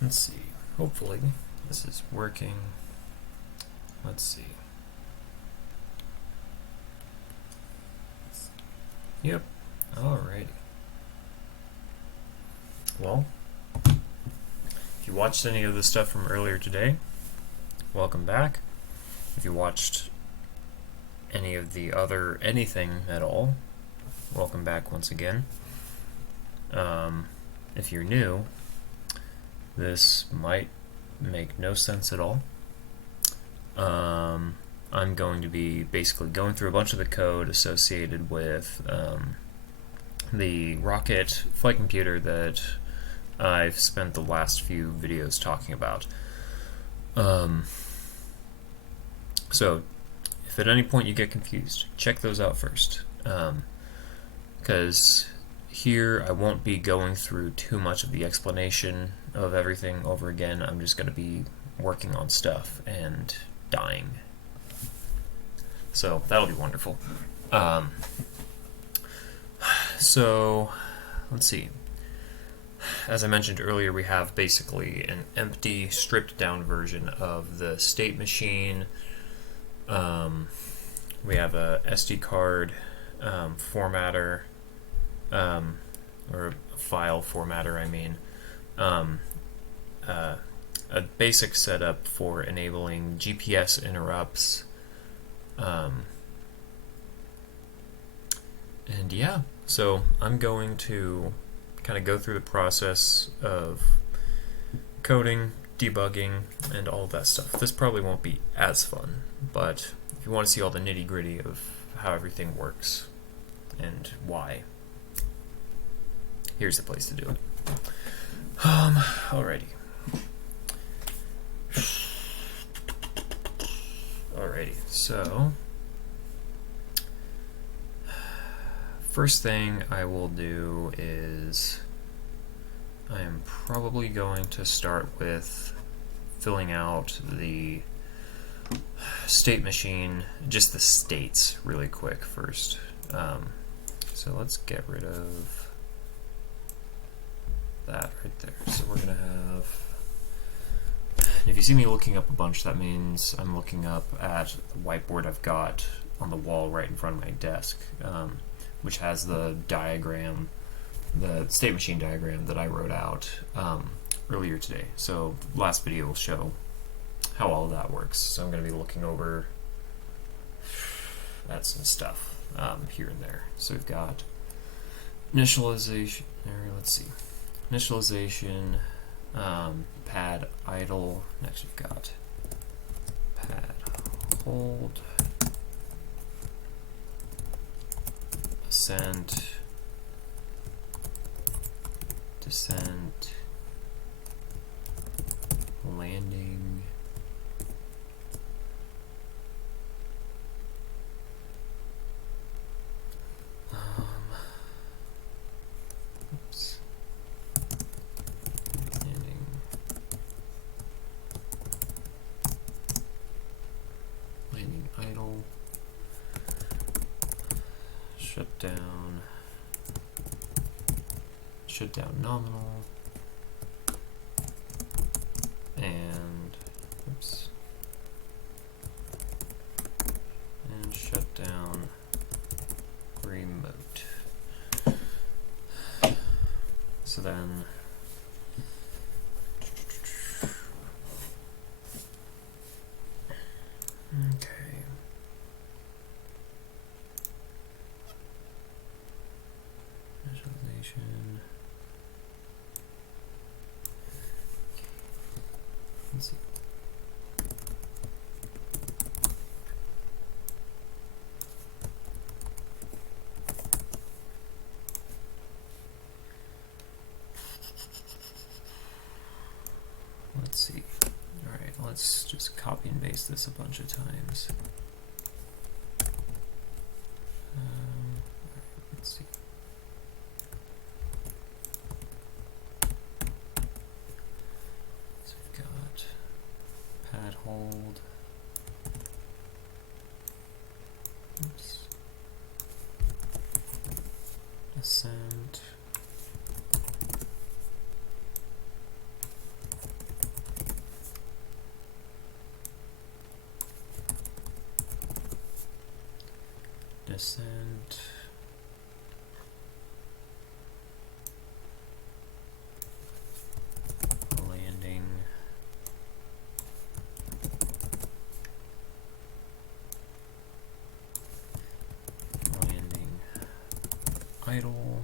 Let's see. Hopefully this is working. Let's see. Yep. Alrighty. Well, if you watched any of the stuff from earlier today, welcome back. If you watched any of the other anything at all, welcome back once again. If you're new, this might make no sense at all. I'm going to be basically going through a bunch of the code associated with the rocket flight computer that I've spent the last few videos talking about. So if at any point you get confused, check those out first, because here I won't be going through too much of the explanation of everything over again. I'm just going to be working on stuff and dying. So that'll be wonderful. So let's see. As I mentioned earlier, we have basically an empty, stripped down version of the state machine. We have a SD card formatter, or a file formatter, I mean. A basic setup for enabling GPS interrupts. And yeah, so I'm going to kind of go through the process of coding, debugging, and all that stuff. This probably won't be as fun, but if you want to see all the nitty-gritty of how everything works and why, here's the place to do it. Alrighty. Alrighty, so first thing I will do is I am probably going to start with filling out the state machine, just the states really quick first. So let's get rid of that right there. So we're going to have, if you see me looking up a bunch, that means I'm looking up at the whiteboard I've got on the wall right in front of my desk, which has the diagram, the state machine diagram that I wrote out earlier today. So last video will show how all of that works. So I'm going to be looking over at some stuff here and there. So we've got initialization, let's see, initialization, pad idle, next we've got pad hold, ascent, descent, landing, oops, landing, landing idle, shutdown, shutdown nominal, and oops, and shutdown remote. So then okay. Visualization. Let's see. Let's see. Alright, let's just copy and paste this a bunch of times. Let's see. So we've got pad hold. Oops. Ascent. Descent. Landing. Landing. Idle.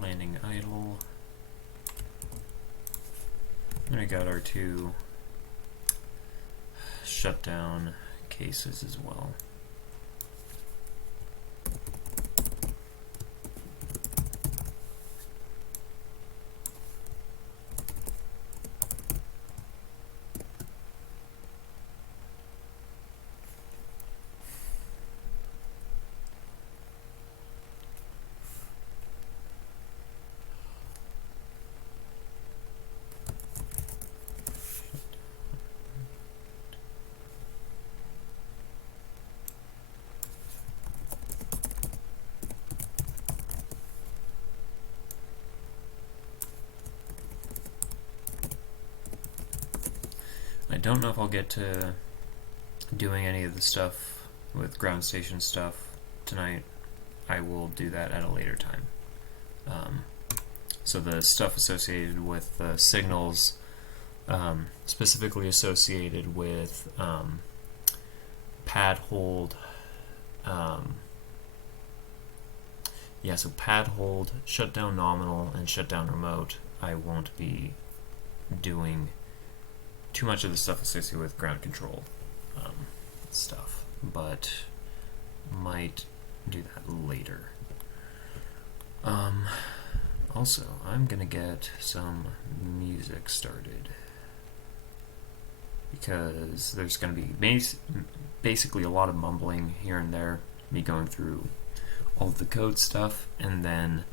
Landing idle. Then we got our two shutdown cases as well. I don't know if I'll get to doing any of the stuff with ground station stuff tonight. I will do that at a later time. So the stuff associated with the signals, specifically associated with pad hold, so pad hold, shutdown nominal, and shutdown remote, I won't be doing too much of the stuff associated with ground control stuff, but might do that later. Also, I'm gonna get some music started because there's gonna be basically a lot of mumbling here and there, me going through all of the code stuff, and then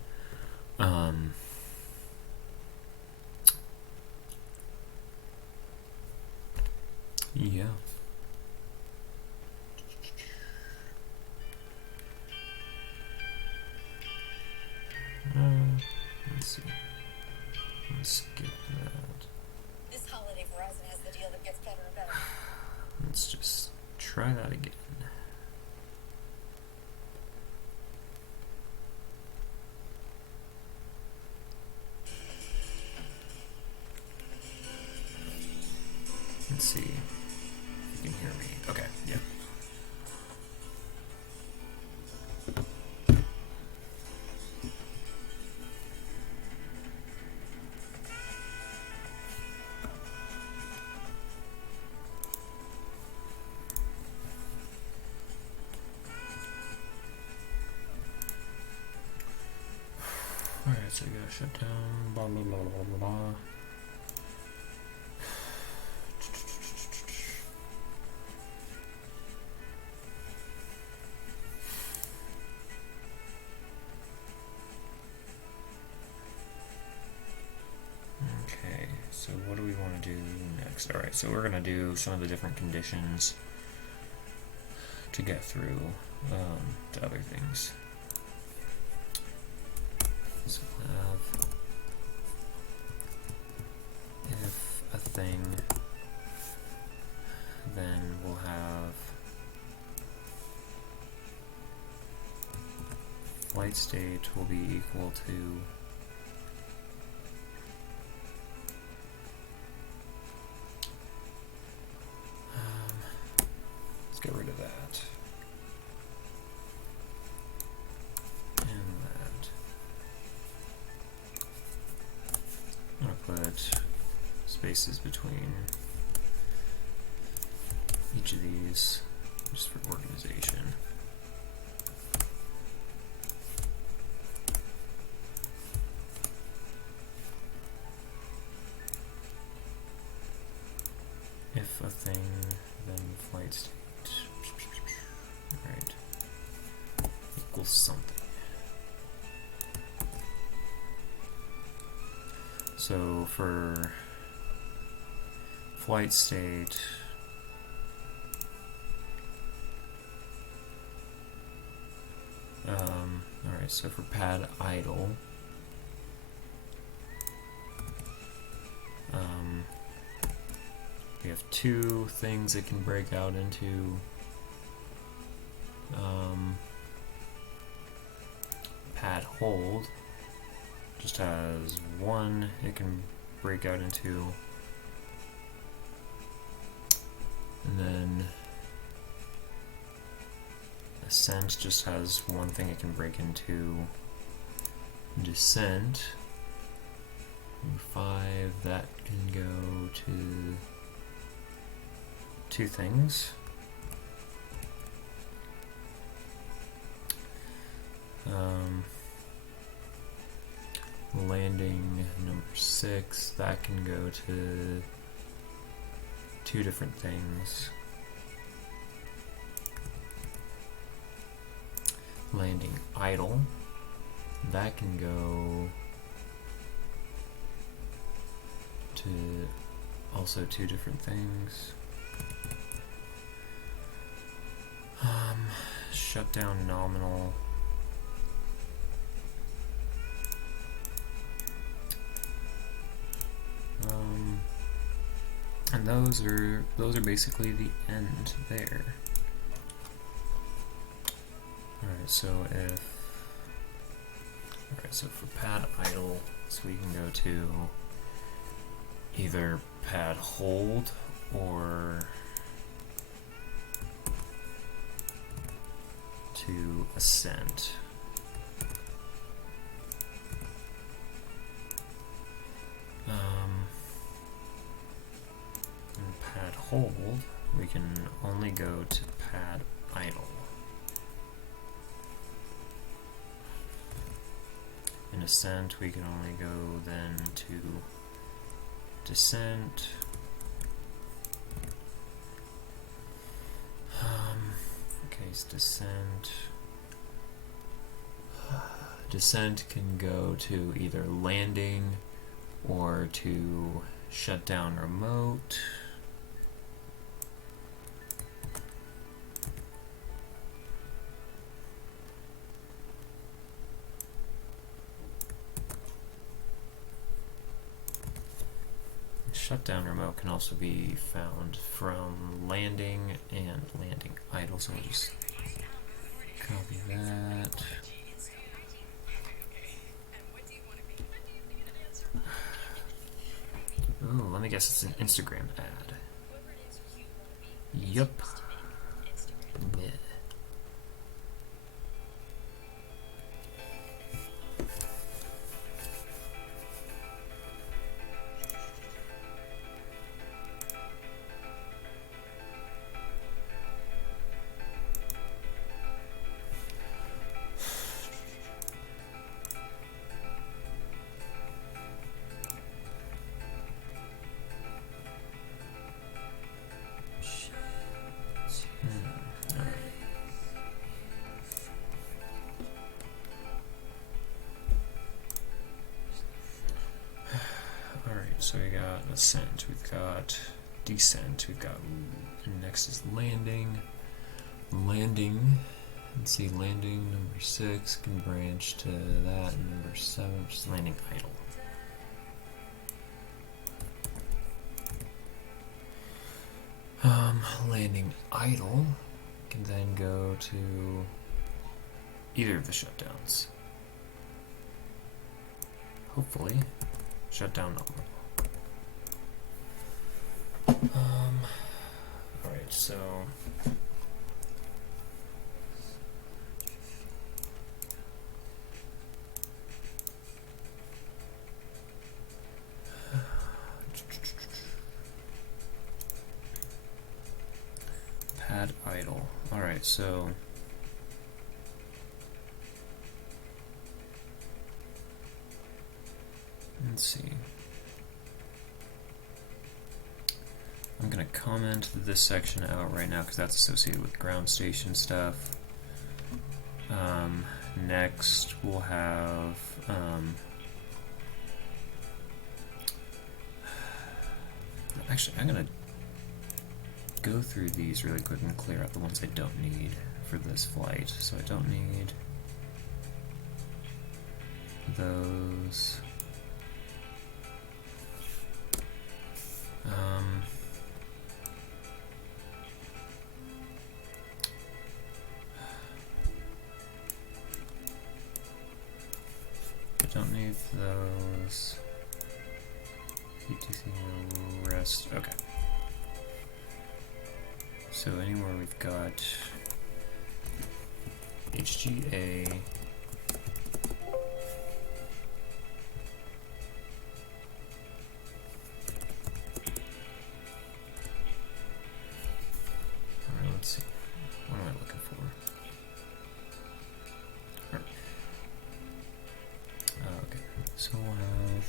yeah. Let's see. Let's skip that. This holiday Verizon has the deal that gets better and better. Let's just try that again. Let's see if you can hear me. Okay, yeah. Alright, so we gotta shut down, blah blah blah blah blah. Okay, so what do we want to do next? Alright, so we're gonna do some of the different conditions to get through to other things. So we'll have if a thing, then we'll have flight state will be equal to let's get rid of that and that. I'm gonna put spaces between each of these just for organization. If a thing, then flight state, right, equals something. So for flight state, alright, so for pad idle, we have two things it can break out into. Pad hold just has one it can break out into, and then ascent just has one thing it can break into. Descent, number 5, that can go to two things. Landing number 6, that can go to two different things. Landing idle, that can go to also two different things. Shutdown nominal, and those are basically the end there. Alright, so for pad idle, so we can go to either pad hold or to ascent. In pad hold, we can only go to pad idle. In ascent, we can only go then to descent. Okay, so descent. Descent can go to either landing or to shut down remote. Shutdown remote can also be found from landing and landing idle, so we'll just copy that. Oh, let me guess, it's an Instagram ad. Yup. Yeah. So we got ascent, we've got descent, we've got, and next is landing. Landing, let's see, landing number 6 can branch to that, and number 7, which is landing idle. Landing idle can then go to either of the shutdowns. Hopefully, shutdown nominal. Alright, so pad idle. Alright, so let's see. I'm going to comment this section out right now because that's associated with ground station stuff. Next, we'll have actually, I'm going to go through these really quick and clear out the ones I don't need for this flight. So I don't need those. Don't need those. ETC rest. Okay. So anywhere we've got HGA. Alright, let's see. What am I looking for? Okay, so we'll have.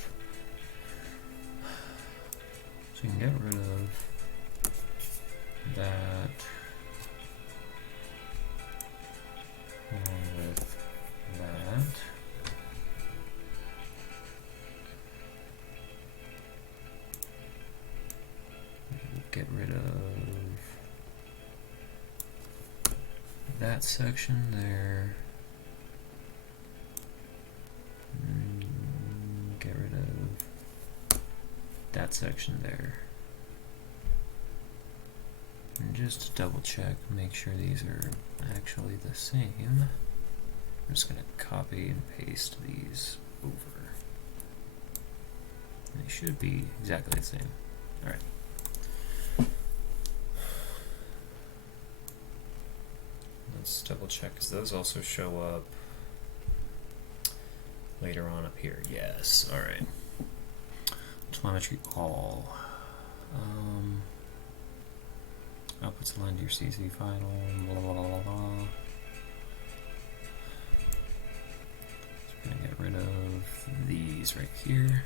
So we can get rid of that along with that. We'll get rid of that section there. Get rid of that section there. And just to double check, make sure these are actually the same, I'm just going to copy and paste these over. And they should be exactly the same. Alright. Let's double check, because those also show up later on up here. Yes, alright. Telemetry all. Outputs aligned to your CSV file, blah blah blah blah blah. So we're gonna get rid of these right here.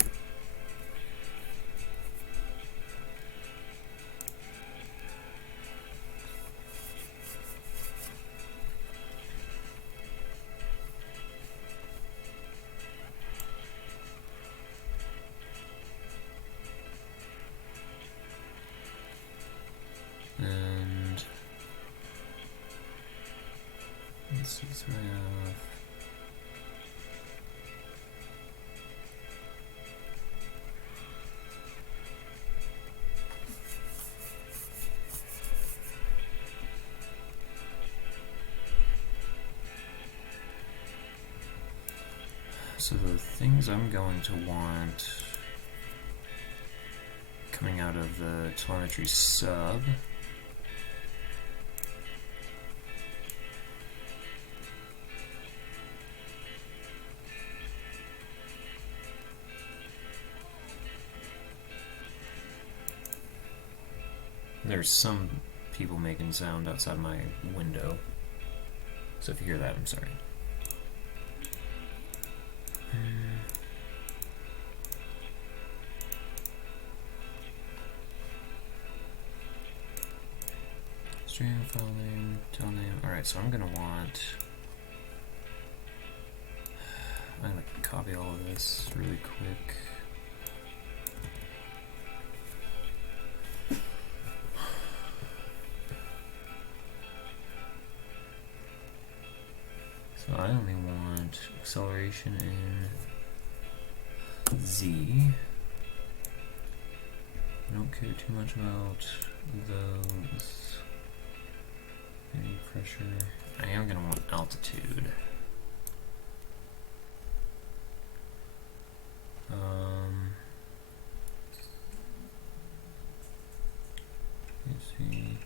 And let's see, so I have so the things I'm going to want coming out of the telemetry sub. There's some people making sound outside my window, so if you hear that, I'm sorry. Stream file name, tel name. Alright, so I'm gonna want. I'm gonna copy all of this really quick. So I only want acceleration in Z. I don't care too much about those. Any pressure. I am going to want altitude. Let's see.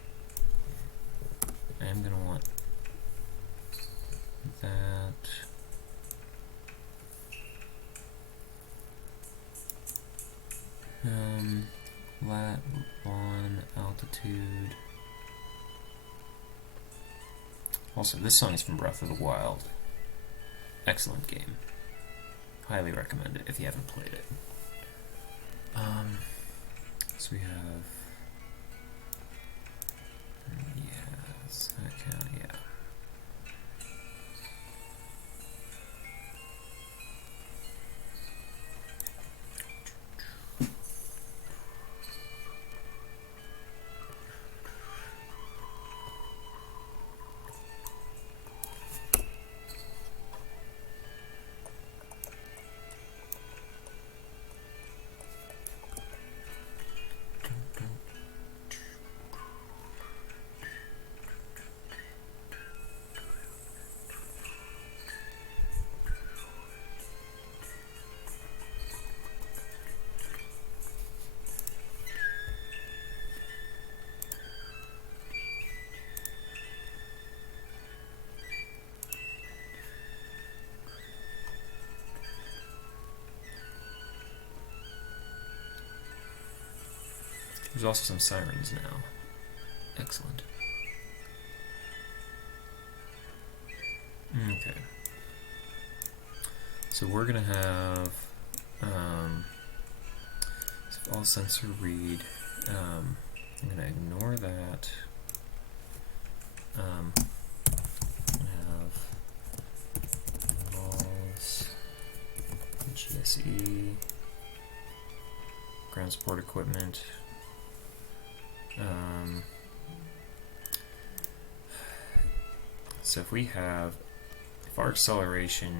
I am going to want that. Lat, on, altitude. Also, this song is from Breath of the Wild. Excellent game. Highly recommend it if you haven't played it. So we have. Yes, that count, yeah. There's also some sirens now. Excellent. Okay. So we're gonna have all sensor read. I'm gonna ignore that. I'm gonna have involves GSE, ground support equipment. So if our acceleration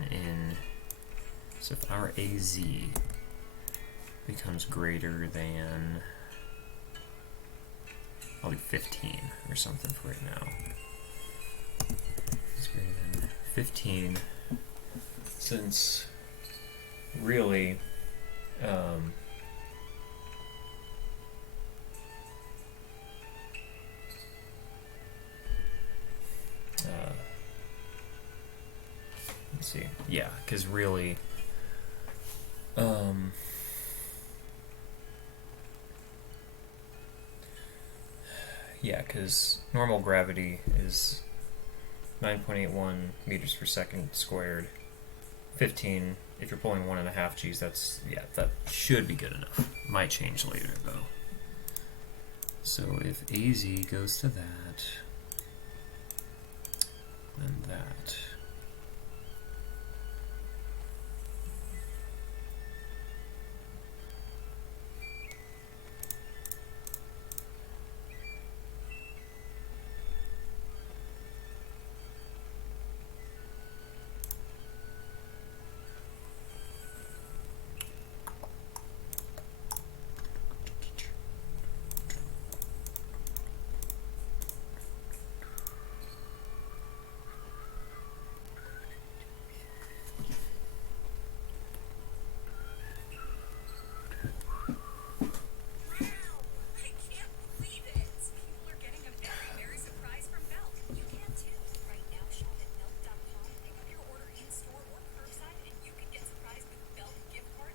so if our AZ becomes greater than, I'll do 15 or something for right now. It's greater than 15, since really, let's see, yeah, because really, yeah, because normal gravity is 9.81 meters per second squared. 15, if you're pulling 1.5 Gs, that should be good enough. Might change later though. So if AZ goes to that, then that.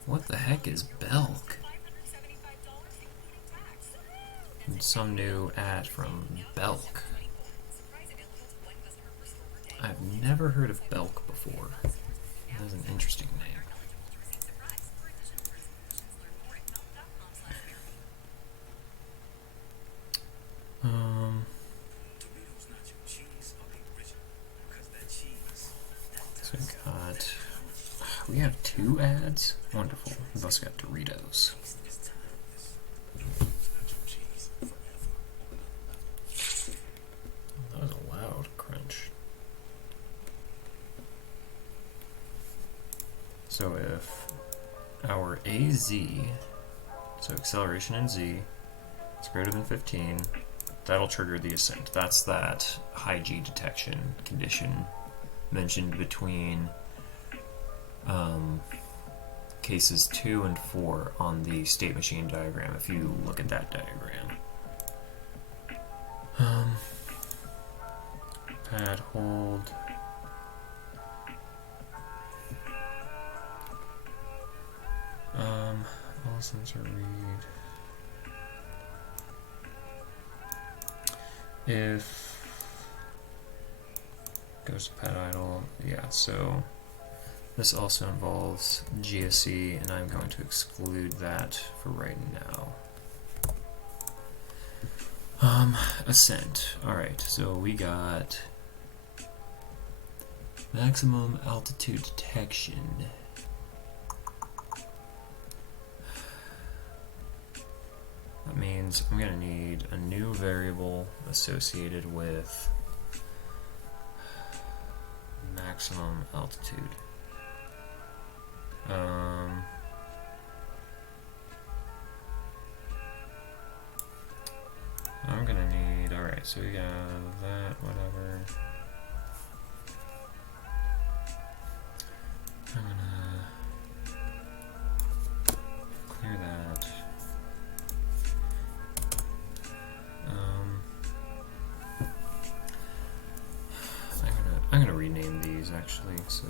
What the heck is Belk? Some new ad from Belk. I've never heard of Belk before. That's an interesting name. So we have 2 ads? Wonderful. We've also got Doritos. That was a loud crunch. So if our AZ, so acceleration in Z, is greater than 15, that'll trigger the ascent. That's that high G detection condition mentioned between cases 2 and 4 on the state machine diagram, if you look at that diagram. Pad hold. All sensor read. If goes to pad idle, yeah, so this also involves GSE, and I'm going to exclude that for right now. Ascent. Alright, so we got maximum altitude detection. That means I'm going to need a new variable associated with maximum altitude. I'm gonna need, alright, so we got that, whatever. I'm gonna clear that. I'm gonna rename these actually, so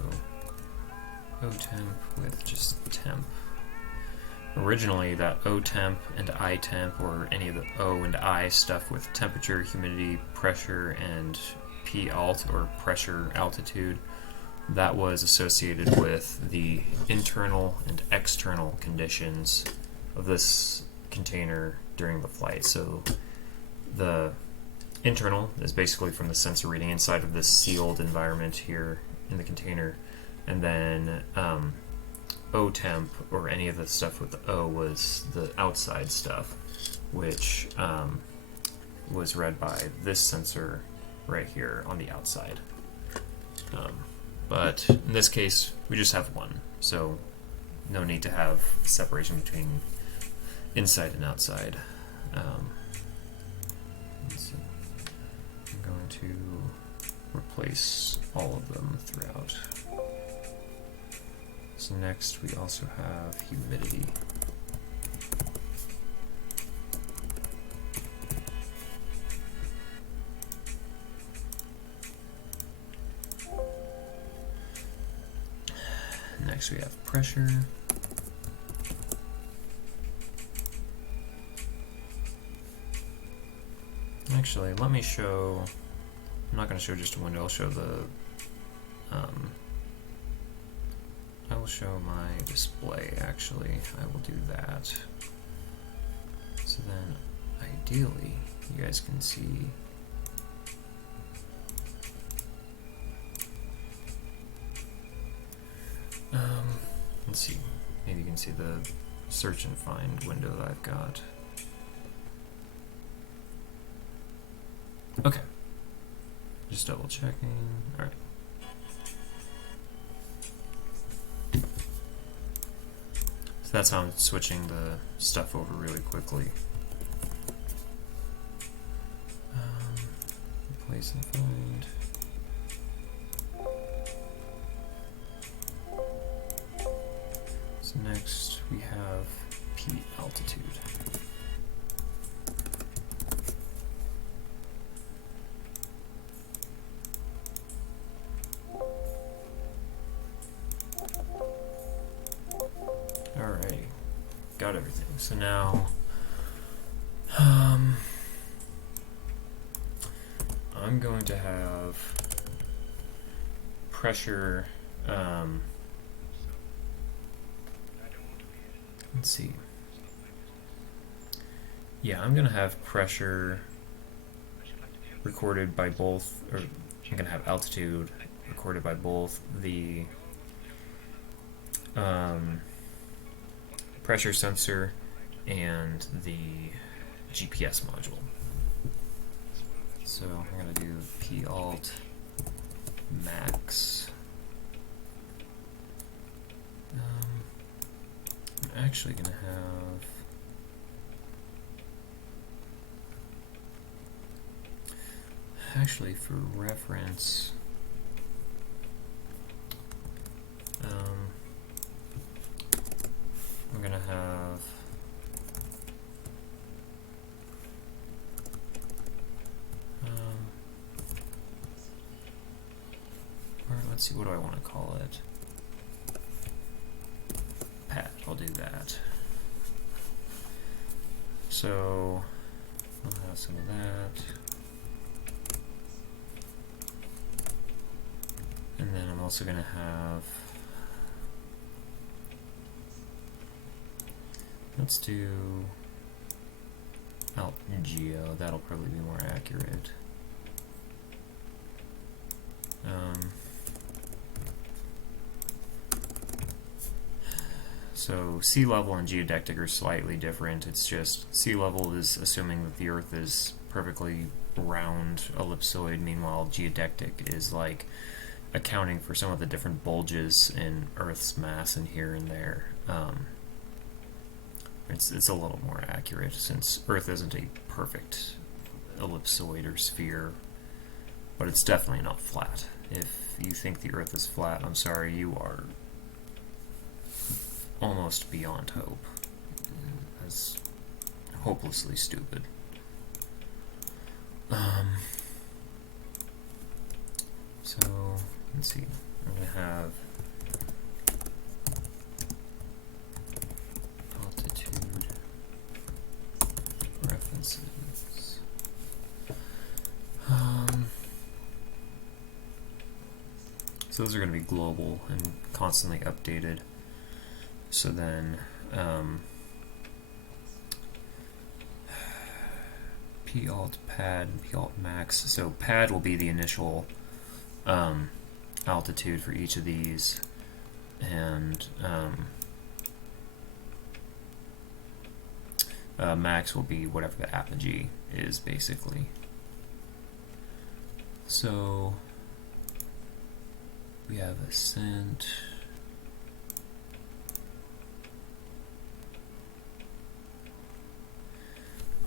temp with just temp. originally that O temp and I temp, or any of the O and I stuff with temperature, humidity, pressure, and P alt, or pressure altitude, that was associated with the internal and external conditions of this container during the flight. So the internal is basically from the sensor reading inside of this sealed environment here in the container, and then O temp, or any of the stuff with the O, was the outside stuff, which was read by this sensor right here on the outside. But in this case, we just have one, so no need to have separation between inside and outside. Let's see. I'm going to replace all of them throughout. So next we also have humidity. Next we have pressure. Actually, let me show, I'm not going to show just a window, I'll show the, I will show my display actually, I will do that. So then, ideally, you guys can see let's see, maybe you can see the search and find window that I've got. Okay, just double checking. All right. So that's how I'm switching the stuff over really quickly. Replace and find. So next we have P altitude. Alrighty, got everything. So now, I'm going to have pressure. Let's see. Yeah, I'm going to have pressure recorded by both, or I'm going to have altitude recorded by both the pressure sensor and the GPS module. So I'm going to do P alt max. I'm actually going to have for reference, I'm going to have or let's see, what do I want to call it? Pat, I'll do that. So I'll have some of that. And then I'm also going to have, let's do alt geo, that'll probably be more accurate. So sea level and geodectic are slightly different. It's just sea level is assuming that the Earth is perfectly round ellipsoid, meanwhile geodectic is like accounting for some of the different bulges in Earth's mass and here and there. It's a little more accurate since Earth isn't a perfect ellipsoid or sphere, but it's definitely not flat. If you think the Earth is flat, I'm sorry, you are almost beyond hope. That's hopelessly stupid. So let's see, I'm going to have alt So those are going to be global and constantly updated. So then p alt pad and p alt max. So pad will be the initial altitude for each of these, and max will be whatever the apogee is, basically. So we have ascent.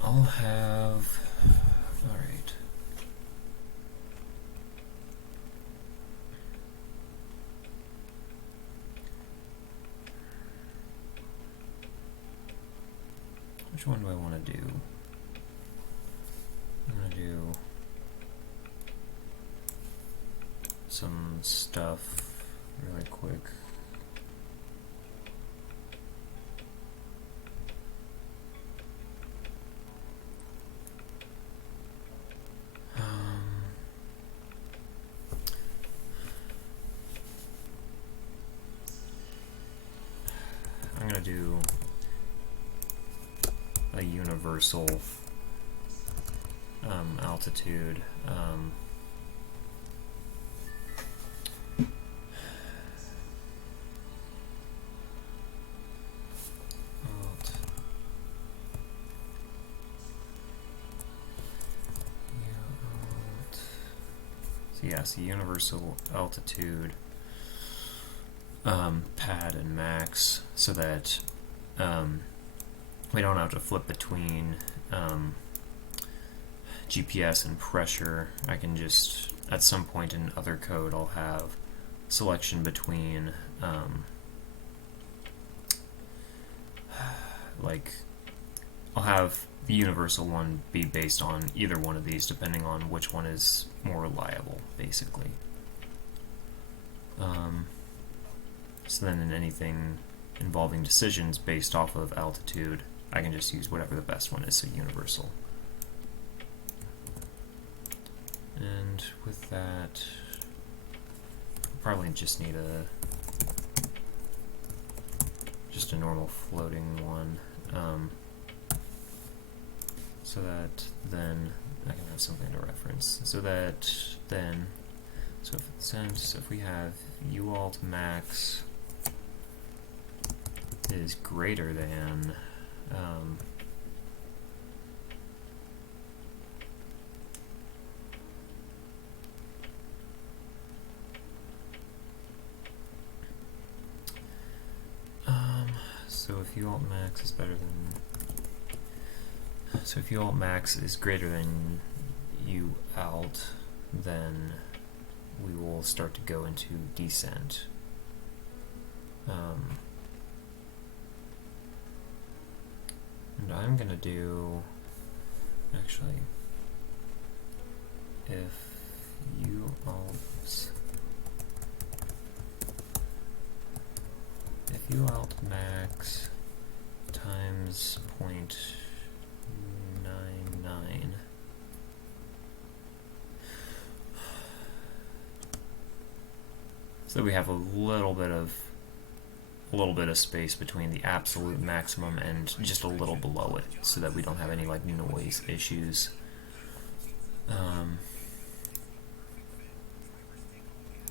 I'll have, all right. Which one do I want to do? I'm going to do some stuff really quick. I'm going to do a universal altitude. So yes, the universal altitude pad and max, so that we don't have to flip between GPS and pressure. I can just, at some point in other code, I'll have selection between like, I'll have the universal one be based on either one of these, depending on which one is more reliable, basically. So then in anything involving decisions based off of altitude, I can just use whatever the best one is, so universal. And with that, I'll probably just need just a normal floating one, so that then I can have something to reference. So that then, so if we have u alt max is greater than so if u alt max is better than, so if u alt max is greater than u alt, then we will start to go into descent. And I'm going to do, actually, if u alt max times 0.99, so we have a little bit of space between the absolute maximum and just a little below it, so that we don't have any like noise issues.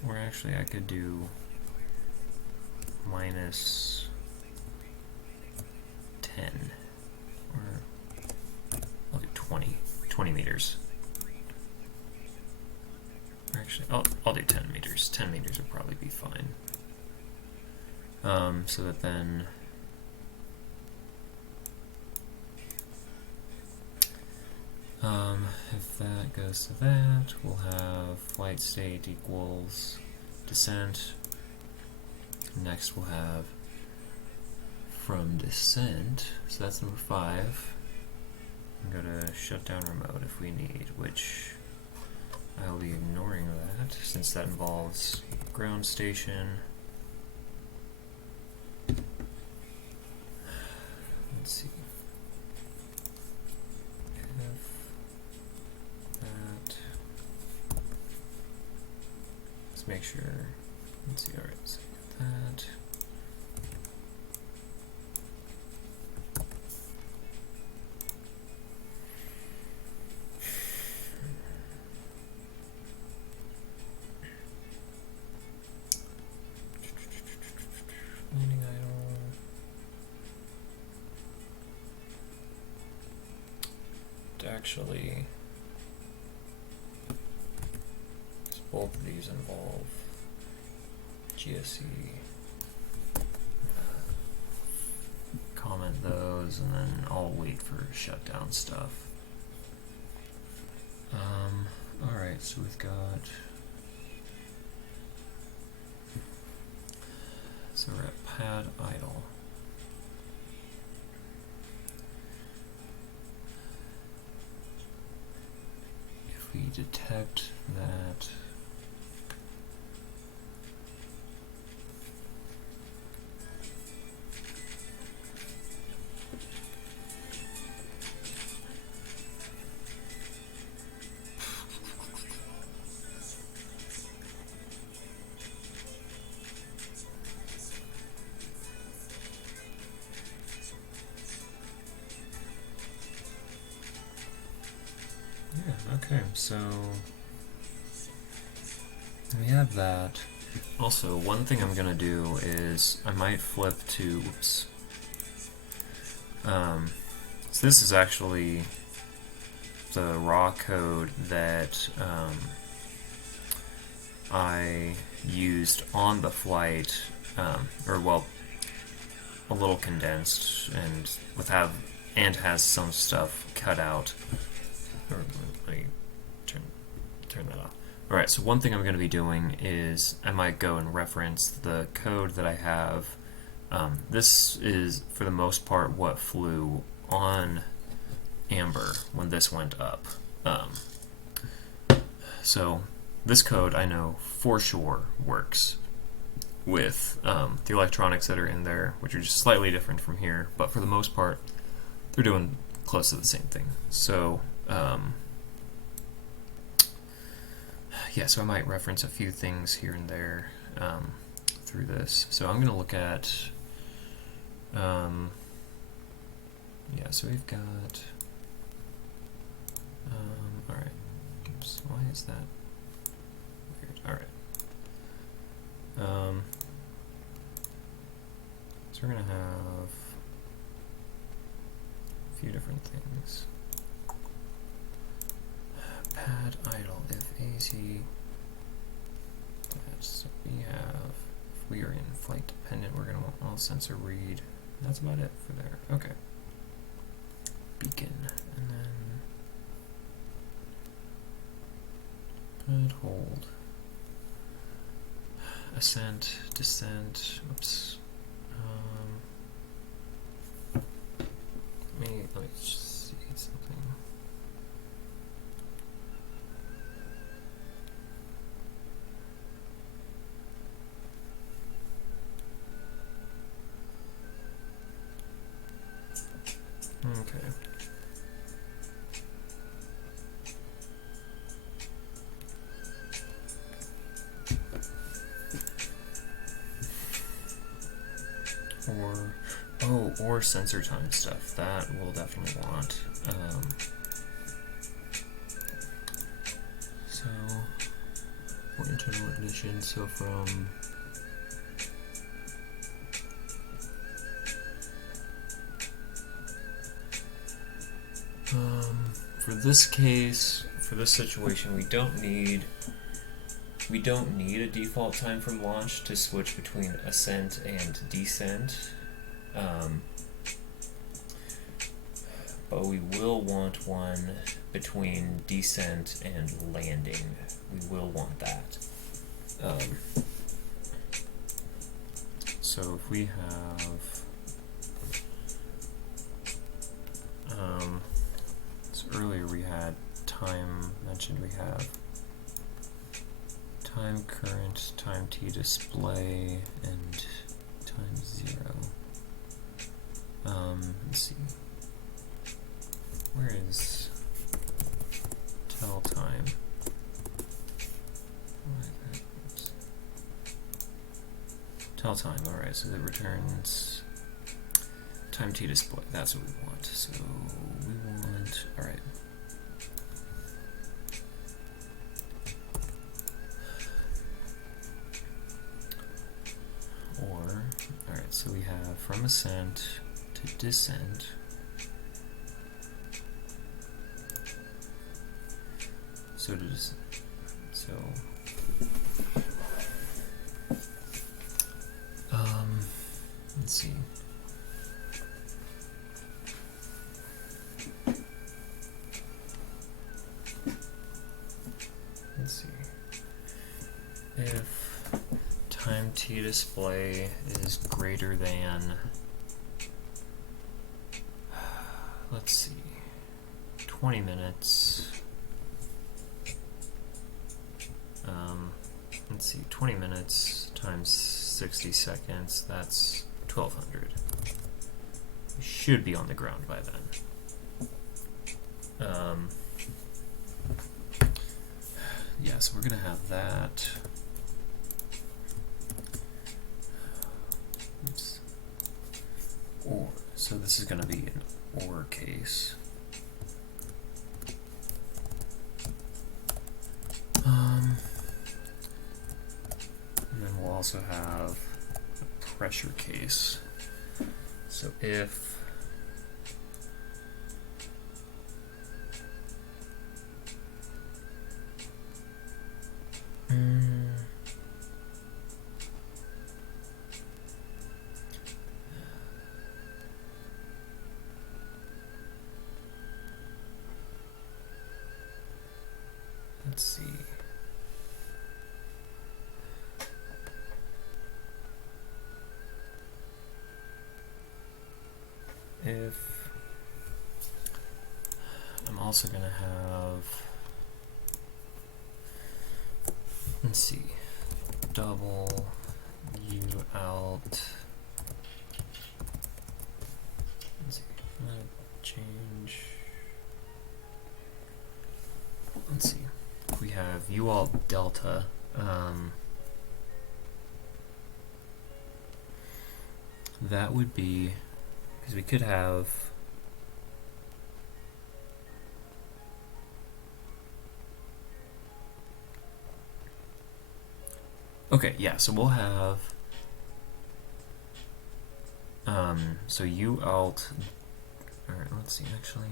Or actually, I could do minus 10, or I'll do 20 meters. Or actually, I'll do 10 meters. 10 meters would probably be fine. So that then if that goes to that, we'll have flight state equals descent. Next we'll have from descent, so that's number 5. Go to shutdown remote if we need, which I'll be ignoring that since that involves ground station. Let's see. If that, let's make sure Let's see, alright, so that. Landing idle. Actually, both of these involve GSE. Comment those, and then I'll wait for shutdown stuff. Alright, so we've got. So we're at pad idle. If we detect that okay, so we have that. Also, one thing I'm gonna do is I might flip to, whoops. So this is actually the raw code that I used on the flight, or well, a little condensed and has some stuff cut out. Or let me turn that off. Alright, so one thing I'm going to be doing is I might go and reference the code that I have. This is, for the most part, what flew on Amber when this went up. So this code I know for sure works with the electronics that are in there, which are just slightly different from here, but for the most part, they're doing close to the same thing. So yeah, so I might reference a few things here and there through this. So I'm going to look at, yeah, so we've got, alright, oops, why is that weird? Alright. So we're going to have a few different things. Pad idle if AZ. So we have, if we are in flight dependent, we're going to want all sensor read. That's about it for there. Okay. Beacon, and then pad hold. Ascent, descent. Oops. Let me just see something. Okay. Or sensor time stuff. That we'll definitely want. So, for internal ignition, so from for this case, for this situation, we don't need a default time from launch to switch between ascent and descent. But we will want one between descent and landing. We will want that. So if we have so earlier we had time mentioned, we have time current, time t display, and time 0. Let's see. Where is tell time? Oops. Tell time. Alright, so it returns time t display. That's what we want. So we want, alright. Or, alright, so we have from ascent to descent. So does, so, let's see. Let's see. If time t display is greater than, let's see, 20 minutes. Let's see, 20 minutes times 60 seconds, that's 1200. We should be on the ground by then. Yeah, so we're gonna have that. Oops. Or, so this is gonna be an or case. And then we'll also have a pressure case. So if let's see. If I'm also going to have, let's see, double U out. Let's see, I'm going to change. Let's see, if we have U alt delta. That would be, because we could have okay, yeah, so we'll have so U alt, alright, let's see, actually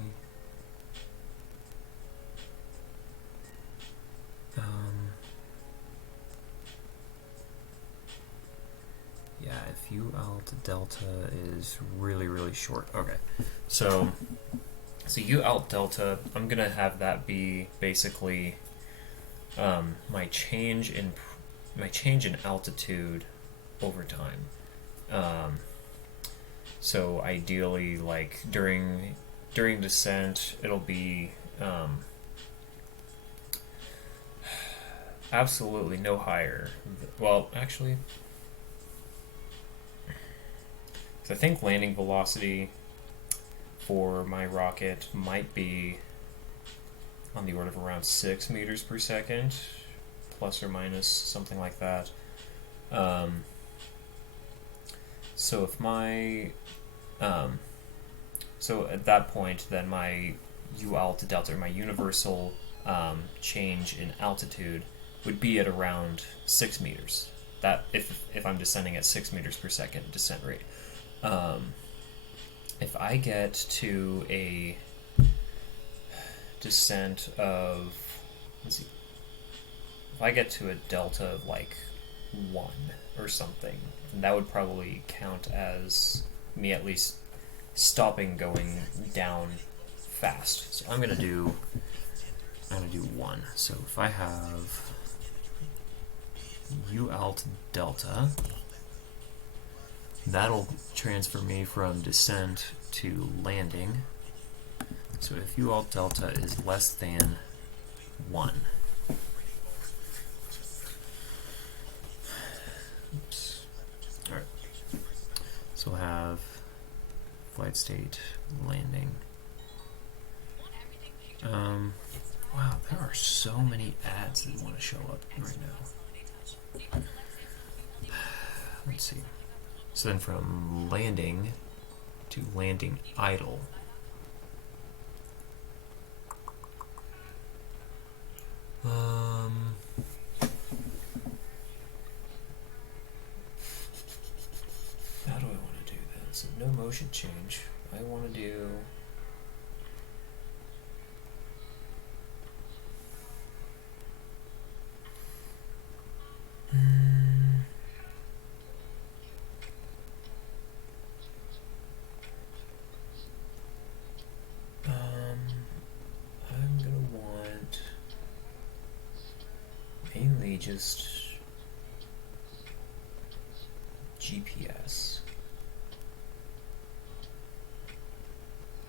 yeah, if U alt delta is really, really short. Okay, so U alt delta, I'm gonna have that be basically my change in altitude over time. So ideally, like during descent, it'll be absolutely no higher. Well, actually. I think landing velocity for my rocket might be on the order of around 6 meters per second, plus or minus, something like that. So if my so at that point, then my U alt delta, or my universal change in altitude, would be at around 6 meters. That if I'm descending at 6 meters per second descent rate. If I get to a descent of, let's see, if I get to a delta of like 1 or something, then that would probably count as me at least stopping going down fast. So I'm gonna do 1. So if I have U alt delta, that'll transfer me from descent to landing. So if U alt delta is less than 1. Oops. Alright. So we'll have flight state landing. Wow, there are so many ads that want to show up right now. let's see. So then from landing to landing idle. How do I want to do that? So no motion change. I want to do I'm gonna want mainly just GPS.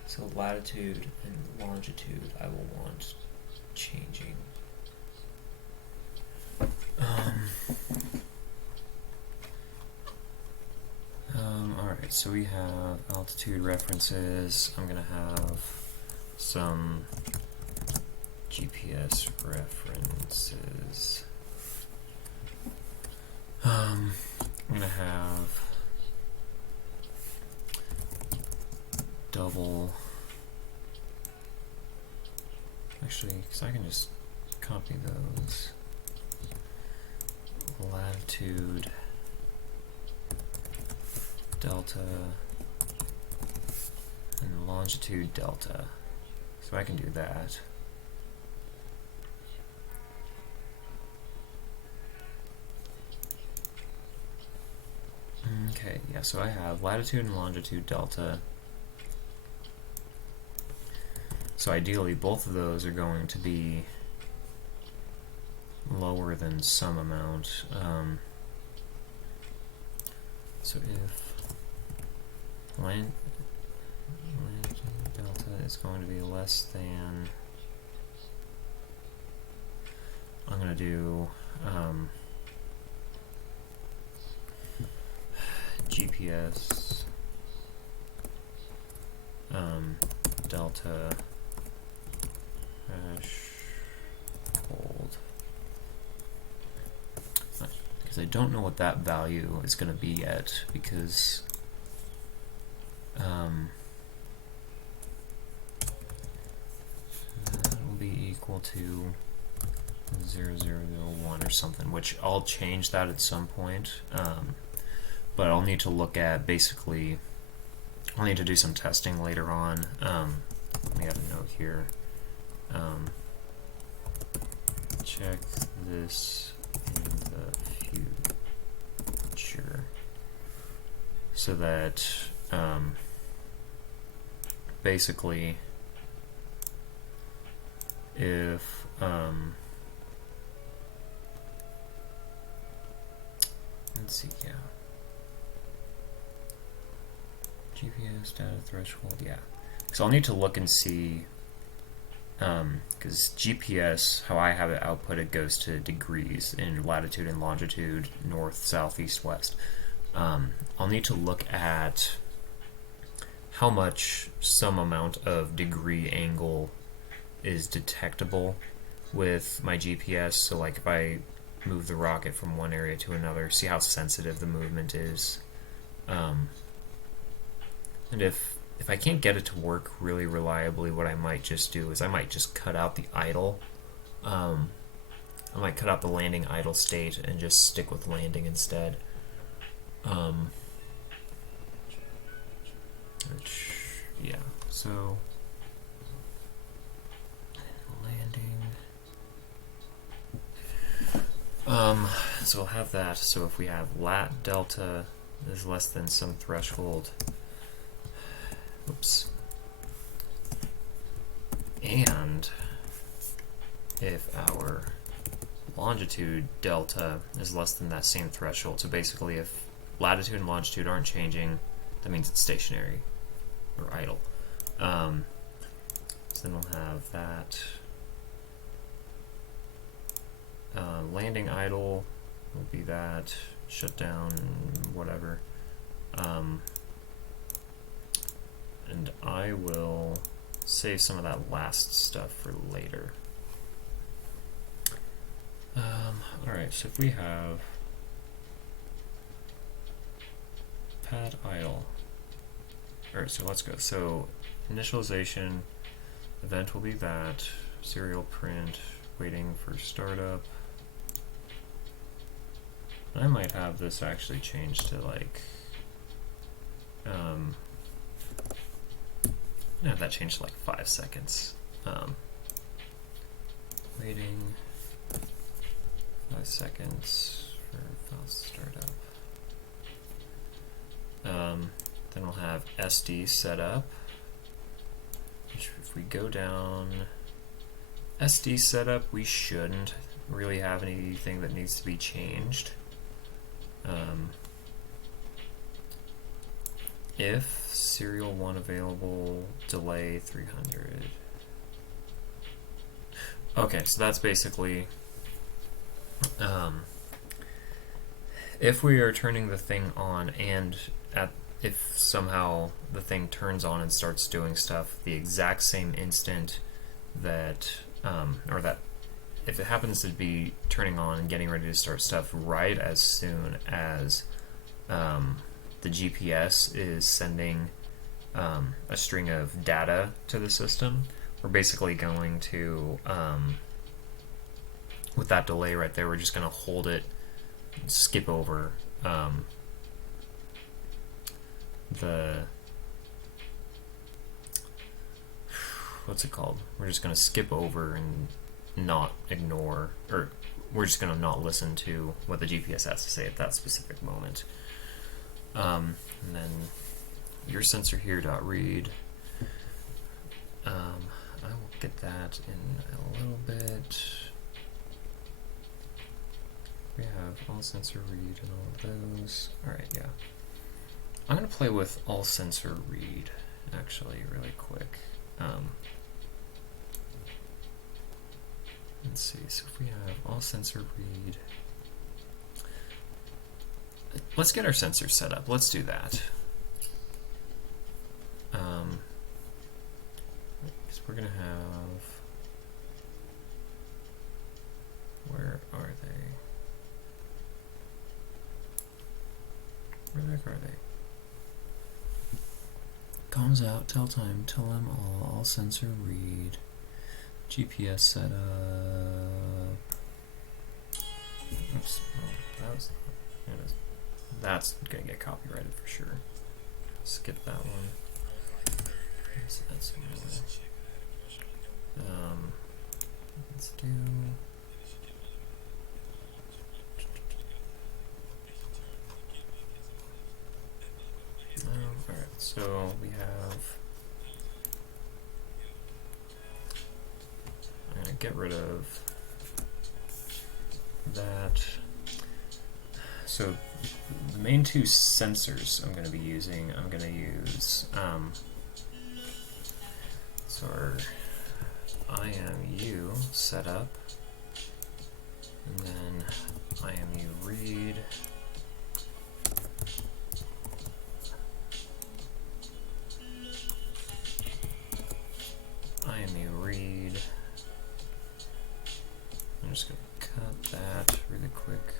So latitude and longitude I will want changing. Alright, so we have altitude references. I'm gonna have some GPS references. I'm gonna have double. Actually, because I can just copy those. Latitude delta and longitude delta. So I can do that. Okay, yeah, so I have latitude and longitude delta. So ideally both of those are going to be lower than some amount. So if longitude delta is going to be less than, I'm going to do GPS delta threshold, because I don't know what that value is going to be at, because that will be equal to 0001 or something, which I'll change that at some point, but I'll need to look at, basically I'll need to do some testing later on. Let me have a note here. Check this in the future, so that basically if let's see, yeah, GPS data threshold, yeah. So I'll need to look and see, because GPS, how I have it output, it goes to degrees in latitude and longitude, north, south, east, west. I'll need to look at how much some amount of degree angle is detectable with my GPS. So like if I move the rocket from one area to another, see how sensitive the movement is. And if I can't get it to work really reliably, what I might just do is I might just cut out the idle. I might cut out the landing idle state and just stick with landing instead. Yeah, so landing. So we'll have that. So if we have lat delta is less than some threshold, oops, and if our longitude delta is less than that same threshold, so basically if latitude and longitude aren't changing, that means it's stationary or idle. So then we'll have that. Landing idle will be that, shut down, whatever. And I will save some of that last stuff for later. Alright, so if we have pad idle. Alright, so let's go. So initialization event will be that. Serial print, waiting for startup. I might have this actually changed to like yeah, that changed to like 5 seconds. Waiting 5 seconds for files to start up. Then we'll have SD set up. Which if we go down SD setup, we shouldn't really have anything that needs to be changed. If serial 1 available, delay 300. Okay, so that's basically if we are turning the thing on and if somehow the thing turns on and starts doing stuff the exact same instant that or that if it happens to be turning on and getting ready to start stuff right as soon as the GPS is sending a string of data to the system, we're basically going to, with that delay right there, we're just going to hold it, skip over what's it called? We're just going to skip over and not ignore, or we're just going to not listen to what the GPS has to say at that specific moment. And then your sensor here dot read. I will get that in a little bit. We have all sensor read and all of those. Alright, yeah. I'm going to play with all sensor read actually really quick. Let's see, so if we have all sensor read, let's get our sensors set up. Let's do that. So we're going to have, where are they? Where the heck are they? Comms out, tell time, tell them all sensor read, GPS setup. Oops, oh, that's gonna get copyrighted for sure. Skip that one. Let's add some more. Let's do. Alright, so we have. I'm gonna get rid of that. So the main two sensors I'm going to be using, I'm going to use so our IMU setup, and then IMU read, IMU read. I'm just going to cut that really quick.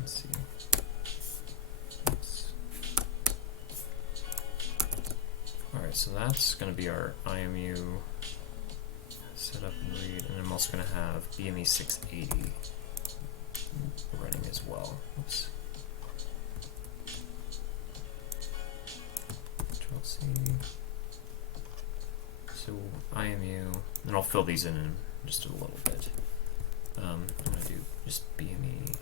Let's see. Alright, so that's going to be our IMU setup and read, and I'm also going to have BME 680 running as well. Oops. Control-C. So IMU, and I'll fill these in just a little bit. I'm going to do just BME.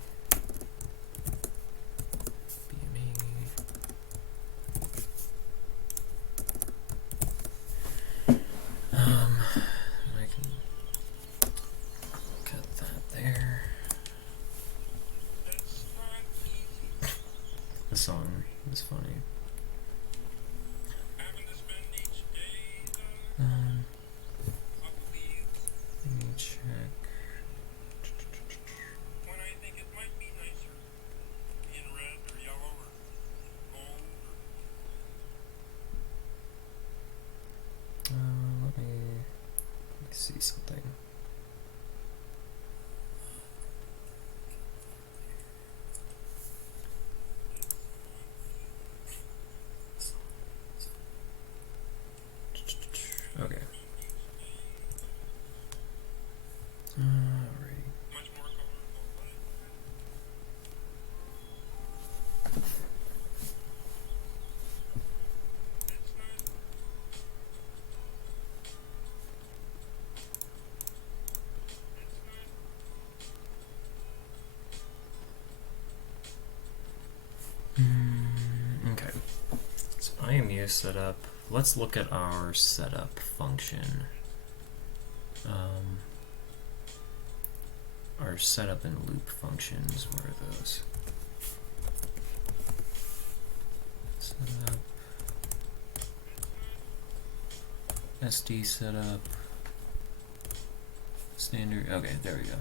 I can cut that there. The song is funny. Let me check. When I think it might be nicer in red or yellow or gold Let me. see something. Okay. Alright. Much more colorful. That's good. Okay. So IMU setup. Let's look at our setup function. Our setup and loop functions, where are those? Setup, SD setup, standard, okay, there we go.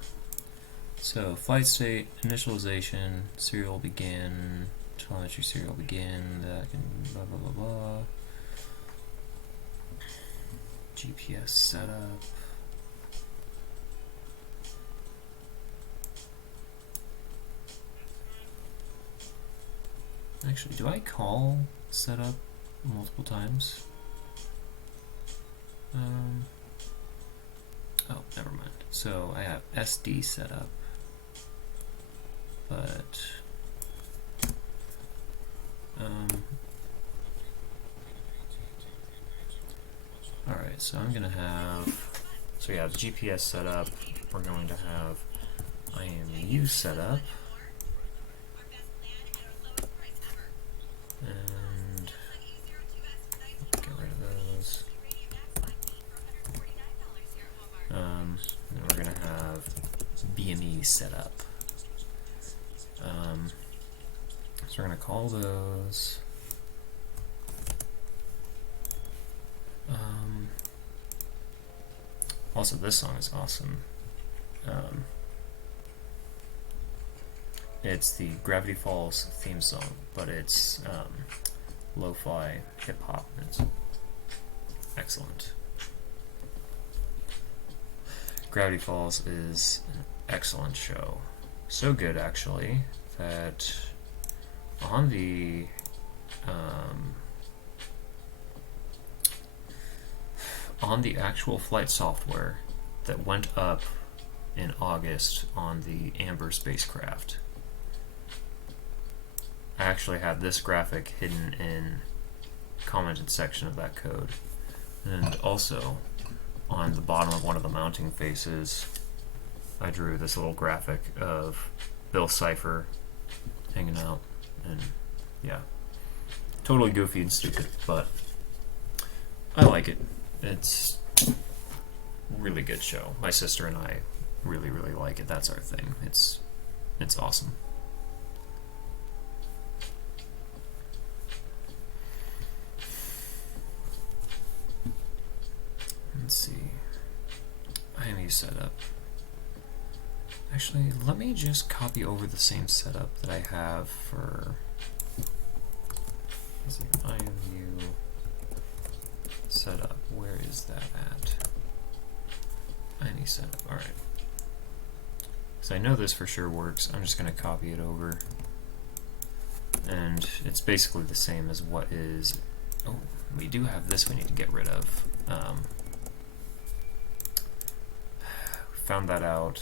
So flight state, initialization, serial begin, telemetry serial begin, that can blah blah blah blah. GPS setup. Actually, do I call setup multiple times? Oh, never mind. So I have SD setup, but alright, so I'm gonna have, so we have GPS setup, we're going to have IMU setup, and get rid of those. Then we're gonna have BME setup. So we're gonna call those. Also, this song is awesome. It's the Gravity Falls theme song, but it's lo-fi hip-hop. It's excellent. Gravity Falls is an excellent show. So good, actually, that on the actual flight software that went up in August on the Amber spacecraft, I actually had this graphic hidden in commented section of that code, and also on the bottom of one of the mounting faces I drew this little graphic of Bill Cipher hanging out, and yeah, totally goofy and stupid, but I like it. It's a really good show. My sister and I really like it. That's our thing. It's awesome. Let's see. IMU setup. Actually, let me just copy over the same setup that I have for, let's see, IMU setup. Where is that at? IMU setup. Alright. So I know this for sure works. I'm just going to copy it over. And it's basically the same as what is... Oh, we do have this we need to get rid of. Found that out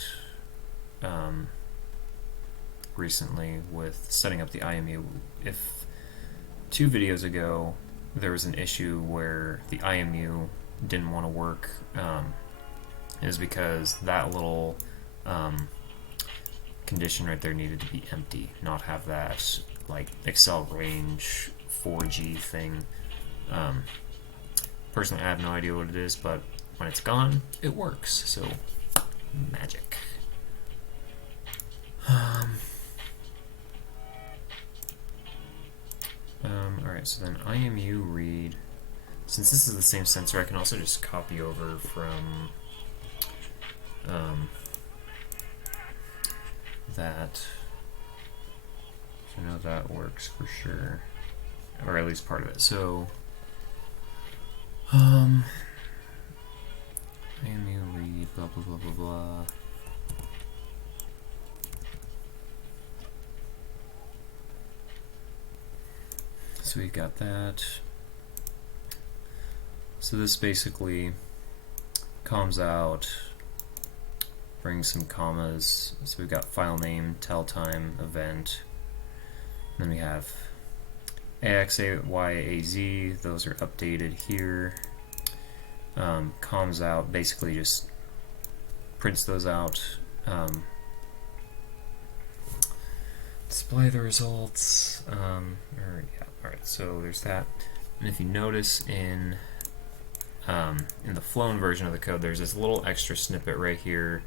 recently with setting up the IMU. If 2 videos ago there was an issue where the IMU didn't want to work, it was because that little condition right there needed to be empty, not have that like Excel range 4G thing. Personally, I have no idea what it is, but when it's gone, it works. So magic. Alright, so then IMU read. Since this is the same sensor, I can also just copy over from that. So I know that works for sure, or at least part of it. So IMU read. blah blah blah blah. So we've got that. So this basically comes out, brings some commas. So we've got file name, tell time, event. Then we have AX, AY, AZ. Those are updated here. Comms out basically just prints those out. Display the results. Alright, so there's that. And if you notice in the flown version of the code, there's this little extra snippet right here.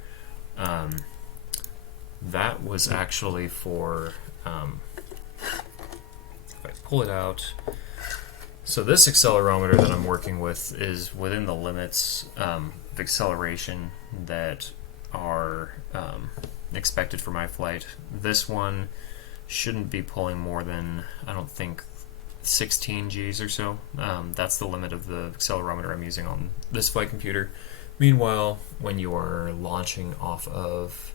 That was actually for, if I pull it out, so this accelerometer that I'm working with is within the limits of acceleration that are expected for my flight. This one shouldn't be pulling more than, I don't think, 16 Gs or so. That's the limit of the accelerometer I'm using on this flight computer. Meanwhile, when you are launching off of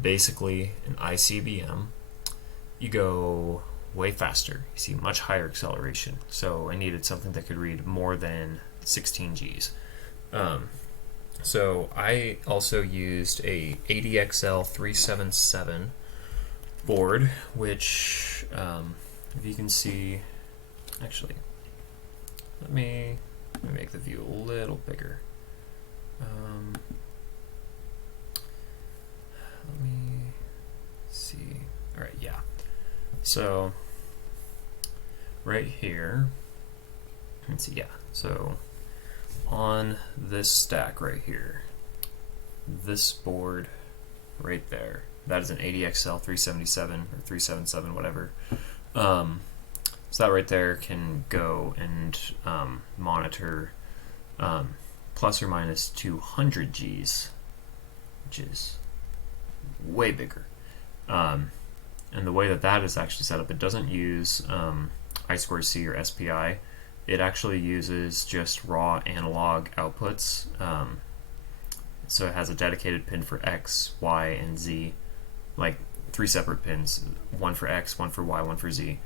basically an ICBM, you go way faster. You see much higher acceleration. So I needed something that could read more than 16 Gs. So I also used a ADXL 377 board, which, if you can see, actually, let me make the view a little bigger. Let me see. All right, yeah. So right here, let's see, yeah. So on this stack right here, this board right there, that is an ADXL 377 or 377, whatever. So that right there can go and monitor plus or minus 200 Gs, which is way bigger. And the way that that is actually set up, it doesn't use I2C or SPI. It actually uses just raw analog outputs. So it has a dedicated pin for X, Y, and Z, like 3 separate pins, one for X, one for Y, one for Z,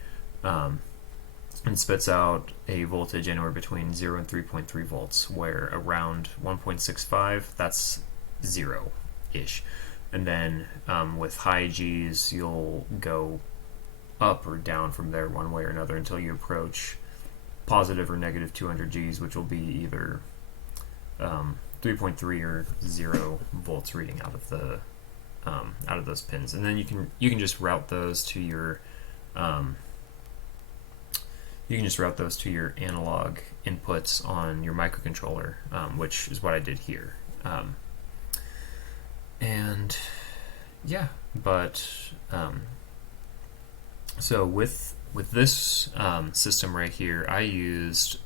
and spits out a voltage anywhere between 0 and 3.3 volts, where around 1.65, that's 0-ish. And then with high Gs, you'll go up or down from there one way or another until you approach positive or negative 200 Gs, which will be either 3.3 or 0 volts reading out of those pins. And then you can just route those to your analog inputs on your microcontroller, which is what I did here. And yeah, but so with this system right here, I used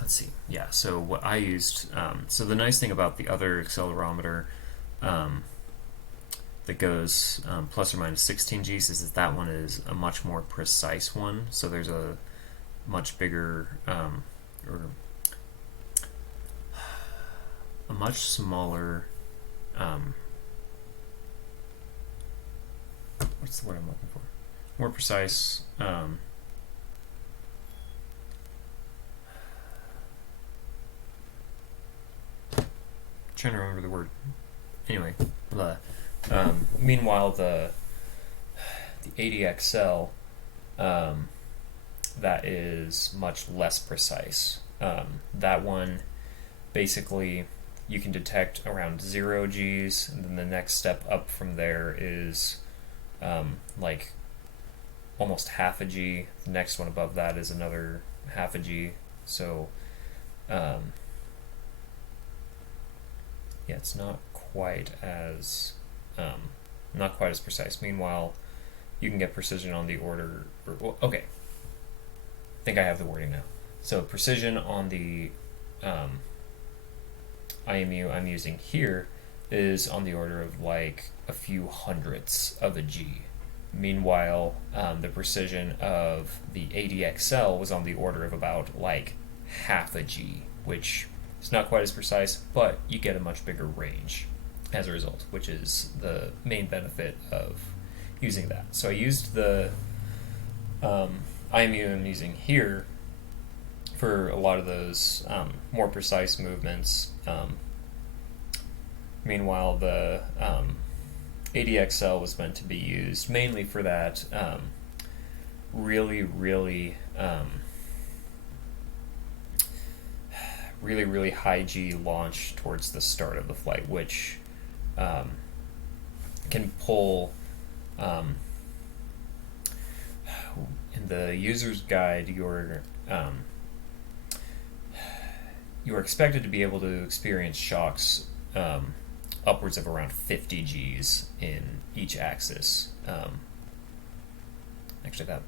let's see, yeah. So what I used, so the nice thing about the other accelerometer that goes plus or minus 16 Gs is that one is a much more precise one. So there's a much bigger or a much smaller, what's the word I'm looking for? More precise, trying to remember the word. Anyway, meanwhile the ADXL, that is much less precise. That one, basically, you can detect around 0 Gs, and then the next step up from there is like almost half a G. The next one above that is another half a G. So yeah, it's not quite as precise. Meanwhile, you can get precision on the order. Okay, I think I have the wording now. So precision on the IMU I'm using here is on the order of like a few hundredths of a G. Meanwhile, the precision of the ADXL was on the order of about like half a G, which It's not quite as precise, but you get a much bigger range as a result, which is the main benefit of using that. So I used the IMU I'm using here for a lot of those more precise movements. Meanwhile, the ADXL was meant to be used mainly for that really, really high G launch towards the start of the flight, which can pull. In the user's guide, you're expected to be able to experience shocks upwards of around 50 Gs in each axis. Actually, that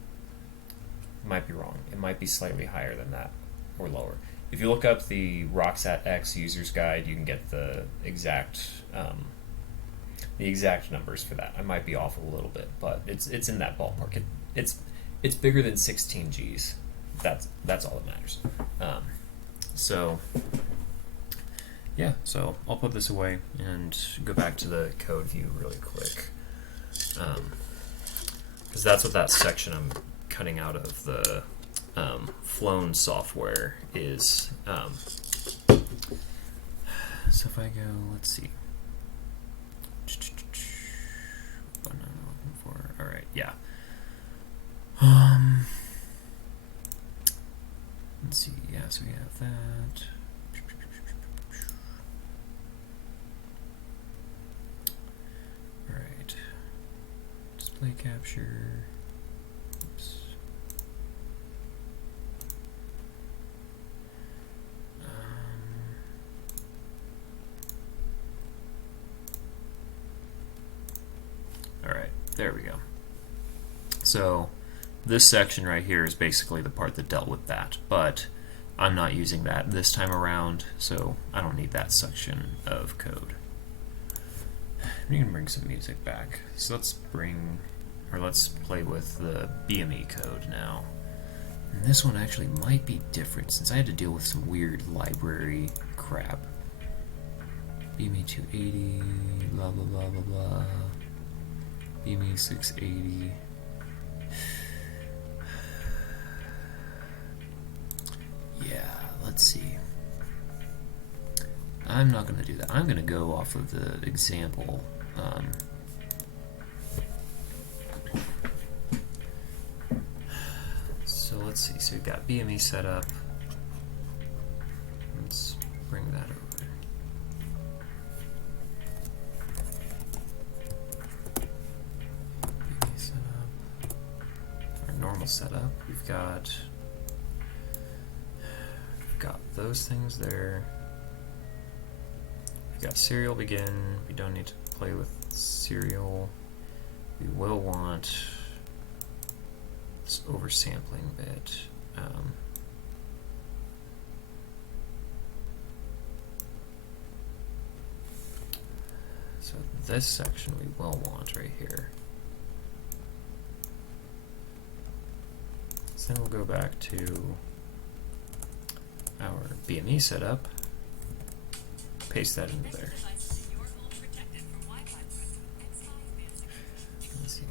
might be wrong. It might be slightly higher than that or lower. If you look up the Roxat X user's guide, you can get the exact numbers for that. I might be off a little bit, but it's in that ballpark. It's bigger than 16 Gs. That's all that matters. So yeah, so I'll put this away and go back to the code view really quick, because that's what that section I'm cutting out of the flown software is. So if I go, let's see. What am I looking for? All right, yeah. Let's see. Yeah, so we have that. All right. Display capture. Oops. All right, there we go. So this section right here is basically the part that dealt with that, but I'm not using that this time around, so I don't need that section of code. We can bring some music back. So let's play with the BME code now. And this one actually might be different since I had to deal with some weird library crap. BME 280, blah blah blah blah blah. BME 680. Yeah, let's see. I'm not going to do that. I'm going to go off of the example. So let's see. So we've got BME set up. Let's bring that over. BME setup. Our normal setup. We've got those things there. We've got serial begin. We don't need to play with serial. We will want this oversampling bit. So this section we will want right here. So then we'll go back to our BME setup, paste that into there. Let's see.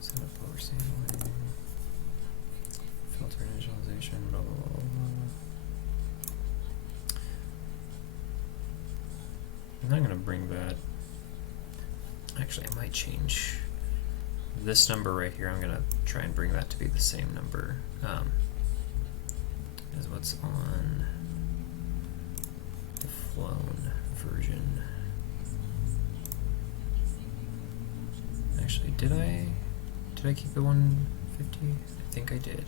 Set up oversampling, filter initialization, blah blah blah blah. And I'm gonna bring that. Actually, I might change this number right here. I'm gonna try and bring that to be the same number as what's on the flown version. Actually, did I keep the 150? I think I did.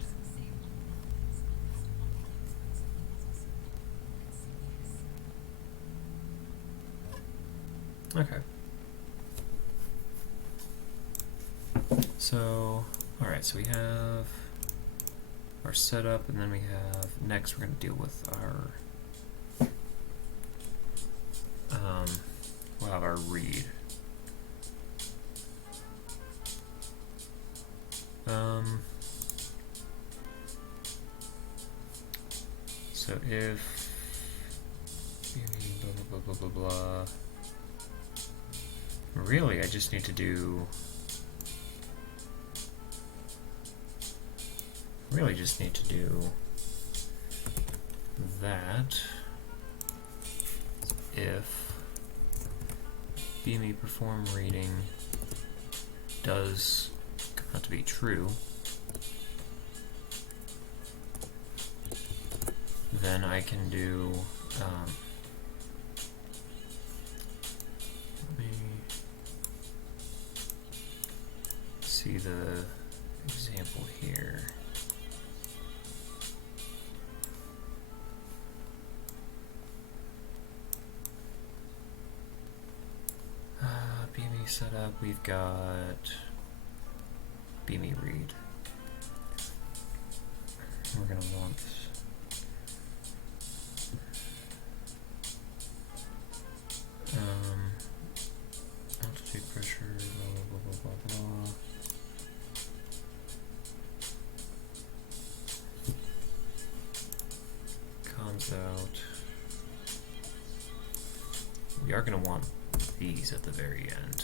Okay. So, alright, so we have our setup, and then we have, next we're going to deal with our, we'll have our read. So if blah, blah, blah, blah, blah. Really, I just need to do... Really just need to do that if BME perform reading does come out to be true, then I can do let me see the example here. BME setup, we've got BME read. We're going to want altitude pressure, blah, blah, blah, blah, blah. Comes out. We are going to want these at the very end.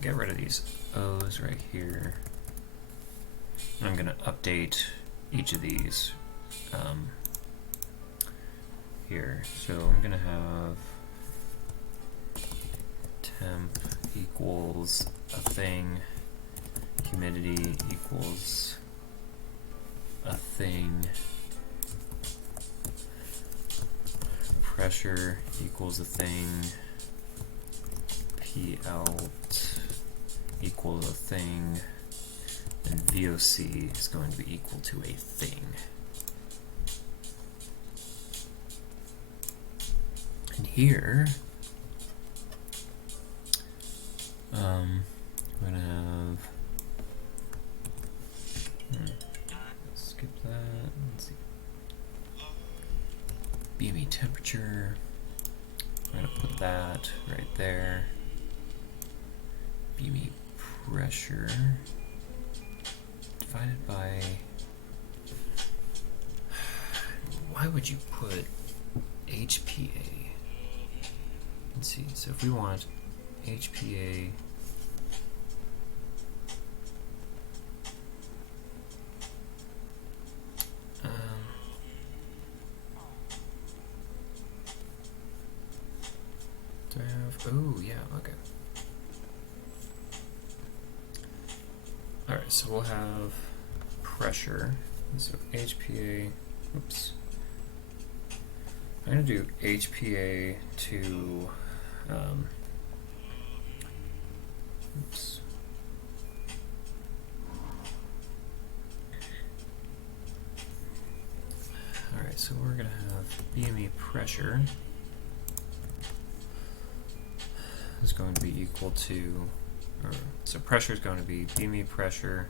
Get rid of these O's right here. I'm going to update each of these here. So I'm going to have temp equals a thing, humidity equals a thing, pressure equals a thing, P-alt equals a thing, and VOC is going to be equal to a thing. And here, we're going to have, skip that, let's see, BME temperature, I'm going to put that right there, BME pressure divided by, why would you put HPA? Let's see, so if we want HPA do I have, oh yeah, okay. Alright, so we'll have pressure, so HPA, oops. I'm going to do HPA to, oops. Alright, so we're going to have BME pressure is going to be equal to, so pressure is going to be BME pressure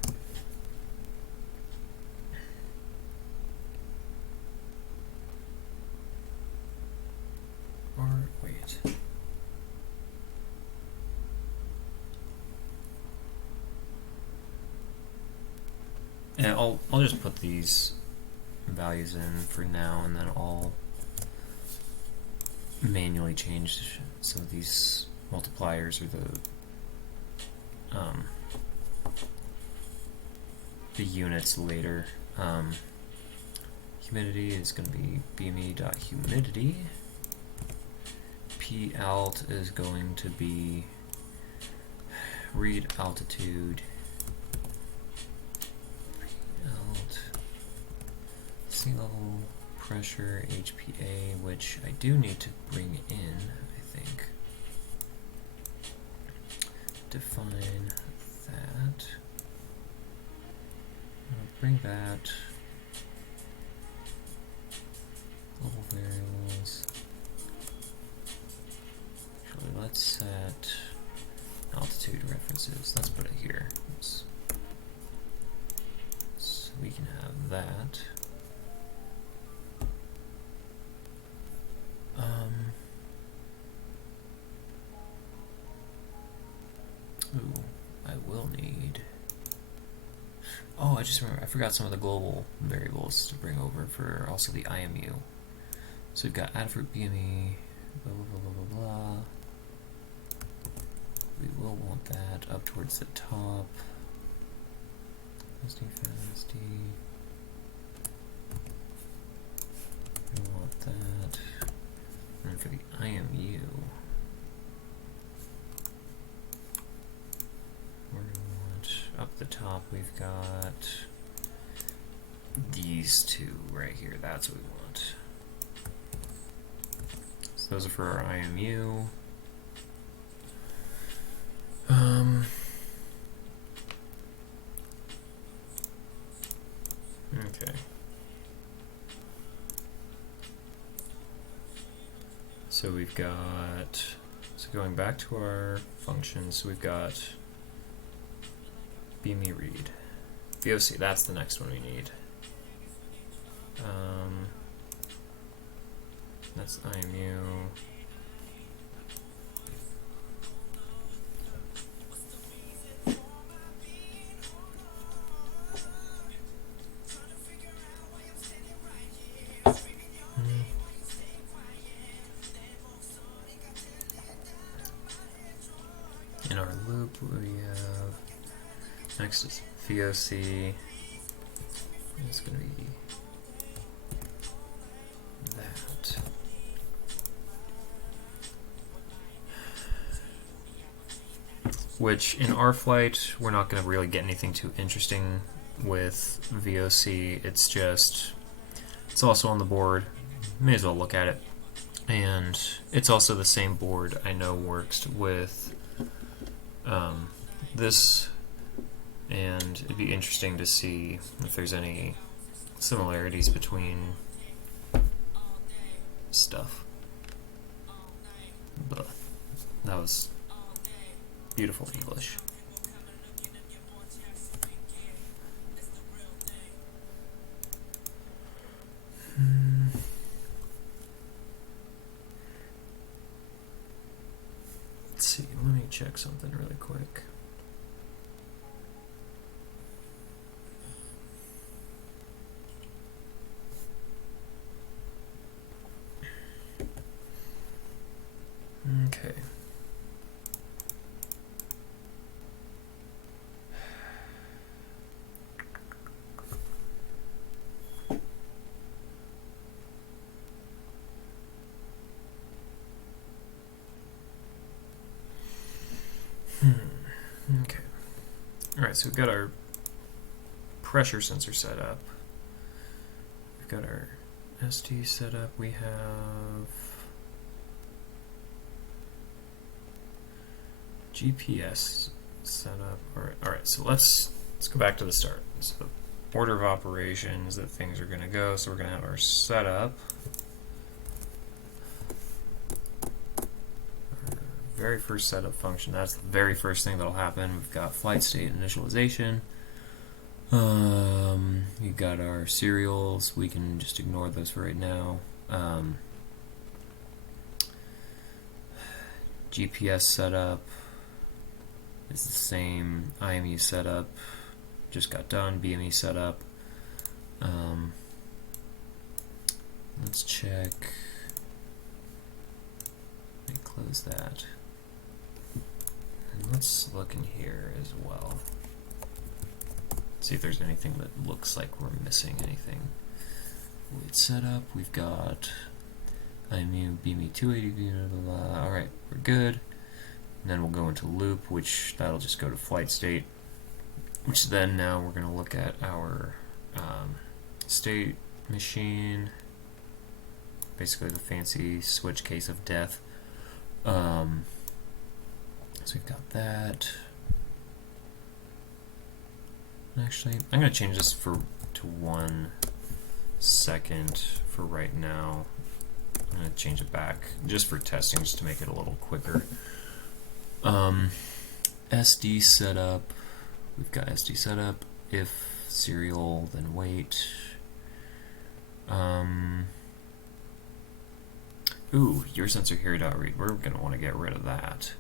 or wait. And I'll just put these values in for now, and then I'll manually change some of these multipliers or the units later. Humidity is going to be BME.humidity. P-alt is going to be read altitude. P-alt, sea level pressure, HPA, which I do need to bring in, I think. Define that. Bring that. Global variables. Actually, let's set altitude references. Let's put it here. Oops. So we can have that. I will need... Oh, I just remember, I forgot some of the global variables to bring over for also the IMU. So we've got Adafruit BME, blah, blah, blah, blah, blah, blah. We will want that up towards the top. SD, FASD. We want that. And for the IMU, we're going to want up the top, we've got these two right here. That's what we want. So those are for our IMU. Okay. So we've got, so going back to our functions, so we've got BME read. VOC, that's the next one we need. That's IMU. In our loop, we have next is VOC. It's going to be that. Which in our flight, we're not going to really get anything too interesting with VOC. It's just, it's also on the board. May as well look at it. And it's also the same board I know works with this, and it'd be interesting to see if there's any similarities between stuff. But that was beautiful English. Let's see, let me check something really quick. Okay. Okay. Alright, so we've got our pressure sensor set up. We've got our SD set up. We have GPS set up. Alright, so let's go back to the start. So the order of operations that things are going to go. So we're going to have our setup. Very first setup function, that's the very first thing that'll happen. We've got flight state initialization. We've got our serials, we can just ignore those for right now. GPS setup is the same. IMU setup just got done. BME setup. Let's check. Let me close that. And let's look in here as well. See if there's anything that looks like we're missing anything. Fluid setup, we've got IMU, BME 280, blah, blah, blah. Alright, we're good. And then we'll go into loop, which that'll just go to flight state. Which then now we're going to look at our state machine. Basically the fancy switch case of death. So we've got that. Actually, I'm going to change this to 1 second for right now. I'm going to change it back just for testing, just to make it a little quicker. SD setup. We've got SD setup. If serial, then wait. Ooh, your sensor here.read. We're going to want to get rid of that.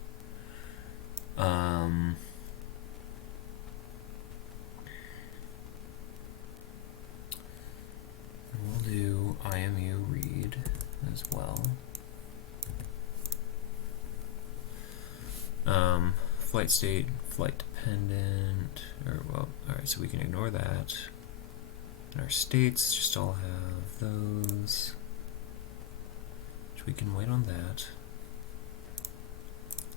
Flight state, flight dependent, or well, alright, so we can ignore that. And our states just all have those, which we can wait on that.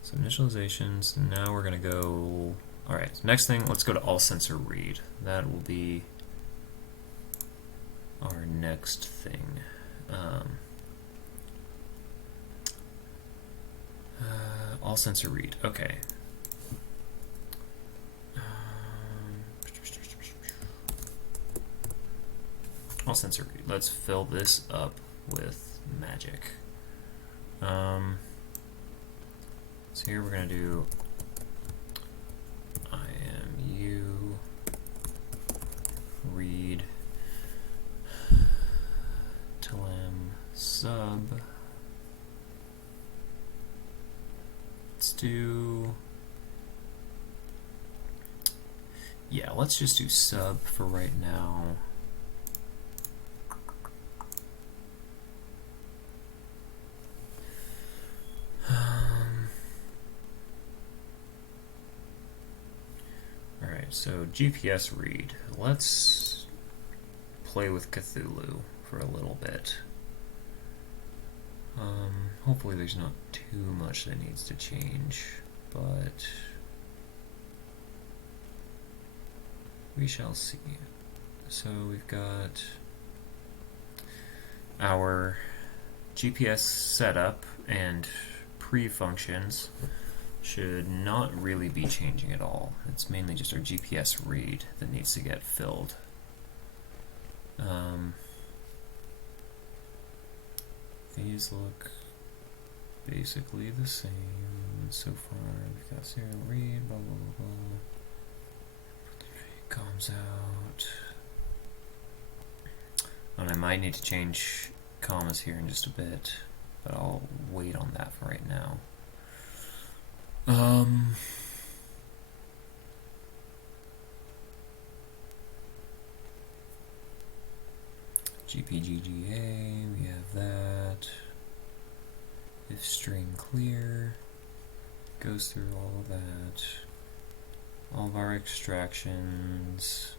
So initializations, now we're going to go, alright, next thing, let's go to all sensor read. That will be our next thing. All sensor read, okay. All sensor read, let's fill this up with magic. So here we're going to do IMU read telem sub. Let's do, yeah, let's just do sub for right now. Alright, so GPS read. Let's play with Cthulhu for a little bit. Hopefully there's not too much that needs to change, but we shall see. So we've got our GPS setup and pre-functions should not really be changing at all. It's mainly just our GPS read that needs to get filled. These look basically the same so far. We've got serial read, blah blah blah blah. Comms out. And I might need to change commas here in just a bit, but I'll wait on that for right now. GPGGA, we have that. If string clear, goes through all of that. All of our extractions.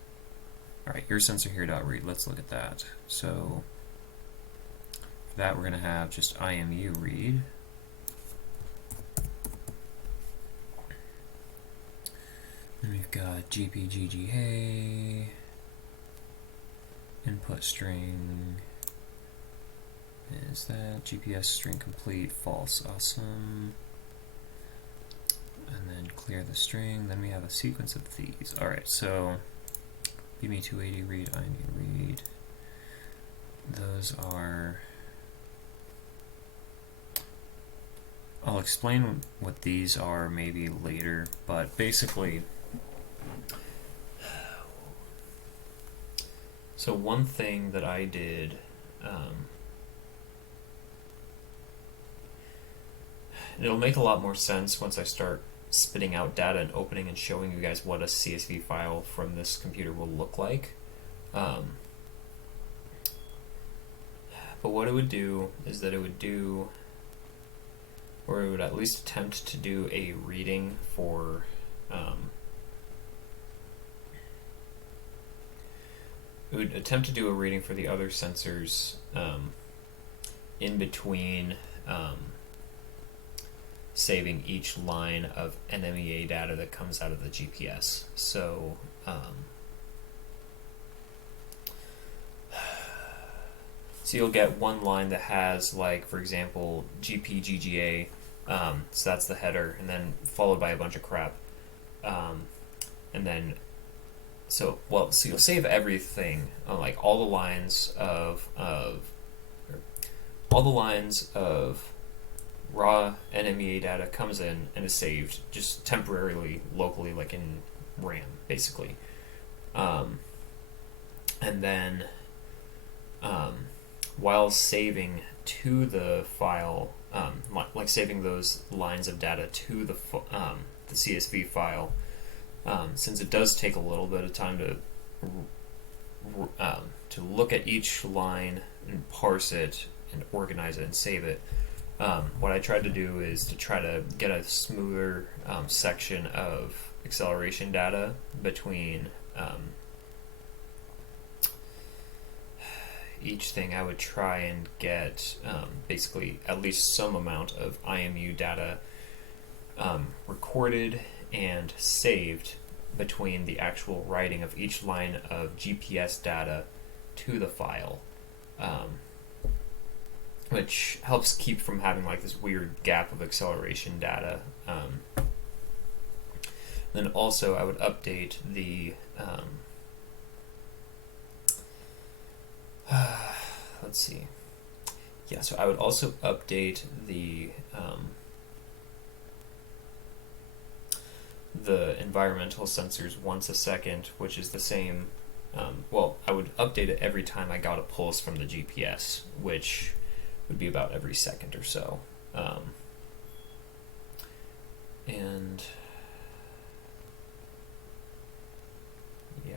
Alright, your sensor here dot read, let's look at that. So for that we're gonna have just IMU read. Then we've got GPGGA, input string, is that GPS string complete, false, awesome. And then clear the string, then we have a sequence of these. Alright, so BME280 read, IMU read, those are, I'll explain what these are maybe later, but basically, so one thing that I did, it'll make a lot more sense once I start spitting out data and opening and showing you guys what a CSV file from this computer will look like. But what it would do is that it would do, or it would at least attempt to do a reading for it would attempt to do a reading for the other sensors in between saving each line of NMEA data that comes out of the GPS. So so you'll get one line that has, like, for example, GPGGA, so that's the header, and then followed by a bunch of crap, and then so you'll save everything, like all the lines of raw NMEA data comes in and is saved just temporarily, locally, like in RAM, basically. And then while saving to the file, like saving those lines of data to the CSV file, since it does take a little bit of time to look at each line and parse it and organize it and save it, what I tried to do is to try to get a smoother section of acceleration data between each thing. I would try and get basically at least some amount of IMU data recorded and saved between the actual writing of each line of GPS data to the file, which helps keep from having like this weird gap of acceleration data. Then also I would update the let's see. Yeah, so I would also update the environmental sensors once a second, which is the same. Well, I would update it every time I got a pulse from the GPS, which would be about every second or so. And yeah.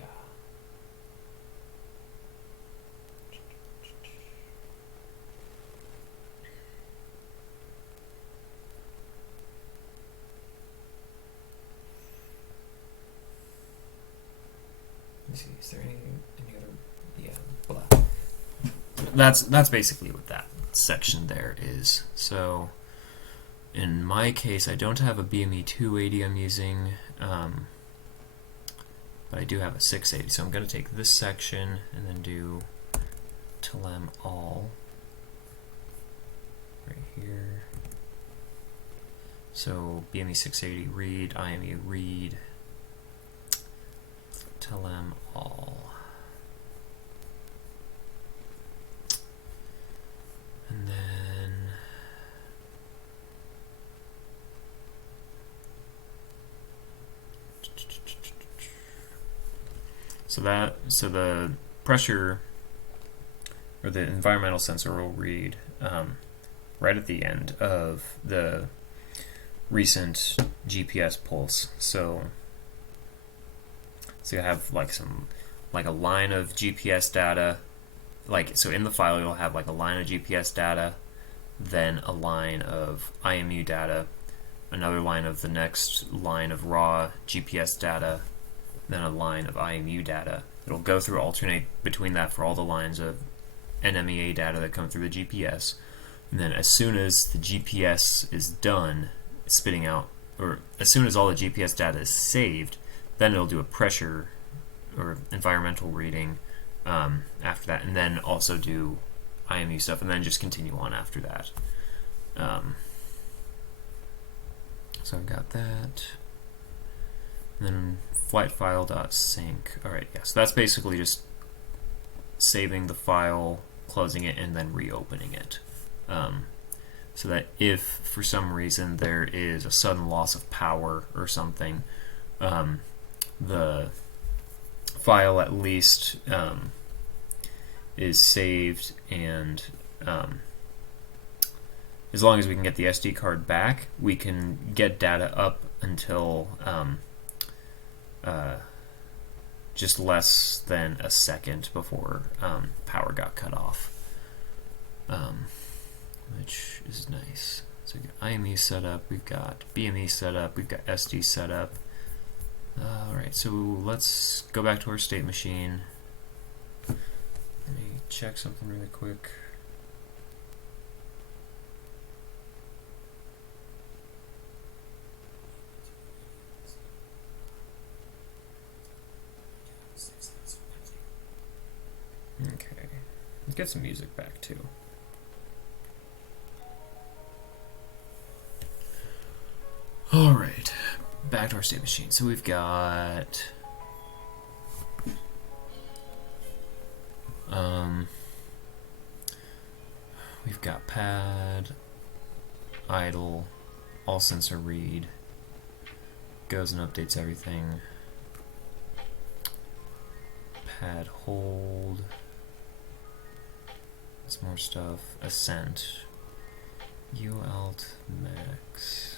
Let me see, is there any other, yeah, blah. That's basically what that section there is. So in my case, I don't have a BME 280 I'm using, but I do have a 680. So I'm going to take this section and then do telem all right here. So BME 680 read, IME read, telem all. And then so the pressure or the environmental sensor will read right at the end of the recent GPS pulse. So you have like a line of GPS data. So in the file you'll have like a line of GPS data, then a line of IMU data, another line of the next line of raw GPS data, then a line of IMU data. It'll go through, alternate between that for all the lines of NMEA data that come through the GPS. And then as soon as the GPS is done spitting out, or as soon as all the GPS data is saved, then it'll do a pressure or environmental reading after that, and then also do IMU stuff, and then just continue on after that. So I've got that. And then flight file.sync. Alright, yeah, so that's basically just saving the file, closing it, and then reopening it. So that if for some reason there is a sudden loss of power or something, the file at least is saved, and as long as we can get the SD card back, we can get data up until just less than a second before power got cut off, which is nice. So we've got IME set up, we've got BME set up, we've got SD set up. Alright, so let's go back to our state machine. Let me check something really quick. Okay, let's get some music back too. Alright, back to our state machine. So we've got pad, idle, all sensor read, goes and updates everything, pad hold, some more stuff, ascent, UAlt max.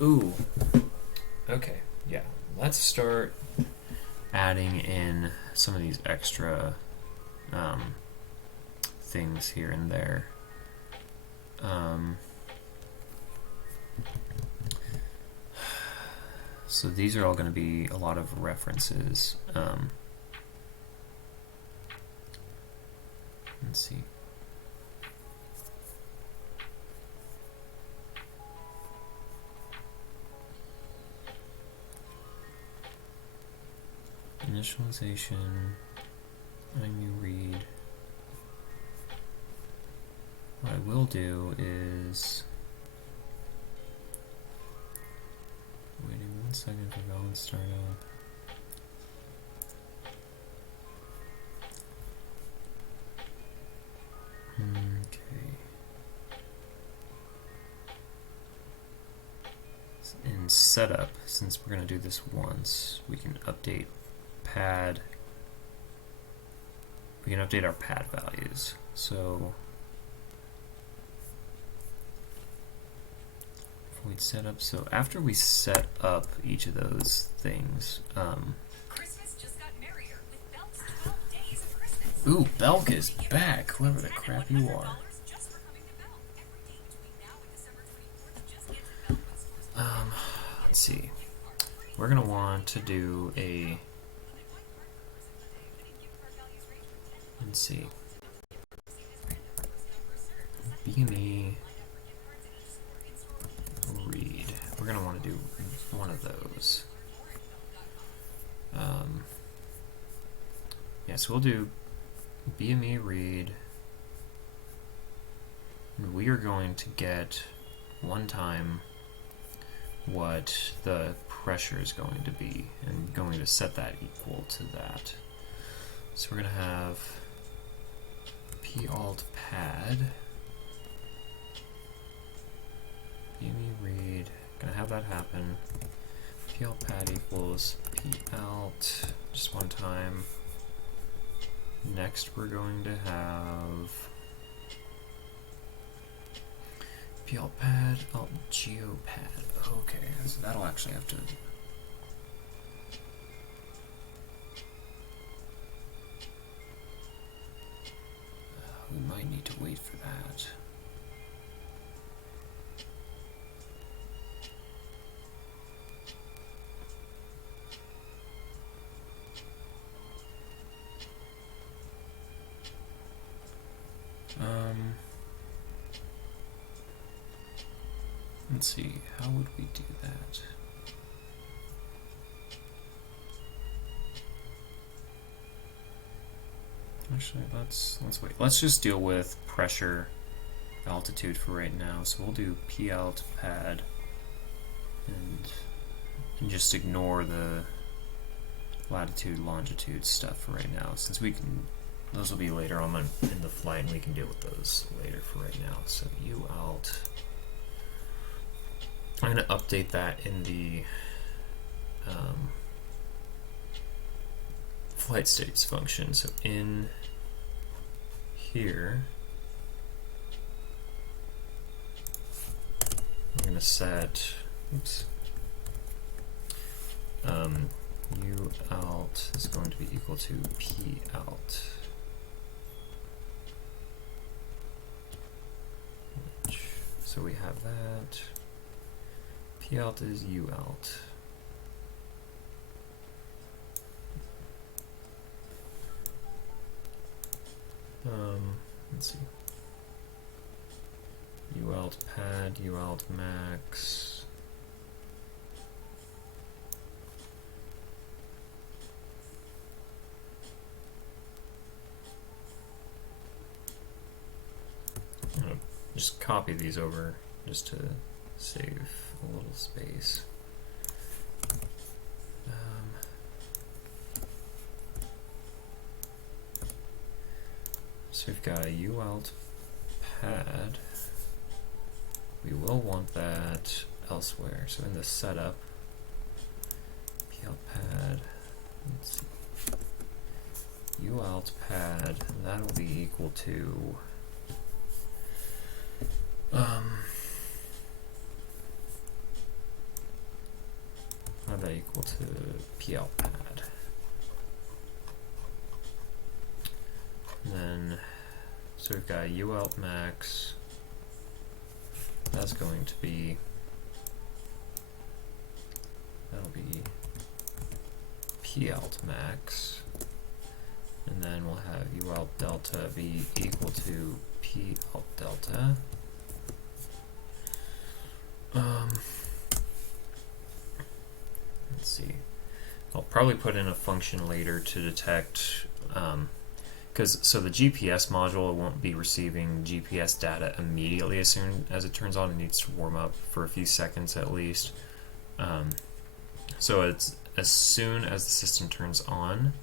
Ooh, okay, yeah, let's start adding in some of these extra things here and there. So these are all going to be a lot of references. Let's see. Initialization, IMU read. What I will do is waiting 1 second for valid startup. Okay. In setup, since we're going to do this once, we can update pad. We can update our pad values. So void setup. So after we set up each of those things, Christmas just got merrier with Belk's 12 days of Christmas. ooh, Belk is back. Whoever the crap you are. Just for coming to Belk. Every day between now and December 24th, just get to Belk when stores Let's see. We're gonna want to do a. Let's see. BME read. We're gonna want to do one of those. Yeah, so we'll do BME read. And we are going to get one time what the pressure is going to be, and going to set that equal to that. So we're going to have p-alt pad, BME read, going to have that happen, p-alt pad equals p-alt, just one time. Next we're going to have p-alt pad, alt geopad. Okay, so that'll actually have to. We might need to wait for that. Let's see, how would we do that? Actually, let's wait. Let's just deal with pressure altitude for right now. So we'll do p-alt pad and just ignore the latitude, longitude stuff for right now, since we can. Those will be later on in the flight, and we can deal with those later for right now. So u-alt. I'm going to update that in the flight states function. So in here, I'm going to set, oops, u-alt is going to be equal to p-alt. So we have that. P-alt is u-alt. Let's see. U-alt pad, U-alt max. I'm gonna just copy these over just to save a little space. So we've got a u-alt pad. We will want that elsewhere. So in the setup, p-alt pad, let's see, u-alt pad, and that will be equal to have that equal to p-alt pad. And then, so we've got u-alt max, that's going to be, that'll be P alt max, and then we'll have U alt delta be equal to P alt delta. Let's see. I'll probably put in a function later to detect, so the GPS module won't be receiving GPS data immediately as soon as it turns on. It needs to warm up for a few seconds at least. So it's as soon as the system turns on,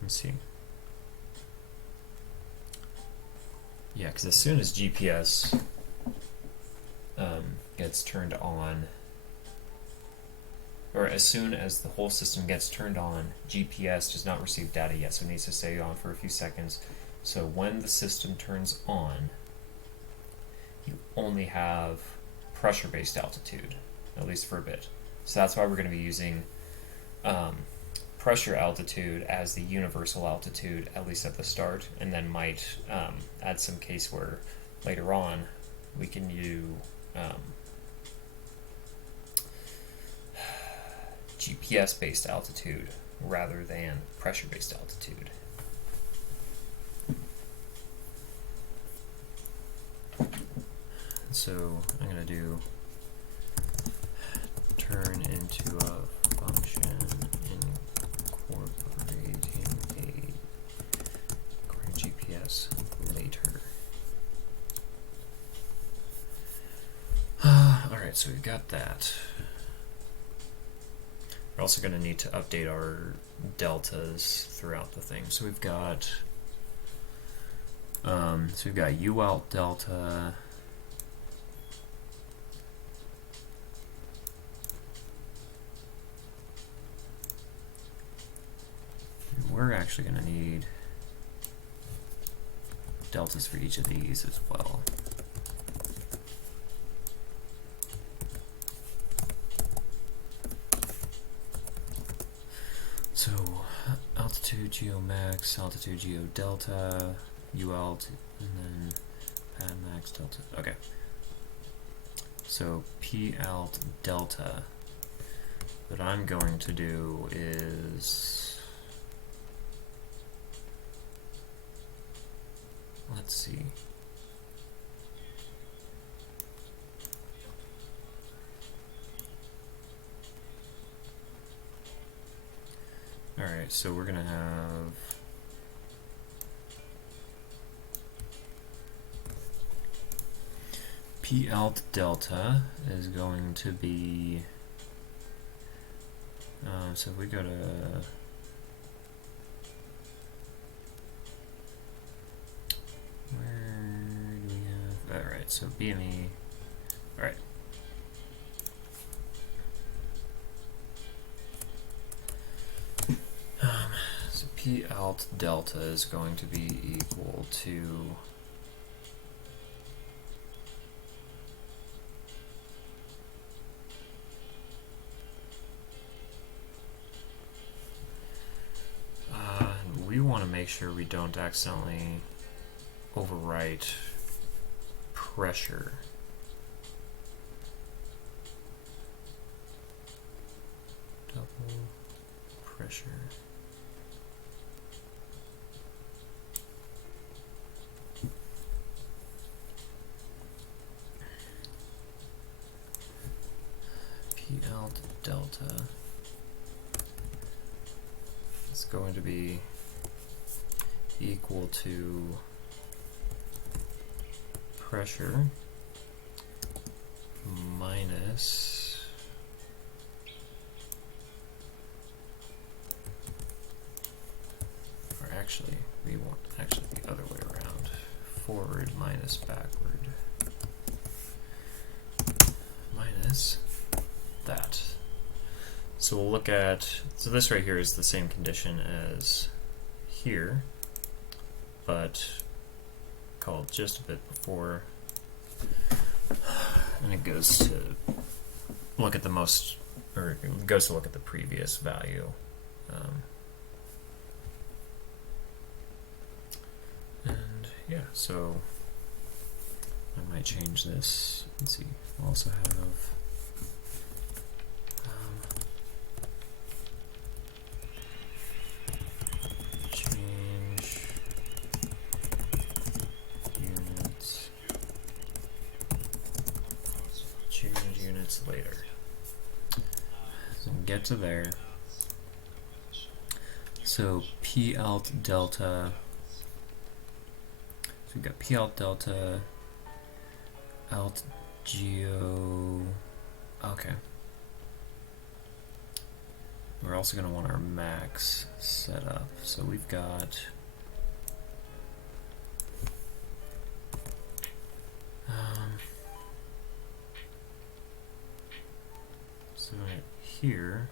let's see. Yeah, because as soon as GPS gets turned on, or as soon as the whole system gets turned on, GPS does not receive data yet, so it needs to stay on for a few seconds. So when the system turns on, you only have pressure-based altitude, at least for a bit. So that's why we're going to be using pressure altitude as the universal altitude, at least at the start, and then might add some case where later on we can do GPS-based altitude rather than pressure-based altitude. So I'm going to do turn into a function incorporating a GPS later. Alright, so we've got that. We're also going to need to update our deltas throughout the thing. So we've got U alt delta. We're actually going to need deltas for each of these as well. So altitude geo max, altitude geo delta, U alt, and then pad max delta. Okay. So P alt delta. What I'm going to do is, let's see. Alright, so we're going to have P alt delta is going to be, so if we go to where do we have, alright, so BME, alright. So P alt delta is going to be equal to we want to make sure we don't accidentally overwrite pressure. Double pressure. P alt delta is going to be equal to pressure minus actually, we want actually the other way around. Forward minus backward. Minus that. So we'll look at, so this right here is the same condition as here, but called just a bit before, and it goes to look at the most, or it goes to look at the previous value. yeah, so I might change this. Let's see. We'll also have change units. Change units later. So get to there. So P alt delta. So we've got P alt delta, alt geo. Okay. We're also going to want our max set up. So we've got so right here.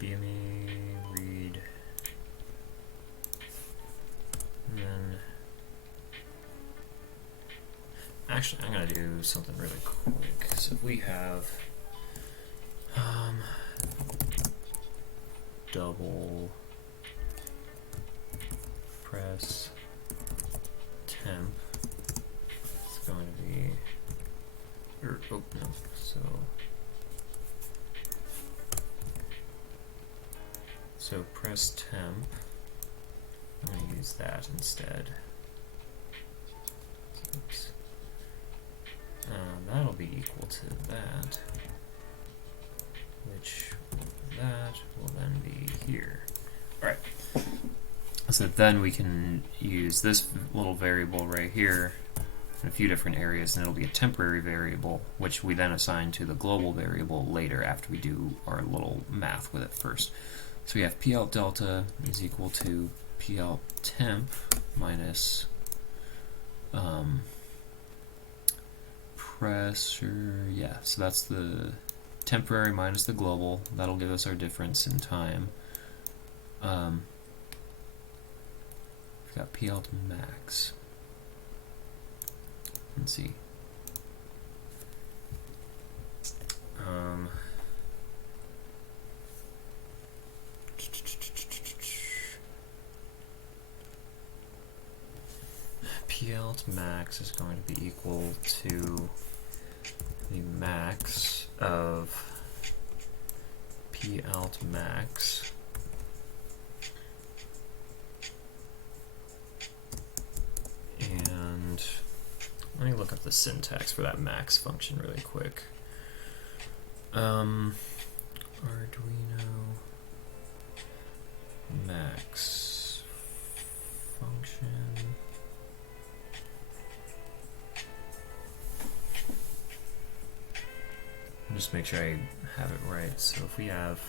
BME read, and then actually I'm gonna do something really quick. So we have double press temp. It's going to be, or oh no, so press temp. I'm going to use that instead. Oops. That'll be equal to that, which that will then be here. Alright. So then we can use this little variable right here in a few different areas, and it'll be a temporary variable, which we then assign to the global variable later after we do our little math with it first. So we have P alt delta is equal to P alt temp minus pressure, yeah, so that's the temporary minus the global. That'll give us our difference in time. We've got P alt max. Let's see. P alt max is going to be equal to the max of P alt max and let me look up the syntax for that max function really quick. Arduino max function. Just make sure I have it right. So if we have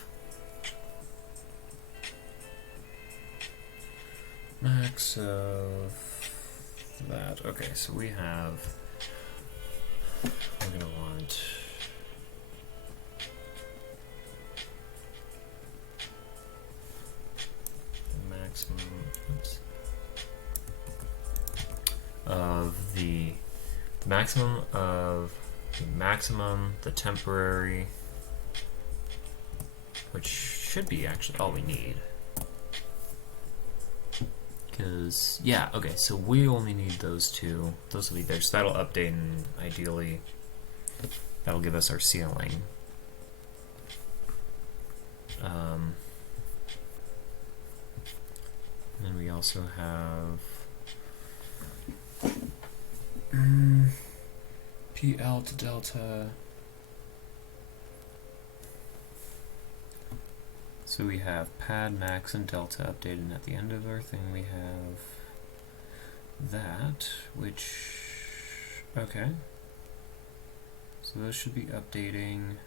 max of that, okay, so we have, we're gonna want the maximum, oops, of the maximum of the maximum, the temporary, which should be actually all we need. Because, yeah, okay, so we only need those two. Those will be there. So that'll update, and ideally, that'll give us our ceiling. And then we also have P alt delta. So we have pad, max, and delta updated, and at the end of our thing we have that, which, okay. So those should be updating.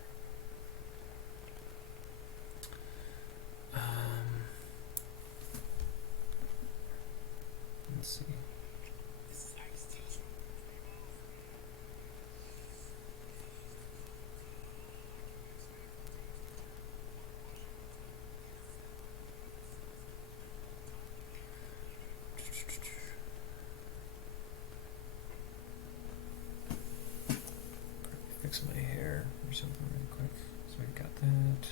Let's see. Fix my hair or something really quick. So I got that.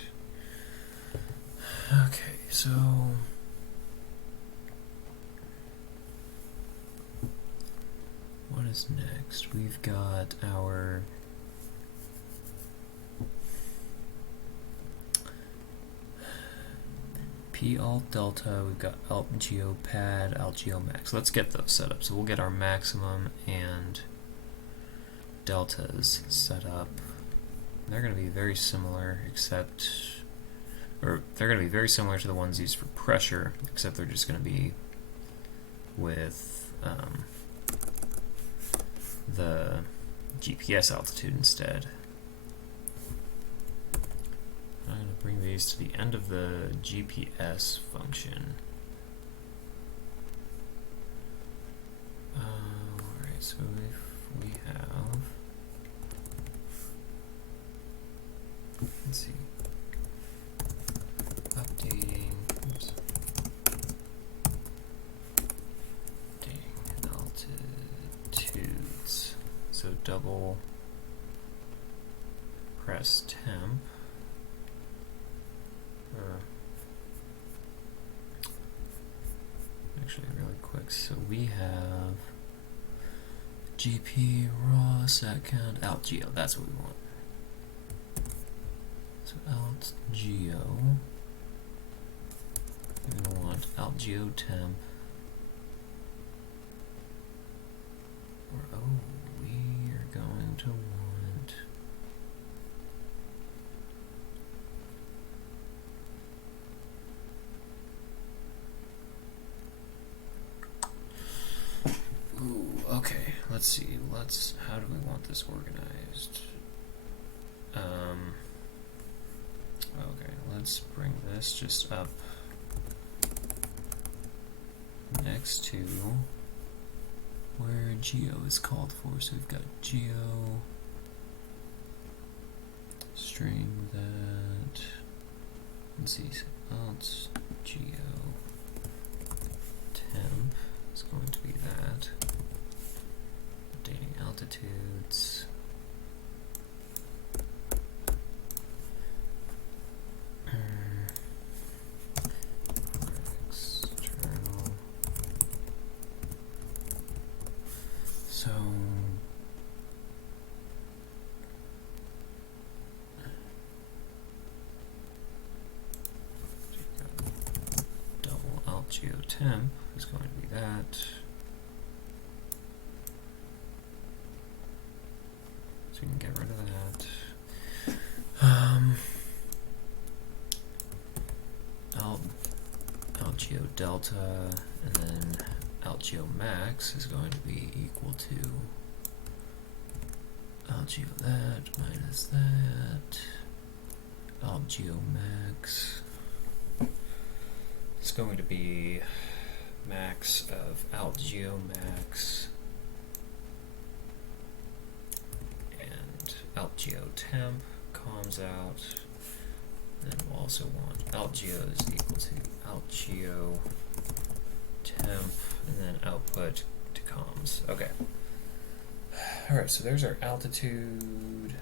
Okay, so is next? We've got our P alt delta, we've got alt geo pad, alt geo max. Let's get those set up. So we'll get our maximum and deltas set up. They're going to be very similar, they're going to be very similar to the ones used for pressure, except they're just going to be with the GPS altitude instead. I'm going to bring these to the end of the GPS function. Alright, so if we have, let's see, updating, altitudes. So double press temp, or actually really quick. So we have GP raw set count alt geo. That's what we want. So alt geo. We're going to want alt geo temp. Or we are going to want okay, let's see. How do we want this organized? Okay, let's bring this just up next to where geo is called for. So we've got geo, string that, let's see, alt geo temp is going to be that. Updating altitudes. External. So double alt geo temp is going to be that. So we can get rid of that. Alt geo delta, and then alt geo max is going to be equal to alt geo that minus that. Alt geo max is going to be max of alt geo max and alt geo temp comms out. And then we'll also want alt geo is equal to alt geo temp and then output to comms. Okay. Alright, so there's our altitude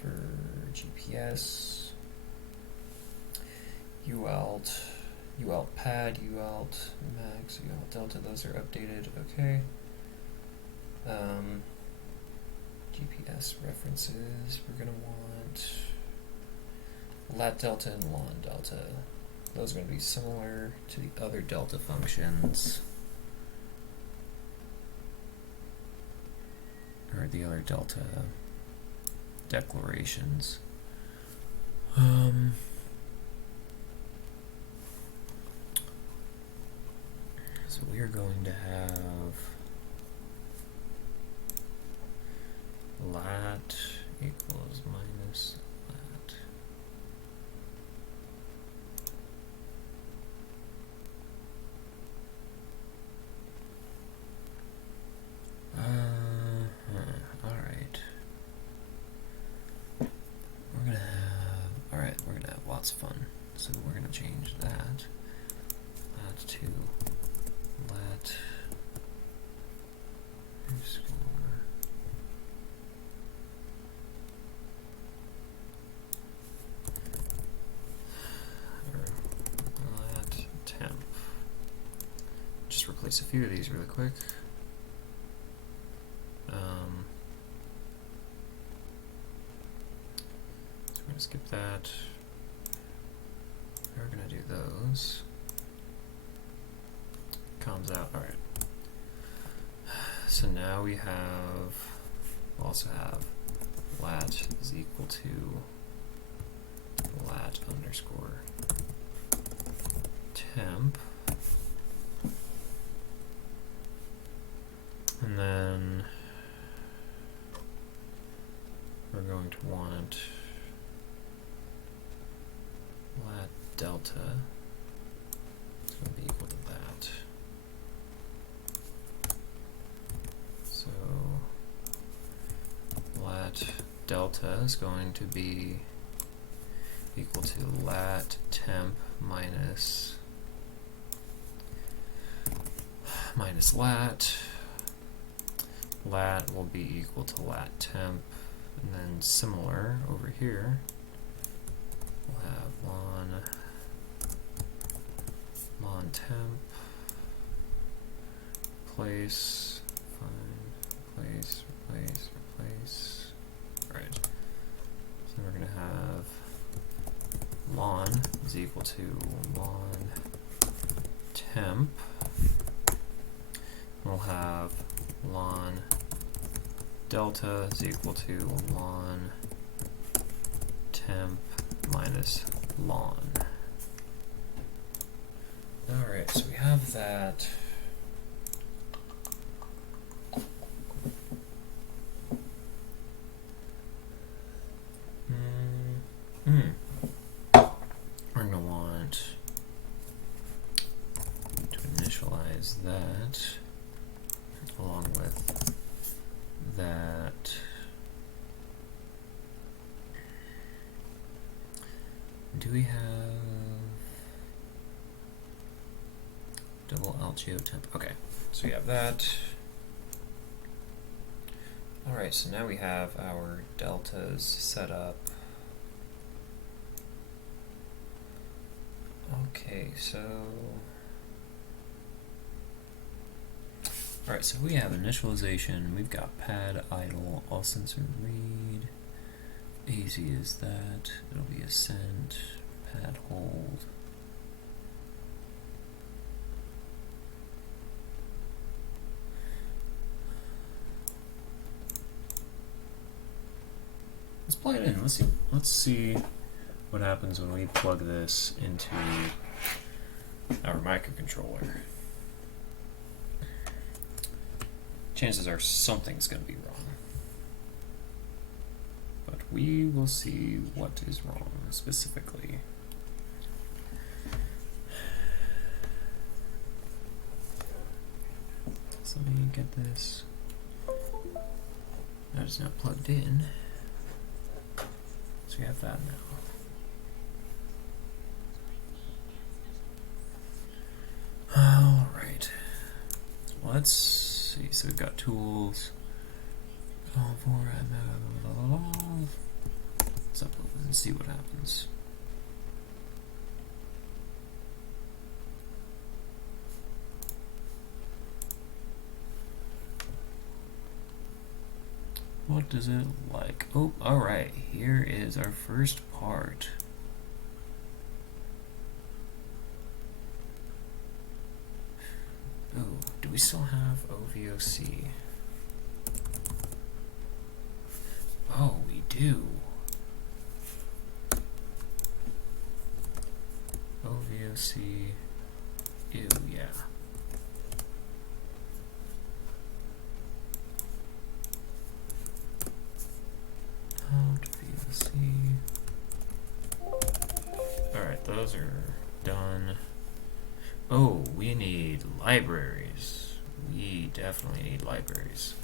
for GPS. UAlt, UAlt pad, UAlt max, UAlt delta, those are updated. Okay. GPS references, we're going to want lat delta and lon delta. Those are going to be similar to the other delta functions, or the other delta declarations. So we are going to have lat equals minus lat. Alright. We're gonna have lots of fun. So we're gonna change that to lat lat temp. Just replace a few of these really quick. skip that. We're gonna do those. Comes out. All right. So now we have. We'll also have lat is equal to lat underscore temp. And then we're going to want lat delta. It's going to be equal to that. So lat delta is going to be equal to lat temp minus lat. Lat will be equal to lat temp, and then similar over here, we'll have ln temp, place, find, place, replace. Right. So we're going to have ln is equal to ln temp. We'll have ln delta is equal to ln temp minus ln. Alright, so we have that. We're going to want to initialize that along with that. Do we have double LGO temp? Okay, so we have that. Alright, so now we have our deltas set up. Okay, so alright, so we have initialization, we've got pad idle, all sensor read, AZ is that, it'll be ascent, pad hold. Let's plug it in, let's see what happens when we plug this into our microcontroller. Chances are something's going to be wrong. But we will see what is wrong specifically. So let me get this. That is not plugged in. So we have that now. Alright. Let's see. So we've got tools. Let's upload and see what happens. What does it look like? Oh, alright. Here is our first part. Oh, do we still have OVOC? Oh, we do. OVOC. Ew, yeah. Out VOC. Alright, those are done. Oh, we need libraries. We definitely need libraries.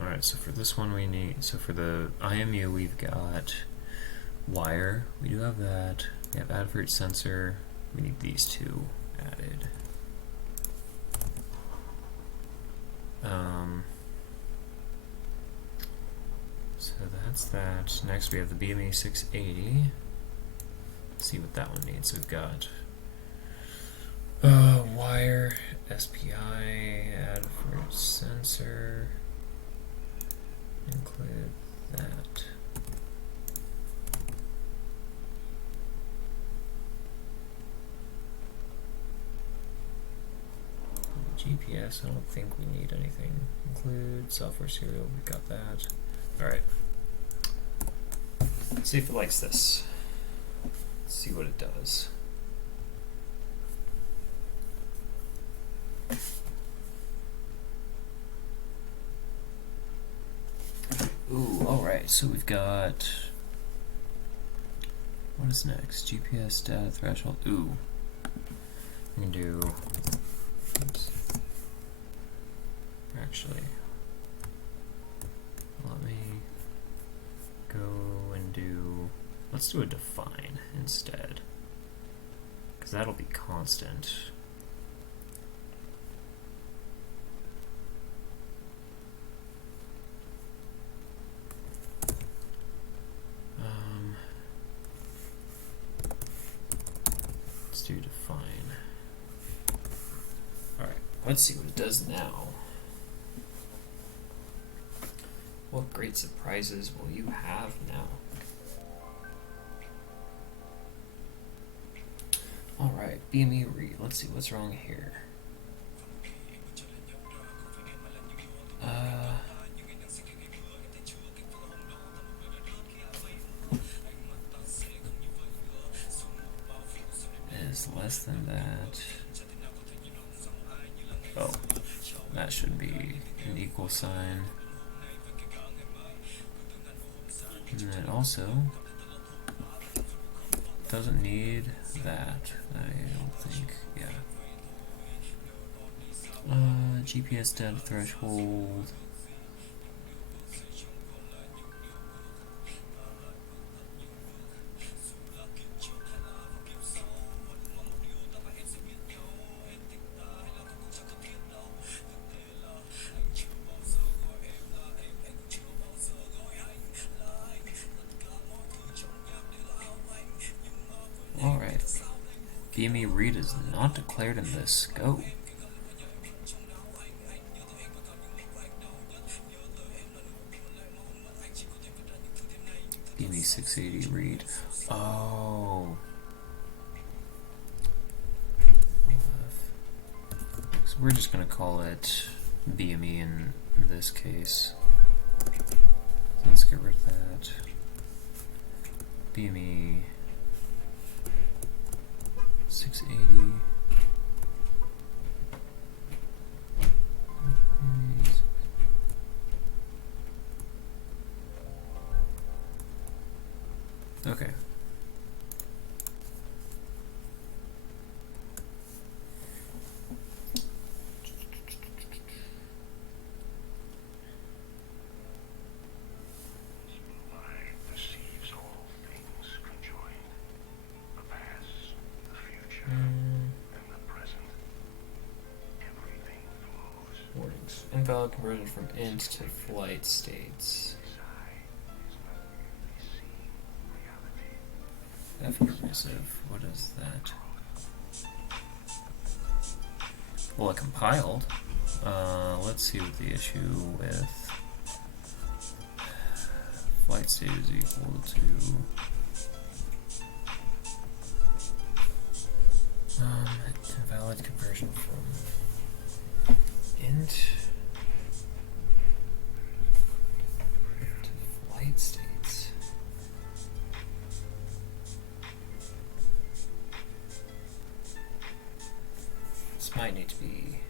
Alright, so for this one we need, so for the IMU we've got wire, we do have that. We have advert sensor, we need these two added. So that's that. Next we have the BME 680. Let's see what that one needs. We've got wire, SPI, advert sensor, include that. GPS, I don't think we need anything. Include software serial, we got that. Alright. Let's see if it likes this. Let's see what it does. Ooh, alright, so we've got... What is next? GPS data threshold. Ooh. We can do... Oops. Actually, let me go and do... Let's do a define instead. Because that'll be constant. Let's do define. Alright, let's see what it does now. What great surprises will you have now? Alright, BME read. Let's see what's wrong here. Is less than that. Oh, that should be an equal sign. And then also doesn't need that, I don't think. Yeah. GPS data threshold. Alright. BME read is not declared in this scope. BME 680 read. Oh. So we're just going to call it BME in this case. Let's get rid of that. BME 680. Okay. Warnings. Invalid conversion from int to flight states. F permissive. What is that? Well, it compiled. Let's see what the issue with flight state is equal to. Invalid conversion from int to flight states. This might need to be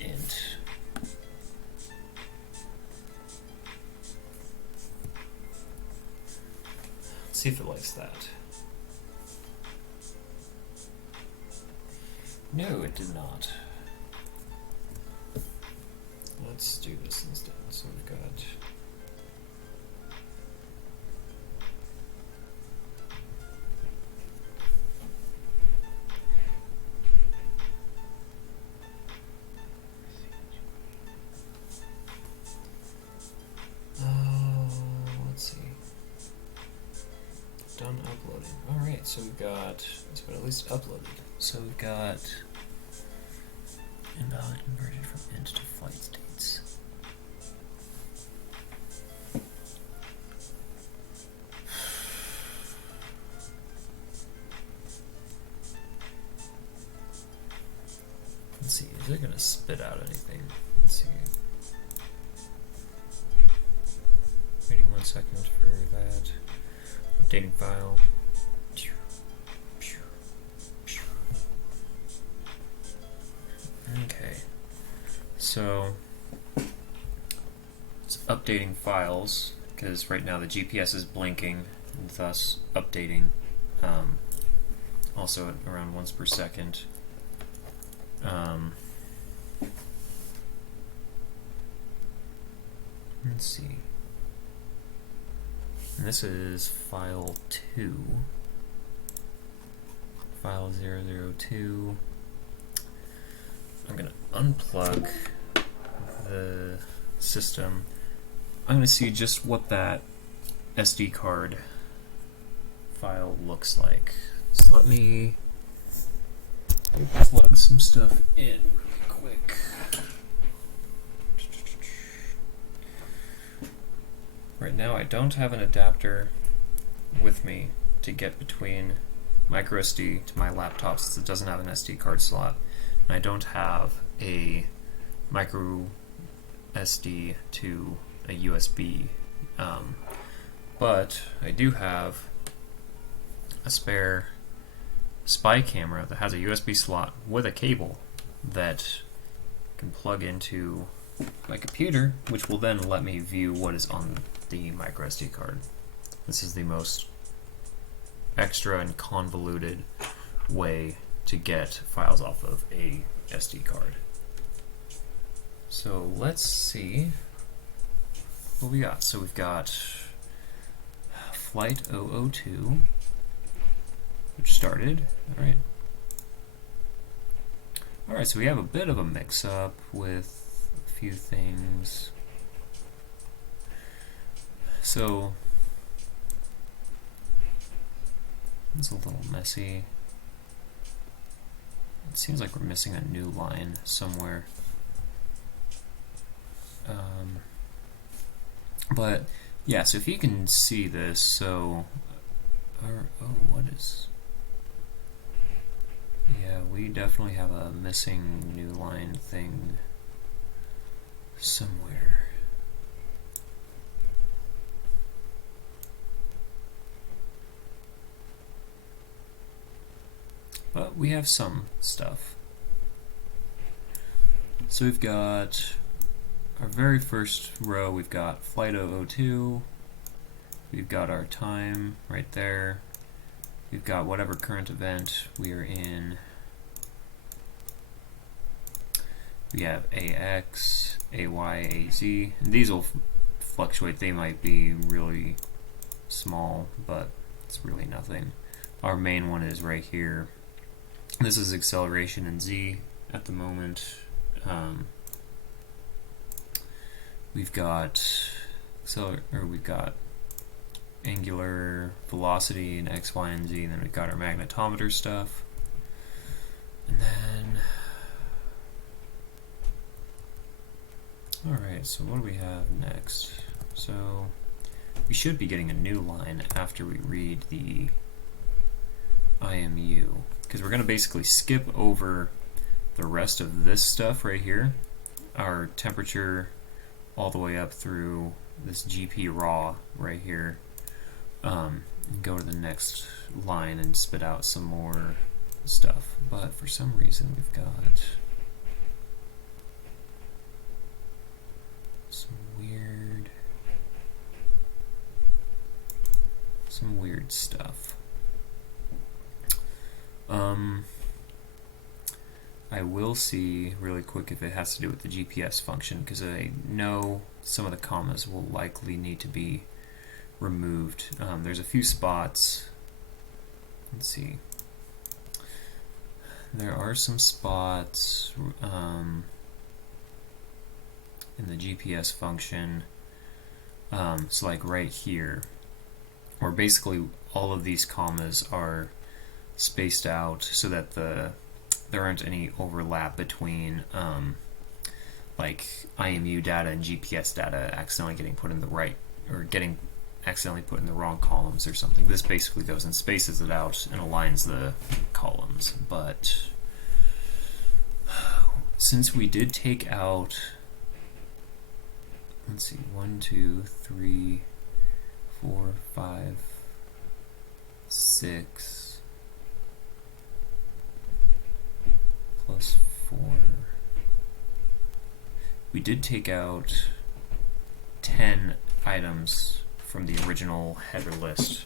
int. Let's see if it likes that. No, it did not. Let's do this instead. So we've got let's see. Done uploading. Alright, so we've got it's been at least uploaded. So we've got invalid conversion from int to flight states. Let's see, is it gonna spit out anything? Let's see. Waiting 1 second for that. Updating file. Okay. So it's updating files because right now the GPS is blinking, thus updating. Also at around once per second. Let's see. And this is file 2. File 002. I'm going to unplug the system. I'm going to see just what that SD card file looks like. So let me plug some stuff in really quick. Right now I don't have an adapter with me to get between microSD to my laptop since it doesn't have an SD card slot. And I don't have a micro SD to a USB, but I do have a spare spy camera that has a USB slot with a cable that can plug into my computer, which will then let me view what is on the micro SD card. This is the most extra and convoluted way to get files off of a SD card. So let's see what we got. So we've got Flight 002, which started. Alright, so we have a bit of a mix-up with a few things. So it's a little messy. It seems like we're missing a new line somewhere. But yeah, so if you can see this, so what is? Yeah, we definitely have a missing new line thing somewhere. But we have some stuff. So we've got our very first row, we've got Flight 002, we've got our time right there, we've got whatever current event we are in, we have AX, AY, AZ, and these will fluctuate, they might be really small, but it's really nothing. Our main one is right here. This is acceleration in Z at the moment. We've got angular velocity in X, Y, and Z, and then we've got our magnetometer stuff. And then, alright, so what do we have next? So, we should be getting a new line after we read the IMU, because we're going to basically skip over the rest of this stuff right here, our temperature all the way up through this GP raw right here, and go to the next line and spit out some more stuff. But for some reason we've got some weird stuff. I will see really quick if it has to do with the GPS function, because I know some of the commas will likely need to be removed. There's a few spots. Let's see. There are some spots in the GPS function, so like right here, where basically all of these commas are spaced out so that there aren't any overlap between like IMU data and GPS data accidentally getting put in the right, or getting accidentally put in the wrong columns or something. This basically goes and spaces it out and aligns the columns. But since we did take out, let's see, 1, 2, 3, 4, 5, 6 plus 4. We did take out 10 items from the original header list.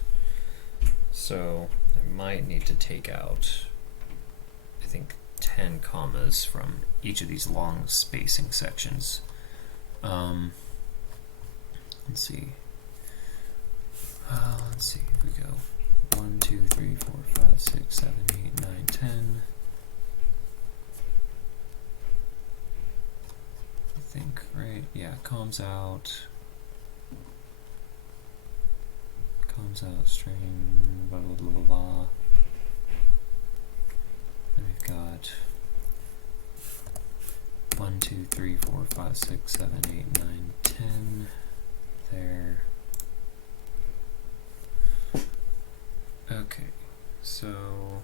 So I might need to take out, I think, 10 commas from each of these long spacing sections. Let's see. Let's see, here we go. 1, 2, 3, 4, 5, 6, 7, 8, 9, 10. I think, right? Yeah, comms out, string, blah, blah, blah, blah, blah. And we've got 1, 2, 3, 4, 5, 6, 7, 8, 9, 10 there. Okay, so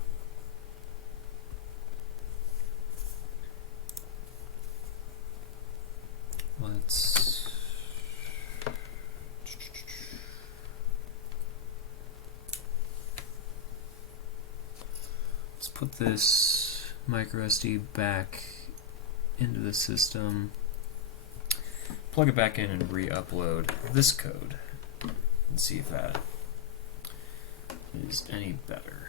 let's put this micro SD back into the system, plug it back in, and re-upload this code and see if that is any better.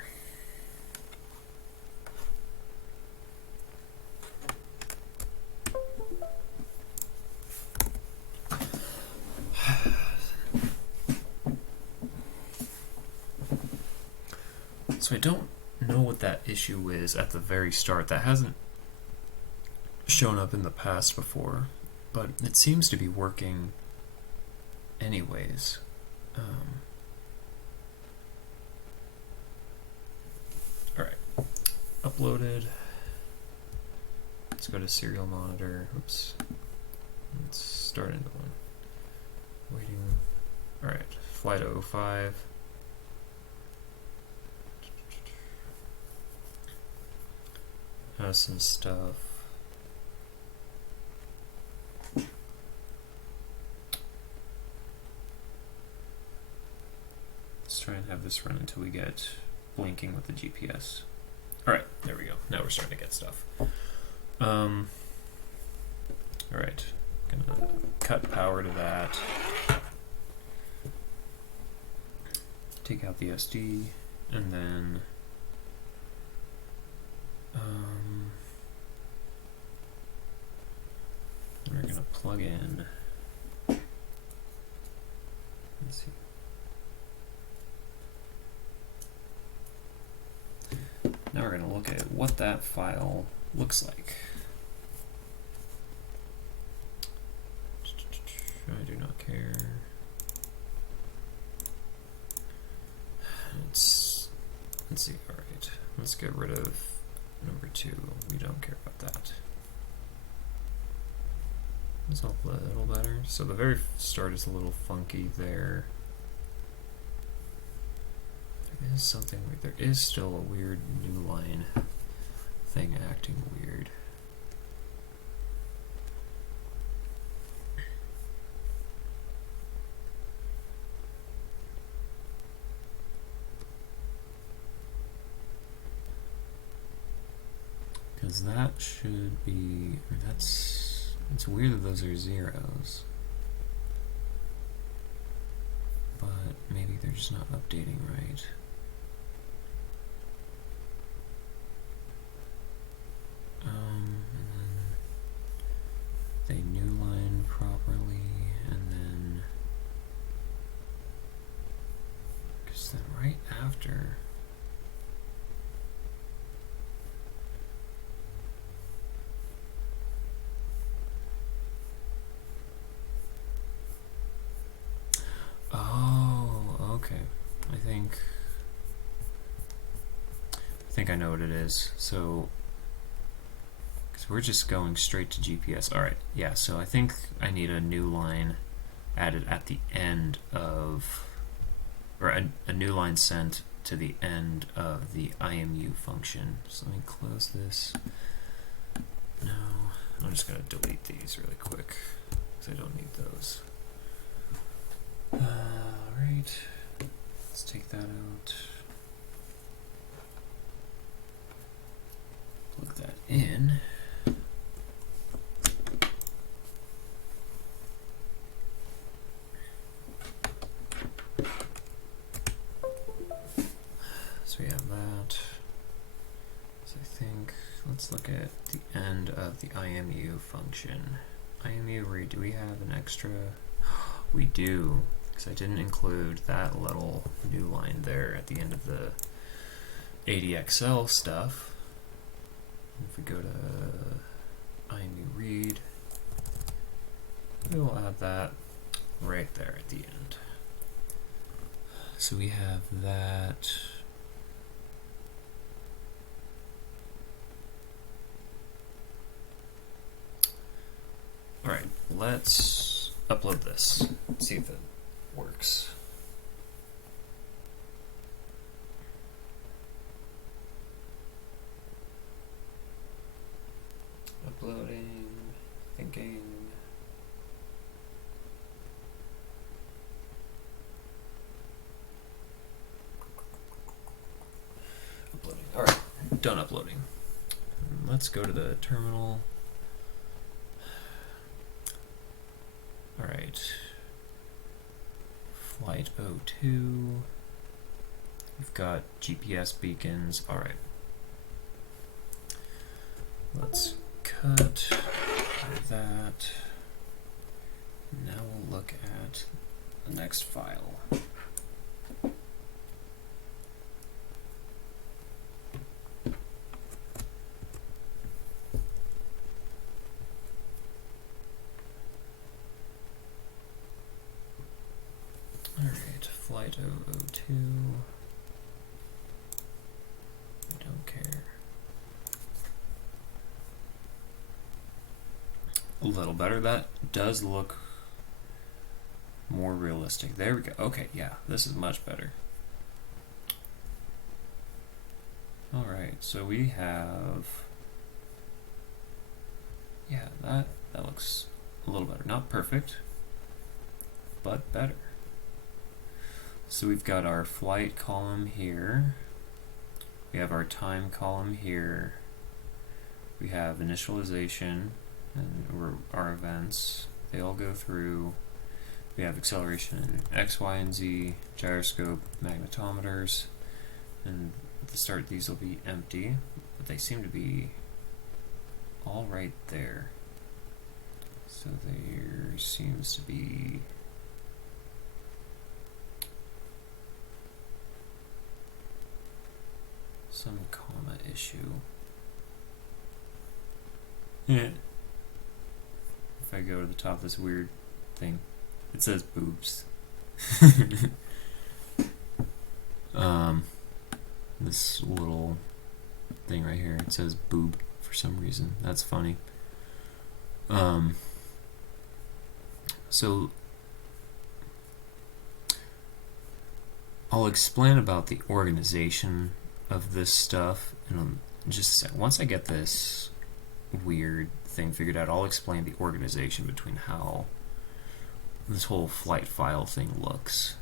So I don't know what that issue is at the very start. That hasn't shown up in the past before, but it seems to be working anyways. Alright, uploaded. Let's go to serial monitor. Oops. Let's start into one. Waiting. Alright, flight 05. Has some stuff. Let's try and have this run until we get blinking with the GPS. Alright, there we go. Now we're starting to get stuff. Alright, gonna cut power to that. Take out the SD, and then we're gonna plug in. Let's see. Now we're gonna look at what that file looks like. I do not care. Let's see. All right, let's get rid of number 2. We don't care about that. It's a little better. So the very start is a little funky there. There is something weird. There is still a weird new line thing acting weird. Because that should be, it's weird that those are zeros, but maybe they're just not updating right. And then they new line properly, and then, because then right after, okay, I think I know what it is. So, because we're just going straight to GPS. All right, yeah. So I think I need a new line added at the end of, or a new line sent to the end of the IMU function. So let me close this. No, I'm just gonna delete these really quick because I don't need those. Alright, let's take that out. Plug that in. So we have that. So I think, let's look at the end of the IMU function. IMU read, do we have an extra? We do, because I didn't include that little new line there at the end of the ADXL stuff. If we go to IMU read, we will add that right there at the end. So we have that. Alright, let's upload this, see if it works. Uploading, thinking. Uploading. Alright, done uploading. Let's go to the terminal. Alright. Flight 02. We've got GPS beacons. Alright. Let's cut that. Now we'll look at the next file. Alright, flight 002. I don't care. A little better. That does look more realistic. There we go. Okay, yeah, this is much better. Alright, so we have, yeah, that looks a little better. Not perfect, but better. So we've got our flight column here. We have our time column here. We have initialization and our events. They all go through. We have acceleration in X, Y, and Z, gyroscope, magnetometers, and at the start these will be empty, but they seem to be all right there. So there seems to be some comma issue. Yeah. If I go to the top of this weird thing, it says boobs. This little thing right here, it says boob for some reason. That's funny. So I'll explain about the organization of this stuff in just a sec. Once I get this weird thing figured out, I'll explain the organization between how this whole flight file thing looks.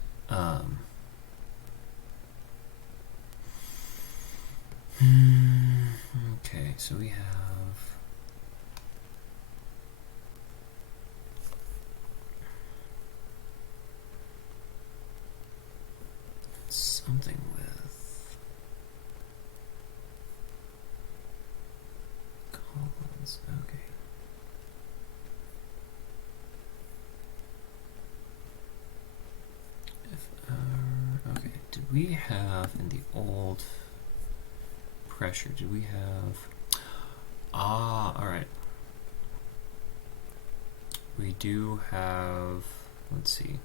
Okay, so we have something with columns. Okay. Okay, did we have in the old pressure, did we have, alright, we do have, let's see,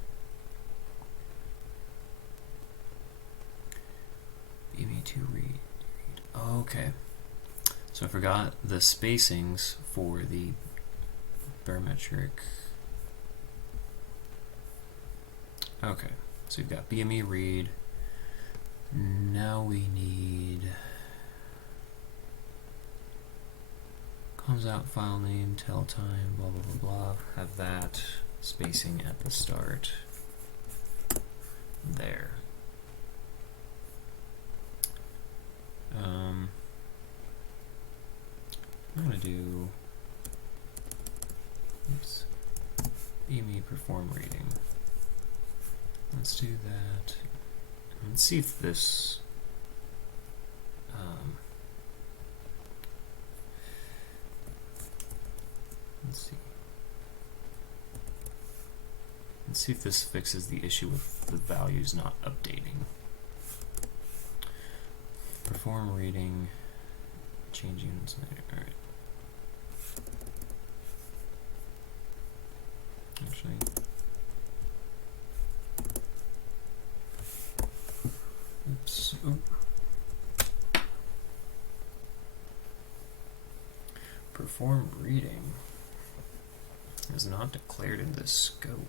BB2 read, okay, so I forgot the spacings for the barometric. Okay, so we've got BME read. Now we need comes out file name, tell time, blah blah blah blah. Have that spacing at the start. There. I'm gonna do BME perform reading. Let's do that. Let's see if this let's see if this fixes the issue with the values not updating. Perform reading, change units. All right. Actually, oops. Oh. Perform reading is not declared in this scope.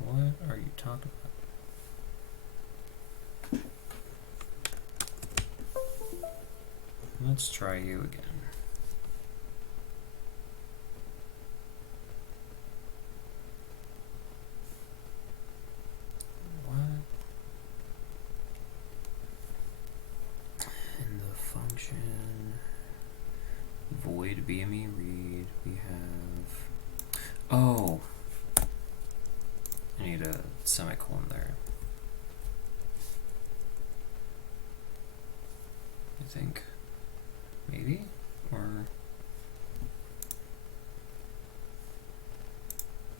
What are you talking about? Let's try you again. What? In the function void BME read, we have. Oh! I need a semicolon there. I think. Maybe? Or.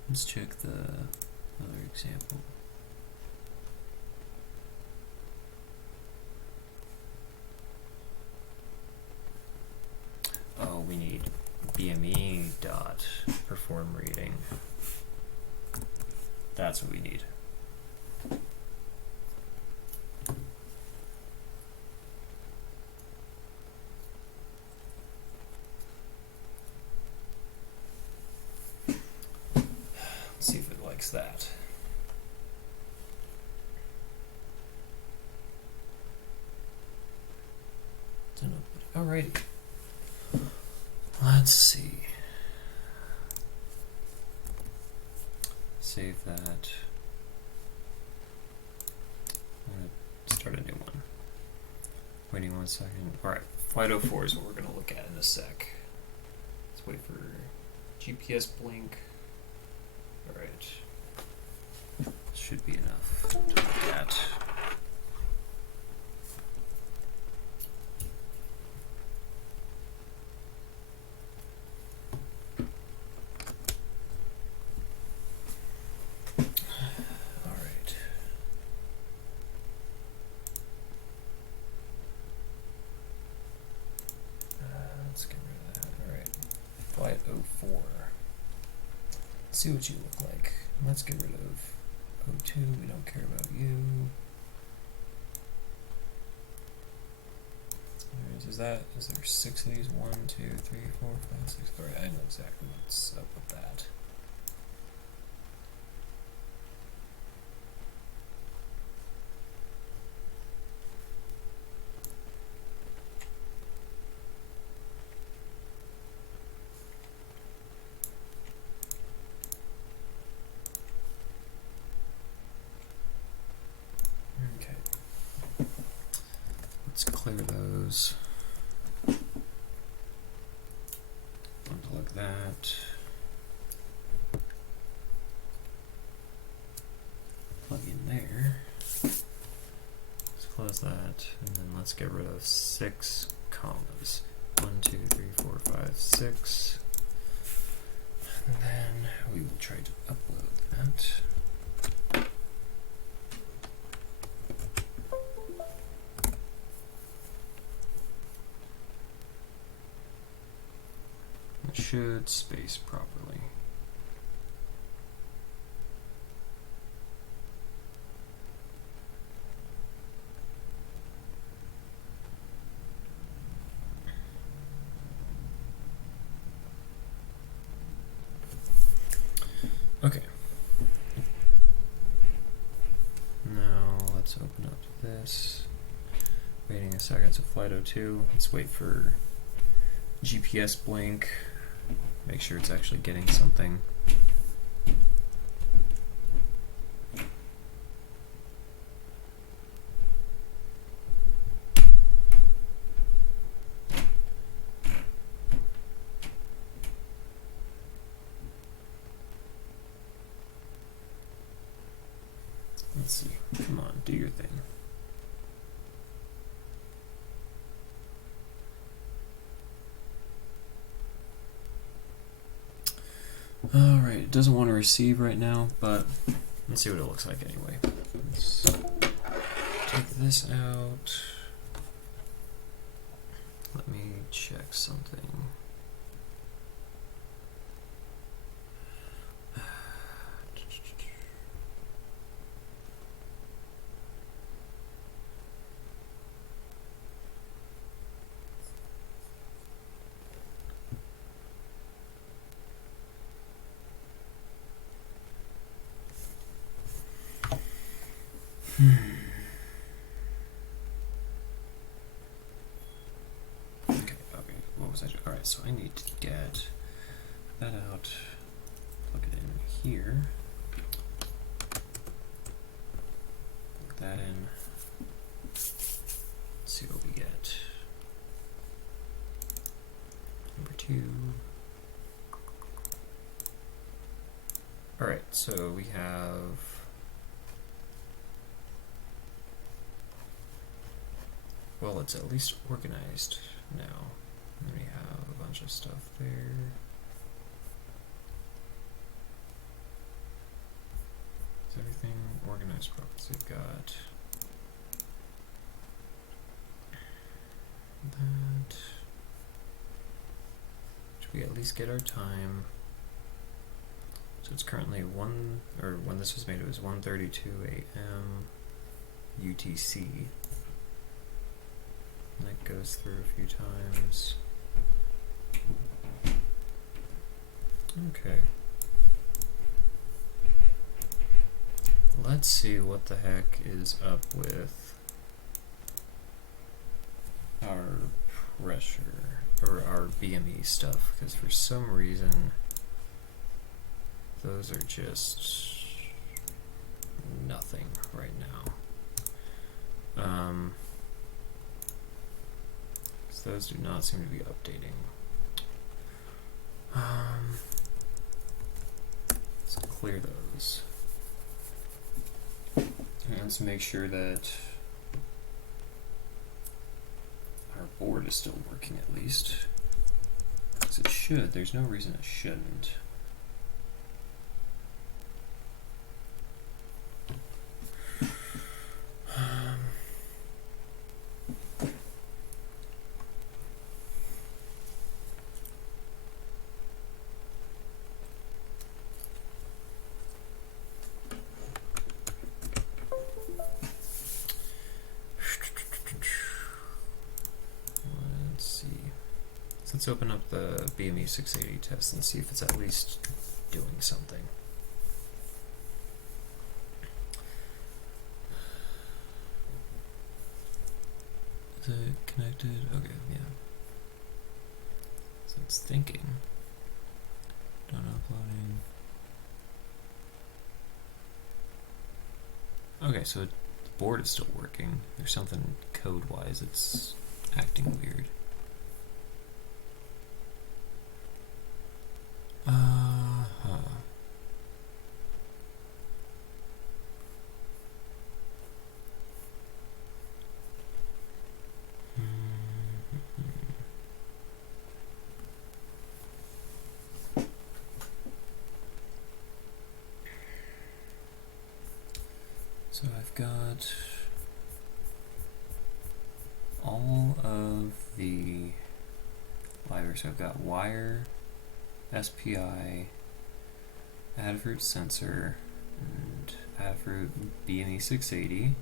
Let's check the other example. Oh, we need BME dot perform reading. That's what we need. Let's see if it likes that. Alrighty. Let's see. Save that. I'm going to start a new one. Waiting 1 second. Alright, Flight 04 is what we're going to look at in a sec. Let's wait for GPS blink. Alright. Should be enough to look at. See what you look like. Let's get rid of O2. We don't care about you. Is there 6 of these? 1, 2, 3, 4, 5, 6. Alright, I know exactly what's up with that. Clear those. Unplug that. Plug in there. Let's close that, and then let's get rid of 6 commas. 1, 2, 3, 4, 5, 6. And then we will try to upload that. Should space properly. Okay. Now let's open up this. Waiting a second, so flight 02. Let's wait for GPS blink. Make sure it's actually getting something. Let's see. Come on, do your thing. Alright, it doesn't want to receive right now, but let's see what it looks like anyway. Let's take this out. Let me check something. Okay, what was I doing? Alright, so I need to get that out, plug it in here, plug that in, let's see what we get. Number 2. Alright, so we have well, it's at least organized now. And we have a bunch of stuff there. Is everything organized properly? So we've got that. Should we at least get our time? So it's currently when this was made, it was 1:32 a.m. UTC. And that goes through a few times. Okay. Let's see what the heck is up with our pressure, or our BME stuff, because for some reason those are just nothing right now. Those do not seem to be updating. Let's clear those. And let's make sure that our board is still working at least. Because it should, there's no reason it shouldn't. Let's open up the BME 680 test and see if it's at least doing something. Is it connected? Okay, yeah. So it's thinking. Done uploading. Okay, so the board is still working. There's something code-wise that's acting weird. So I've got all of the libraries. So I've got wire, SPI, Adafruit sensor, and Adafruit BME 680.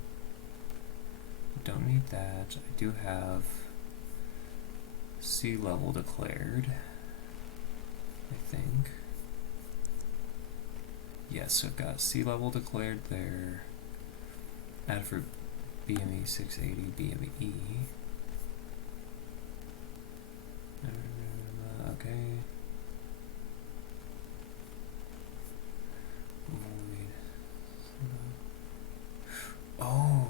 Don't need that. I do have sea level declared, I think. Yes, so I've got sea level declared there. Adafruit BME 680 BME. Okay. Oh,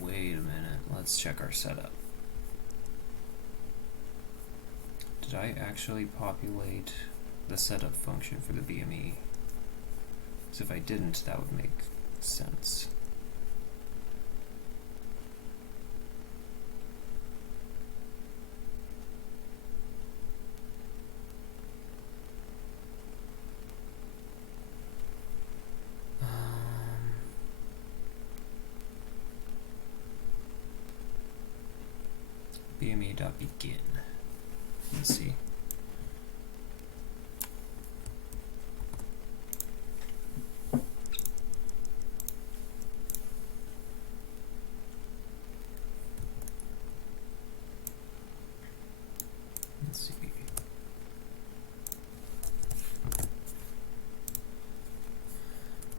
wait a minute. Let's check our setup. Did I actually populate the setup function for the BME? Because if I didn't, that would make sense. BME.begin. Let's see. Let's see.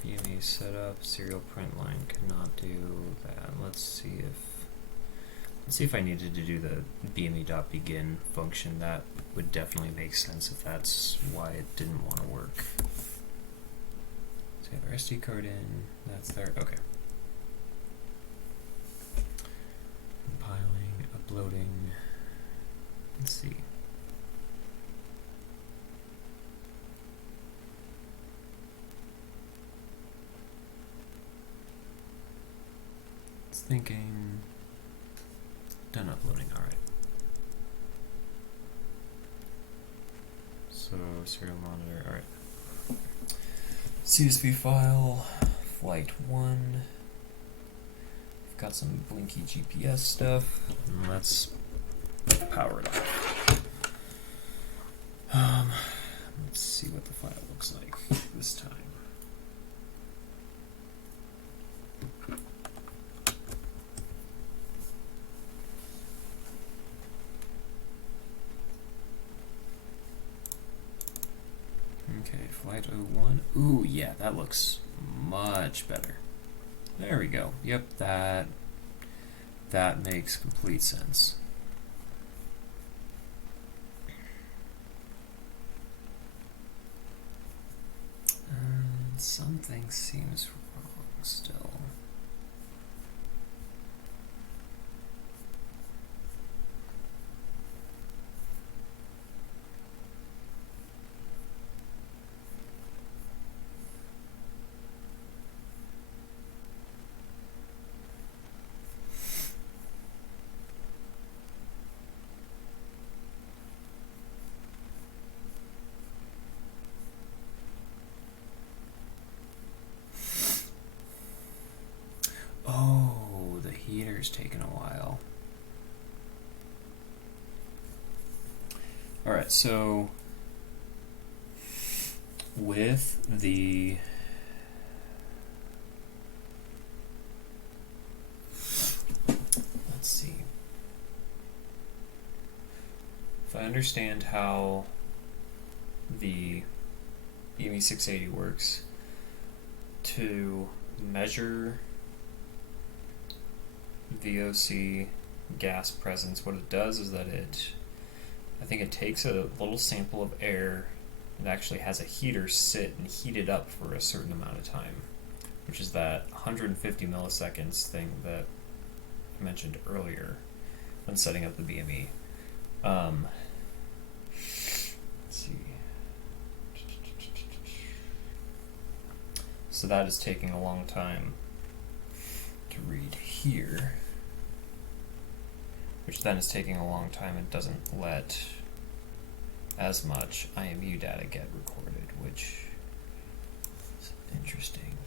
BME setup, serial print line cannot do that. Let's see if I needed to do the BME.begin function. That would definitely make sense if that's why it didn't want to work. So we have our SD card in, that's there, okay. Compiling, uploading, let's see. It's thinking. Done uploading, alright. So, serial monitor, alright. CSV file, flight 1. We've got some blinky GPS stuff. And let's power it off. Let's see what the file looks like this time. Okay, flight 01. Ooh, yeah, that looks much better. There we go. Yep, that makes complete sense. Something seems wrong still. Oh, the heater's taking a while. Alright, so with the let's see. If I understand how the BME 680 works, to measure VOC gas presence, what it does is that I think it takes a little sample of air and actually has a heater sit and heat it up for a certain amount of time, which is that 150 milliseconds thing that I mentioned earlier when setting up the BME. Let's see. So that is taking a long time to read here, which then is taking a long time and doesn't let as much IMU data get recorded, which is interesting.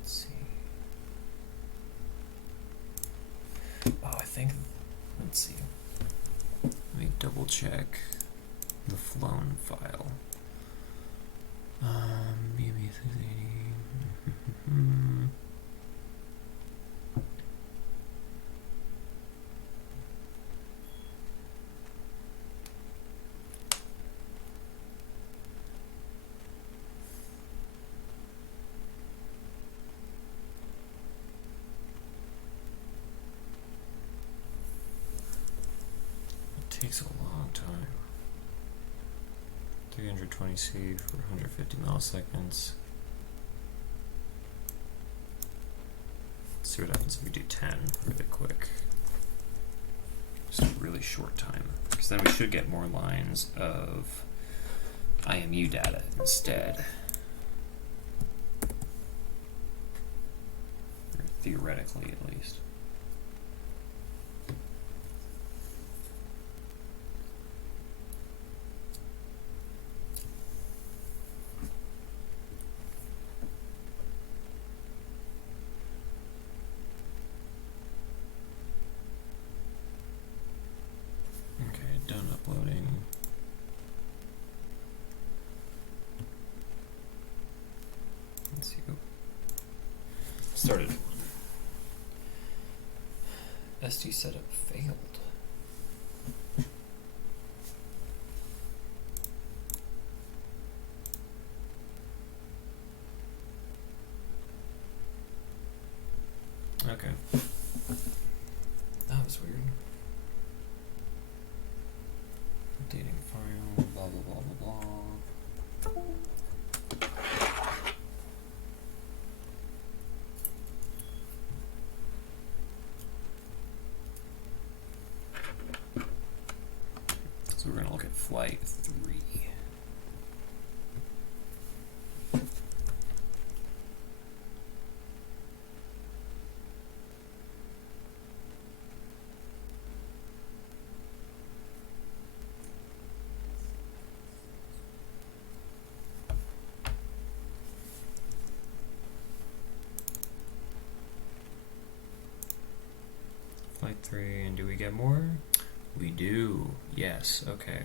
Let's see. Oh, I think, let's see. Let me double check the flown file. BME 680. takes a long time. 320 C for 150 milliseconds. Let's see what happens if we do 10 really quick. Just a really short time. Because then we should get more lines of IMU data instead. Or theoretically, at least. Okay, done uploading. Let's see. Started one. SD setup failed. Okay. That was weird. Updating file, blah blah blah blah blah. So we're gonna look at flight 3. Flight 3, and do we get more? We do, yes, okay.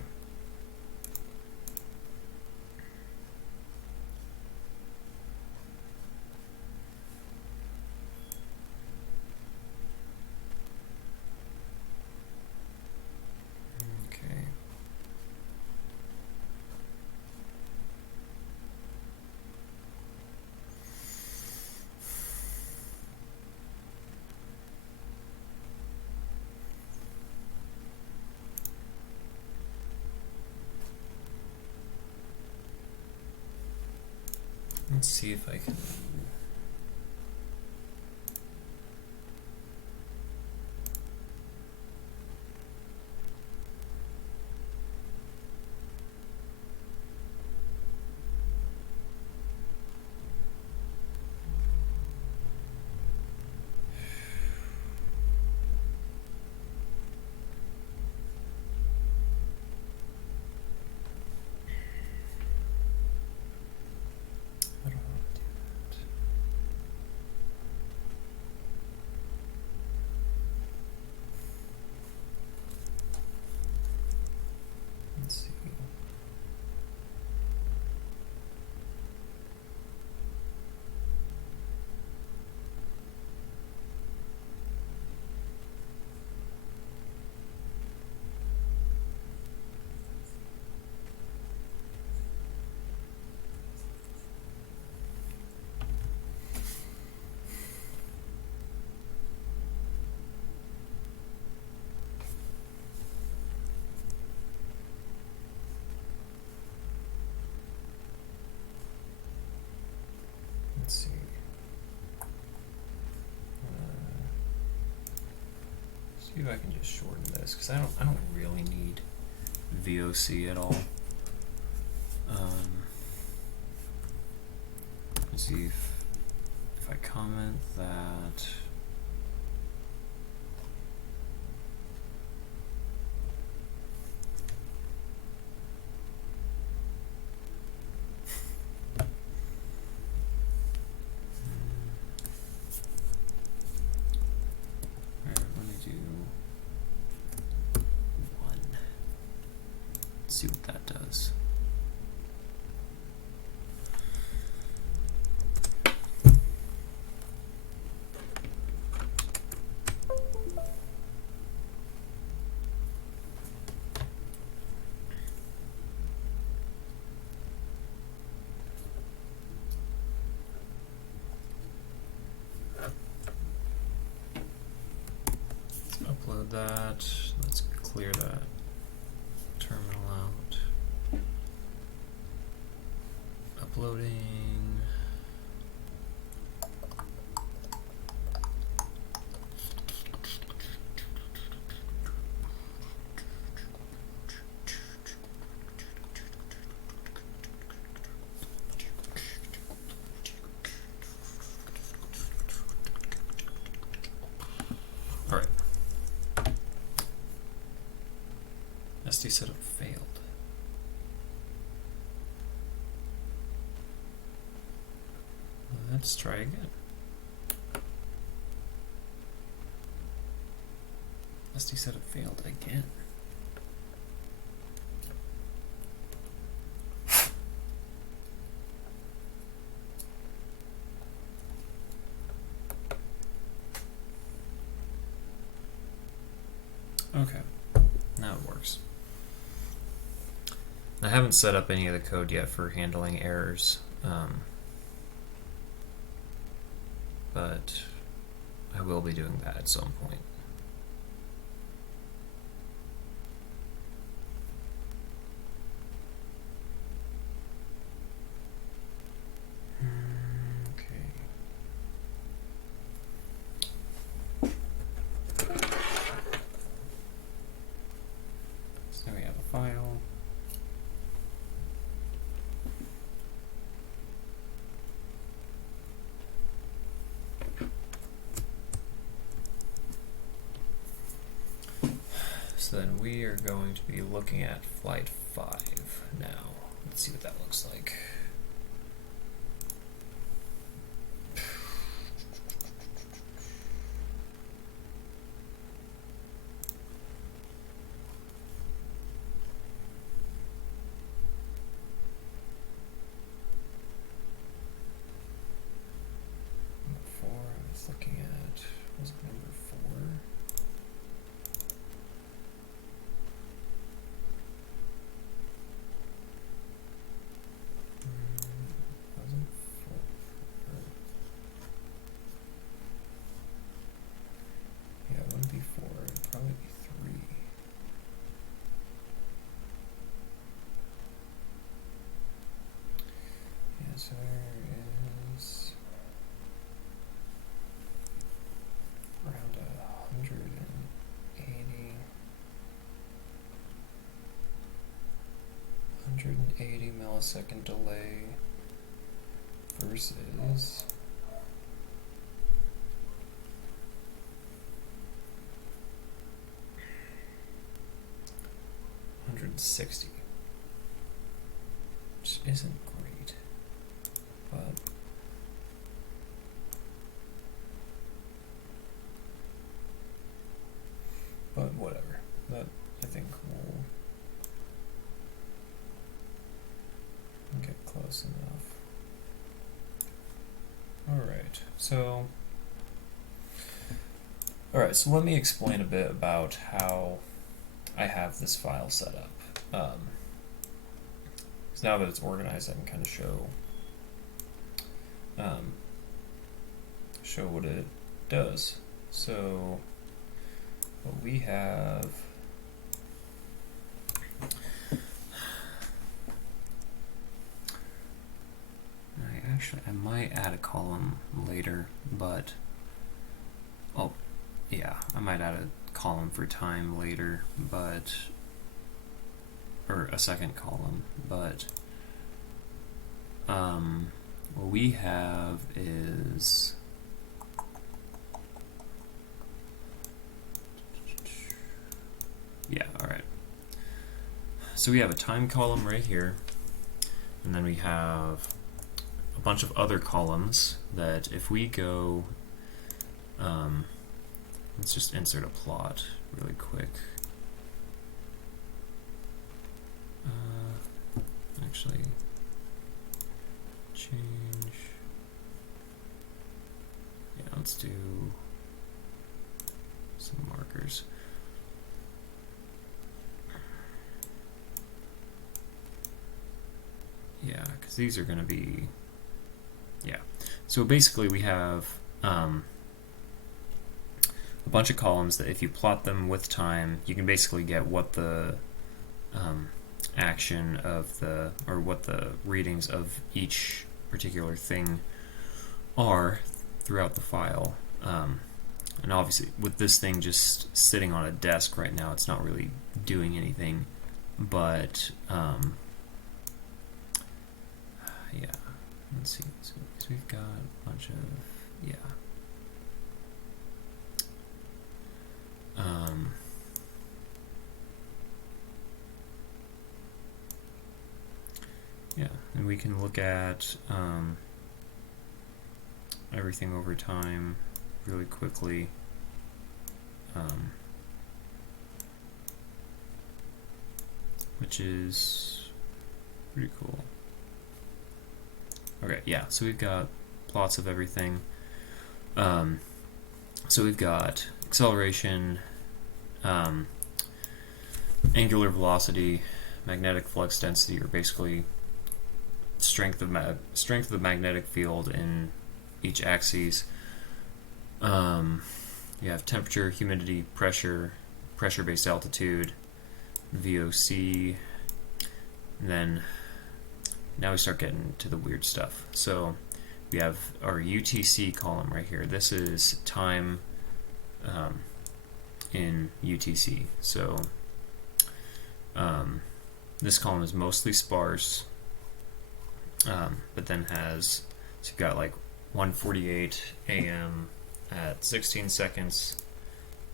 Okay. Let's see if I can. I don't want to do that. Let's see. Let's see. See if I can just shorten this because I don't really need VOC at all. Let's see if I comment that. Alright, let me do 1. Let's see what that does. Let's upload that. Let's clear that. floating. All right. SD setup failed. Let's try again. SD setup failed again. Okay, now it works. I haven't set up any of the code yet for handling errors, but I will be doing that at some point. So we have a file. So then we are going to be looking at flight 5 now. Let's see what that looks like. Looking at, was it number 4? Wasn't 4. Yeah, it wouldn't be 4, it'd probably be 3. Yeah, so there is around 180 millisecond delay versus 160, which isn't great, but whatever. That, I think, will get close enough. Alright, so let me explain a bit about how I have this file set up. So now that it's organized, I can kind of show what it does. So what we have, I might add a column later, but yeah, I might add a column for time later, but, or a second column, but what we have is alright. So we have a time column right here, and then we have a bunch of other columns that if we go, let's just insert a plot really quick. Actually, change. Yeah, let's do some markers. Yeah, because these are going to be, yeah. So basically we have a bunch of columns that if you plot them with time, you can basically get what the action of or what the readings of each particular thing are throughout the file. And obviously, with this thing just sitting on a desk right now, it's not really doing anything. But yeah, let's see. So we've got a bunch of and we can look at everything over time really quickly. Which is pretty cool. Okay, yeah, so we've got plots of everything. So we've got acceleration, angular velocity, magnetic flux density, or basically strength of the magnetic field in each axis. You have temperature, humidity, pressure, pressure-based altitude, VOC, and then now we start getting to the weird stuff. So we have our UTC column right here. This is time in UTC. So this column is mostly sparse, but then has, so you've got like 1:48 a.m. at 16 seconds,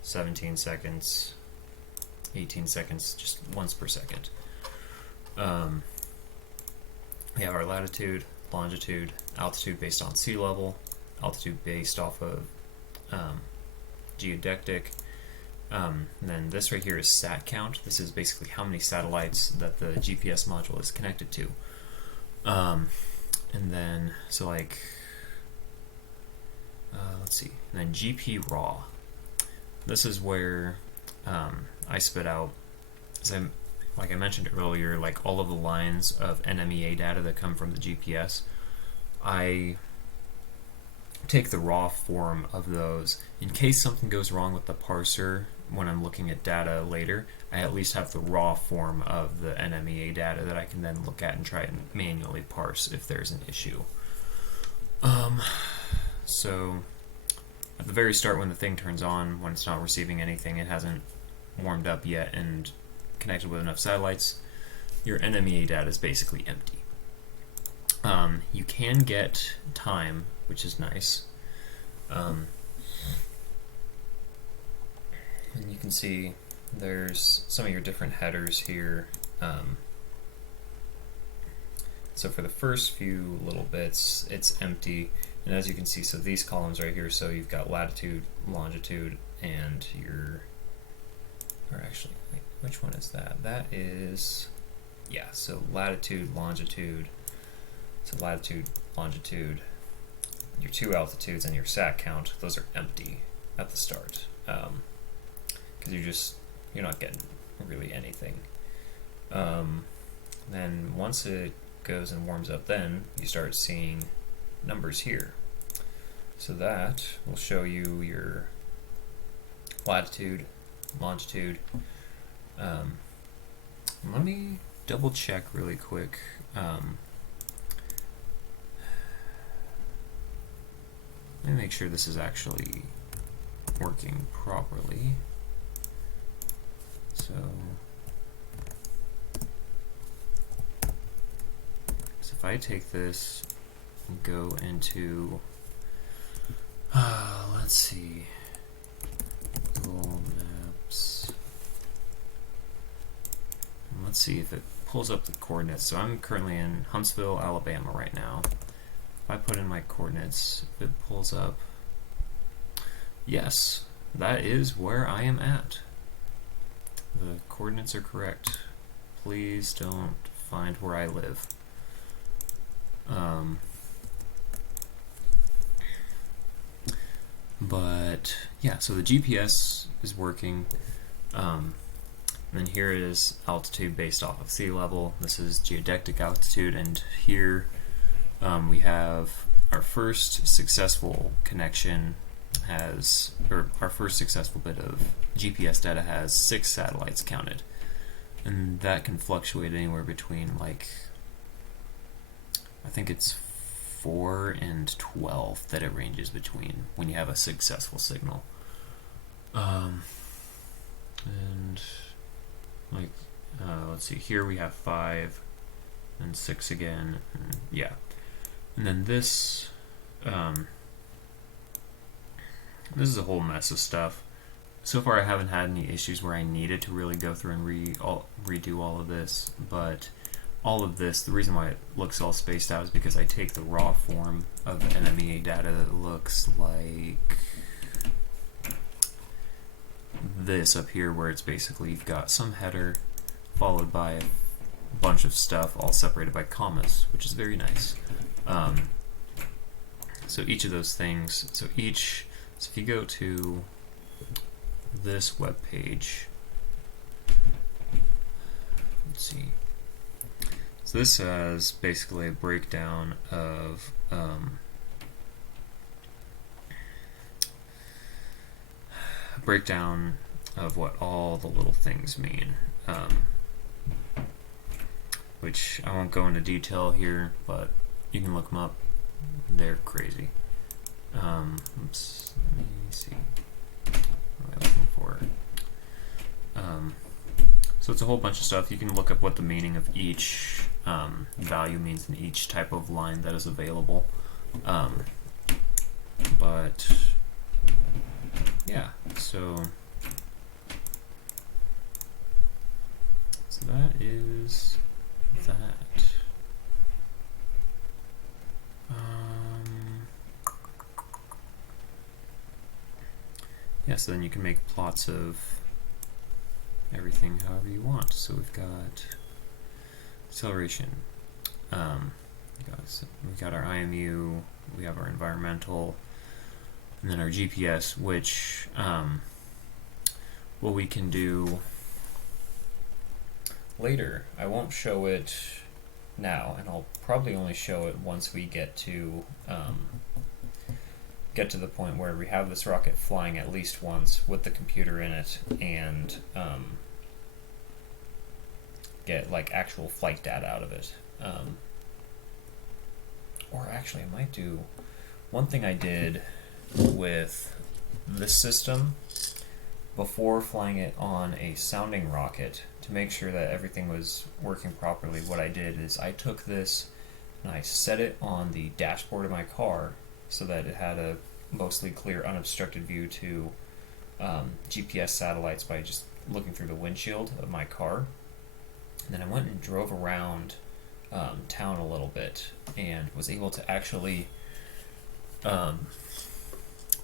17 seconds, 18 seconds, just once per second. We have our latitude, longitude, altitude based on sea level, altitude based off of geodectic. And then this right here is sat count. This is basically how many satellites that the GPS module is connected to. And then, so like, let's see, and then GP raw. This is where I spit out, like I mentioned earlier, like all of the lines of NMEA data that come from the GPS. I take the raw form of those in case something goes wrong with the parser when I'm looking at data later. I at least have the raw form of the NMEA data that I can then look at and try and manually parse if there's an issue. So at the very start, when the thing turns on, when it's not receiving anything, it hasn't warmed up yet and connected with enough satellites, your NMEA data is basically empty. You can get time, which is nice. And you can see there's some of your different headers here. So for the first few little bits, it's empty. And as you can see, so these columns right here, so you've got latitude, longitude, and your, or actually, wait, which one is that? That is, yeah, so latitude, longitude, so latitude, longitude, your two altitudes, and your sat count, those are empty at the start. Because you're not getting really anything. Then once it goes and warms up, then you start seeing numbers here. So that will show you your latitude, longitude. Let me double check really quick. Let me make sure this is actually working properly. So if I take this and go into, let's see, Google Maps, and let's see if it pulls up the coordinates. So I'm currently in Huntsville, Alabama right now. If I put in my coordinates, if it pulls up, yes, that is where I am at. The coordinates are correct. Please don't find where I live. But yeah, so the GPS is working. And then here is altitude based off of sea level. This is geodectic altitude, and here we have our first successful connection or our first successful bit of GPS data has 6 satellites counted. and that can fluctuate anywhere between, like, I think it's 4 and 12 that it ranges between when you have a successful signal. And like, let's see, here we have 5 and 6 again, and yeah. And then this, this is a whole mess of stuff. So far I haven't had any issues where I needed to really go through and redo all of this, but all of this, the reason why it looks all spaced out is because I take the raw form of NMEA data that looks like this up here, where it's basically you've got some header followed by a bunch of stuff all separated by commas, which is very nice. So each of those things, so if you go to this web page, let's see. So this has basically a breakdown of what all the little things mean, which I won't go into detail here, but you can look them up. They're crazy. Oops, let me see. What am I looking for? So it's a whole bunch of stuff. You can look up what the meaning of each value means in each type of line that is available. But yeah, so that is that. Yeah, so then you can make plots of everything however you want. So we've got acceleration, we got our IMU, we have our environmental, and then our GPS, which what we can do later. I won't show it now, and I'll probably only show it once we get to the point where we have this rocket flying at least once with the computer in it, and get like actual flight data out of it. Or actually, I might do one thing I did with this system before flying it on a sounding rocket to make sure that everything was working properly. What I did is I took this and I set it on the dashboard of my car so that it had a mostly clear, unobstructed view to GPS satellites by just looking through the windshield of my car. And then I went and drove around town a little bit and was able to actually,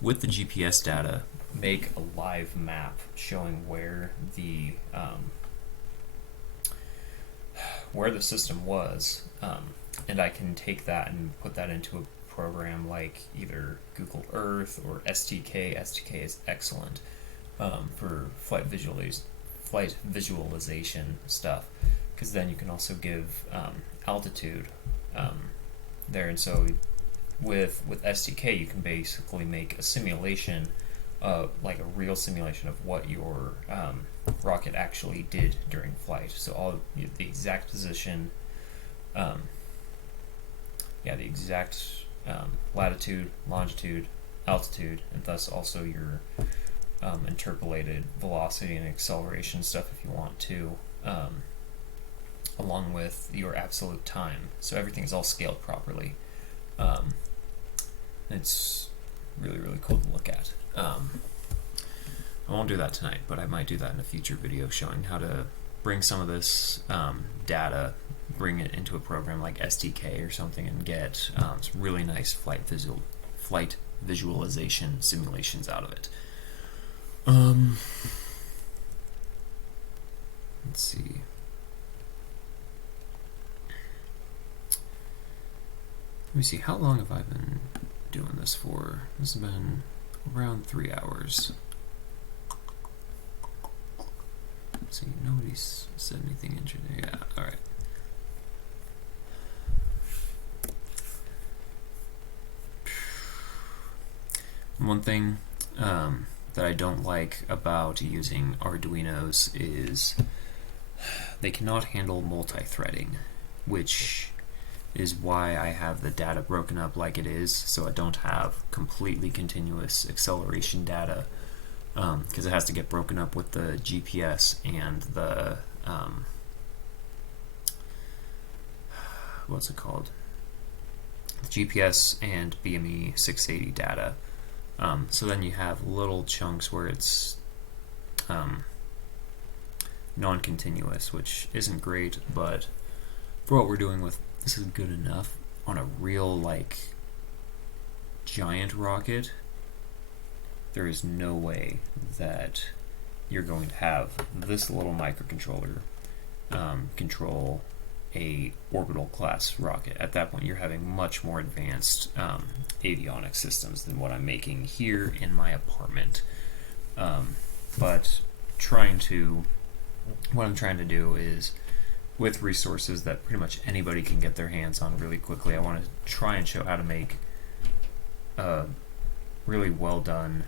with the GPS data, make a live map showing where the system was, and I can take that and put that into a program like either Google Earth or STK. STK is excellent for flight visualization stuff, because then you can also give altitude there, and so with STK you can basically make a simulation, like a real simulation of what your rocket actually did during flight. So all the exact position, the exact latitude, longitude, altitude, and thus also your interpolated velocity and acceleration stuff if you want to, along with your absolute time. So everything's all scaled properly. It's really, really cool to look at. I won't do that tonight, but I might do that in a future video showing how to bring some of this data, bring it into a program like SDK or something, and get some really nice flight visualization simulations out of it. Let's see. Let me see, how long have I been doing this for? This has been around 3 hours. Let's see, nobody's said anything interesting. Yeah, alright. One thing that I don't like about using Arduinos is they cannot handle multi-threading, which is why I have the data broken up like it is, so I don't have completely continuous acceleration data, because it has to get broken up with the GPS and the what's it called? The GPS and BME 680 data. So then you have little chunks where it's non-continuous, which isn't great, but for what we're doing with this is good enough. On a real like giant rocket, there is no way that you're going to have this little microcontroller control a orbital class rocket. At that point, you're having much more advanced avionics systems than what I'm making here in my apartment. But what I'm trying to do is, with resources that pretty much anybody can get their hands on really quickly, I want to try and show how to make a really well done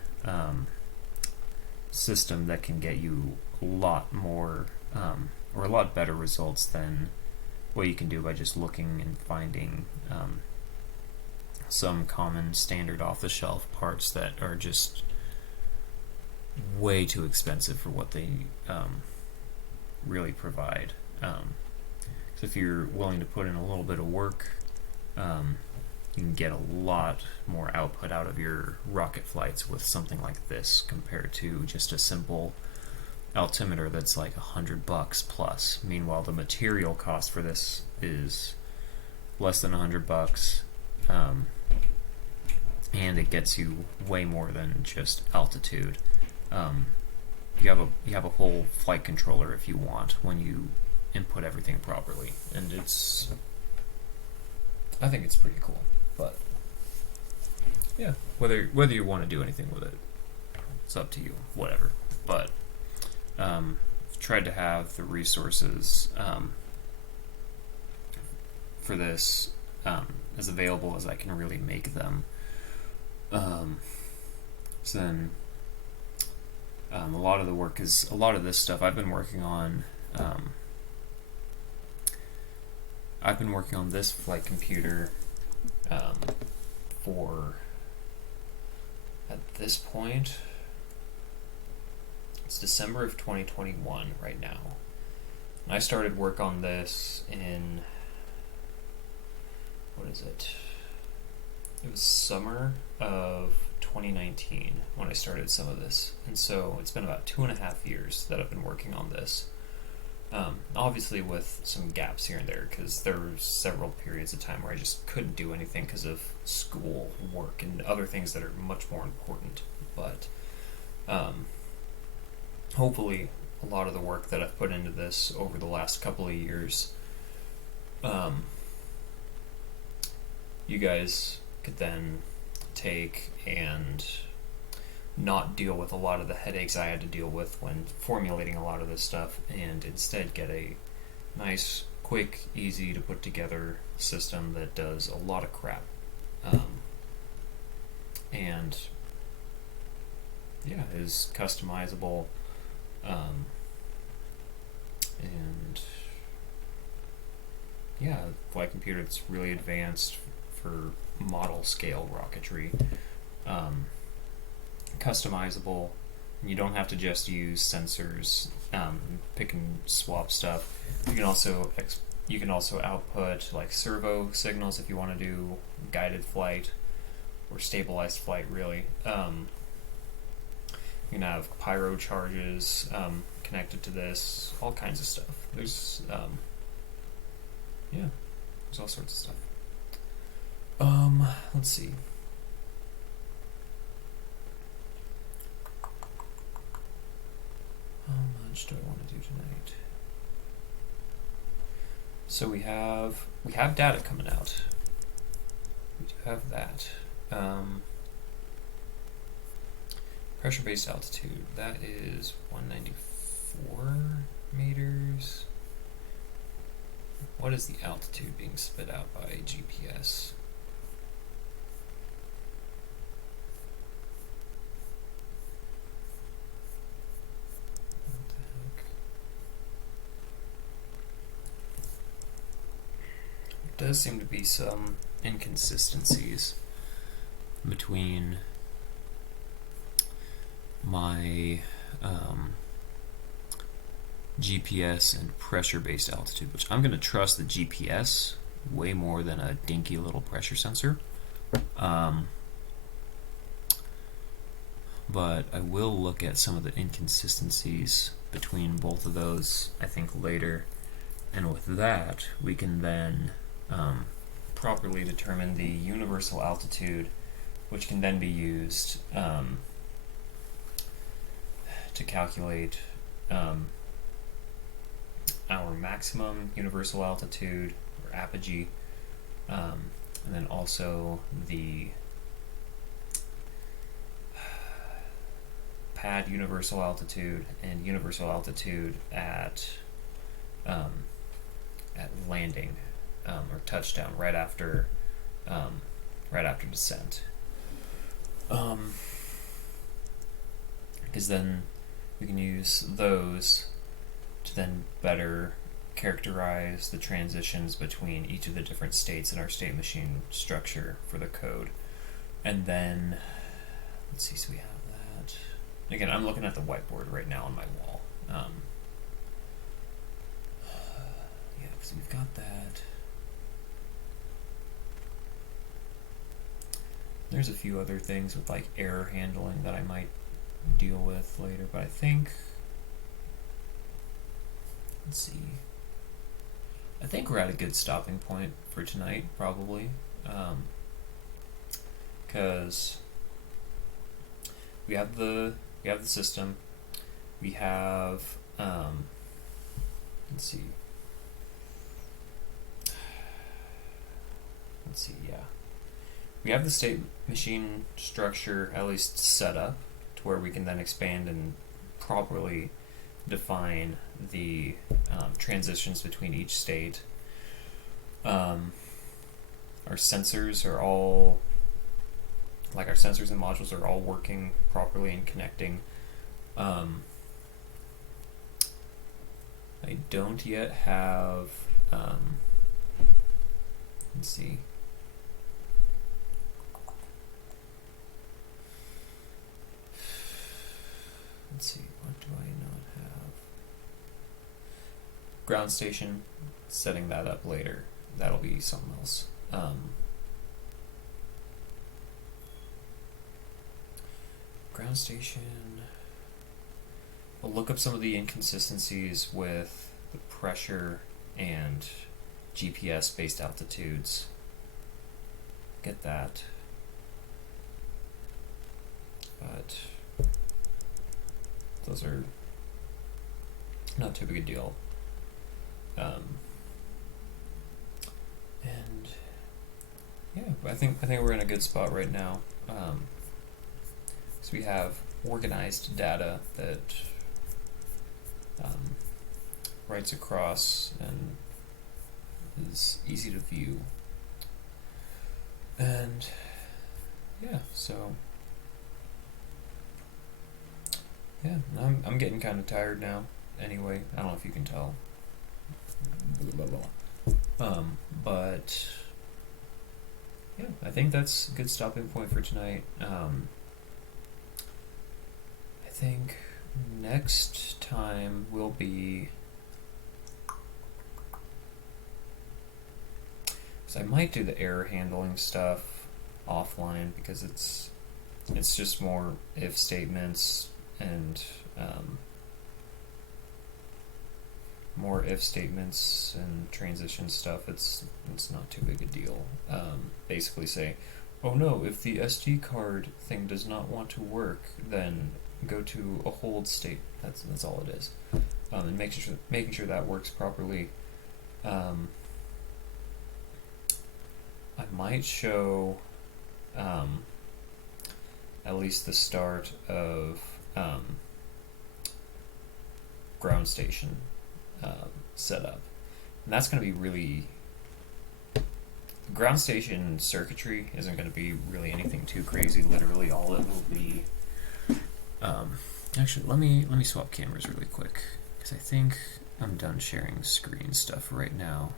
system that can get you a lot more or a lot better results than what you can do by just looking and finding some common standard off-the-shelf parts that are just way too expensive for what they really provide. So if you're willing to put in a little bit of work, you can get a lot more output out of your rocket flights with something like this compared to just a simple altimeter that's like $100 plus. Meanwhile, the material cost for this is less than $100, and it gets you way more than just altitude. You have a whole flight controller if you want when you input everything properly, and I think it's pretty cool. But yeah, whether you want to do anything with it, it's up to you. Whatever. But I've tried to have the resources for this as available as I can really make them. So then a lot of this stuff I've been working on. I've been working on this flight computer for, at this point, it's December of 2021 right now. And I started work on this in, what is it? It was summer of 2019 when I started some of this. And so it's been about 2.5 years that I've been working on this. Obviously with some gaps here and there, because there were several periods of time where I just couldn't do anything because of school, work, and other things that are much more important. But hopefully a lot of the work that I've put into this over the last couple of years, you guys could then take and not deal with a lot of the headaches I had to deal with when formulating a lot of this stuff, and instead get a nice, quick, easy to put together system that does a lot of crap. And yeah, is customizable, and yeah, flight computer that's really advanced for model scale rocketry. Customizable. You don't have to just use sensors, pick and swap stuff. You can also output like servo signals if you want to do guided flight or stabilized flight. Really, you can have pyro charges connected to this. All kinds of stuff. There's there's all sorts of stuff. Let's see. How much do I want to do tonight? So we have data coming out. We do have that. Pressure-based altitude. That is 194 meters. What is the altitude being spit out by GPS? does seem to be some inconsistencies between my GPS and pressure-based altitude, which I'm going to trust the GPS way more than a dinky little pressure sensor. But I will look at some of the inconsistencies between both of those, I think, later. And with that, we can then properly determine the universal altitude, which can then be used to calculate our maximum universal altitude, or apogee, and then also the pad universal altitude and universal altitude at landing or touchdown right after descent. Because then we can use those to then better characterize the transitions between each of the different states in our state machine structure for the code. And then, let's see, so we have that. Again, I'm looking at the whiteboard right now on my wall. Yeah, because we've got that. There's a few other things with like error handling that I might deal with later, but I think, let's see, I think we're at a good stopping point for tonight, probably, because we have the system, we have let's see, yeah, we have the state machine structure at least set up to where we can then expand and properly define the transitions between each state. Our sensors are all, like our sensors and modules are all working properly and connecting. I don't yet have, let's see, what do I not have? Ground station, setting that up later. That'll be something else. Ground station. I'll look up some of the inconsistencies with the pressure and GPS-based altitudes. Get that. But those are not too big a deal. And yeah, I think we're in a good spot right now. So we have organized data that writes across and is easy to view. And yeah, so yeah, I'm getting kind of tired now. Anyway, I don't know if you can tell. But yeah, I think that's a good stopping point for tonight. I think next time will be, so I might do the error handling stuff offline because it's just more if statements and more if statements and transition stuff. It's not too big a deal. Basically say, oh no, if the SD card thing does not want to work, then go to a hold state. That's all it is. And making sure that works properly. I might show at least the start of ground station setup, and that's going to be really, ground station circuitry isn't going to be really anything too crazy. Literally all it will be, actually let me swap cameras really quick because I think I'm done sharing screen stuff right now.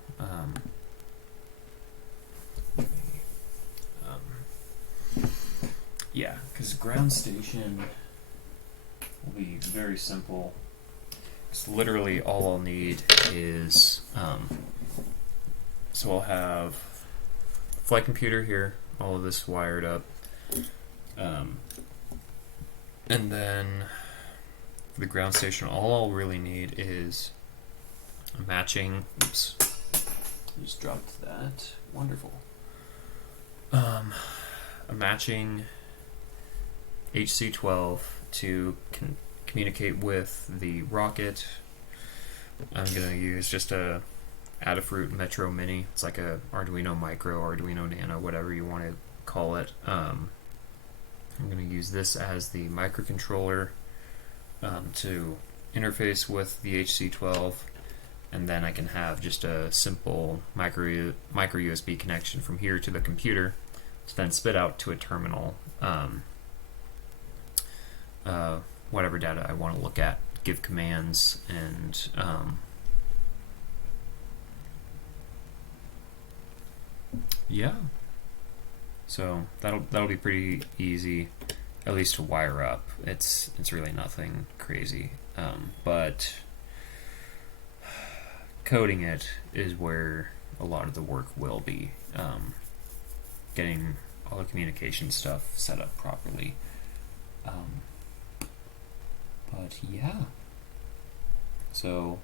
Yeah, because ground station will be very simple. It's literally all I'll need is, so I'll have flight computer here, all of this wired up, and then for the ground station, all I'll really need is a matching. Oops, I just dropped that. Wonderful. A matching HC-12 to communicate with the rocket. I'm gonna use just a Adafruit Metro Mini. It's like a Arduino Micro, Arduino Nano, whatever you want to call it. I'm gonna use this as the microcontroller to interface with the HC-12, and then I can have just a simple micro USB connection from here to the computer to then spit out to a terminal whatever data I want to look at, give commands, and yeah. So that'll be pretty easy, at least to wire up. It's really nothing crazy, but coding it is where a lot of the work will be. Getting all the communication stuff set up properly. But yeah. So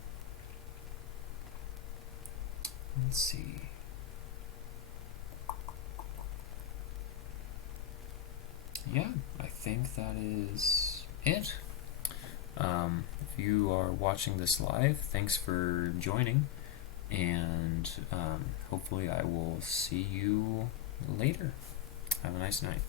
let's see. Yeah, I think that is it. If you are watching this live, thanks for joining, and hopefully I will see you later. Have a nice night.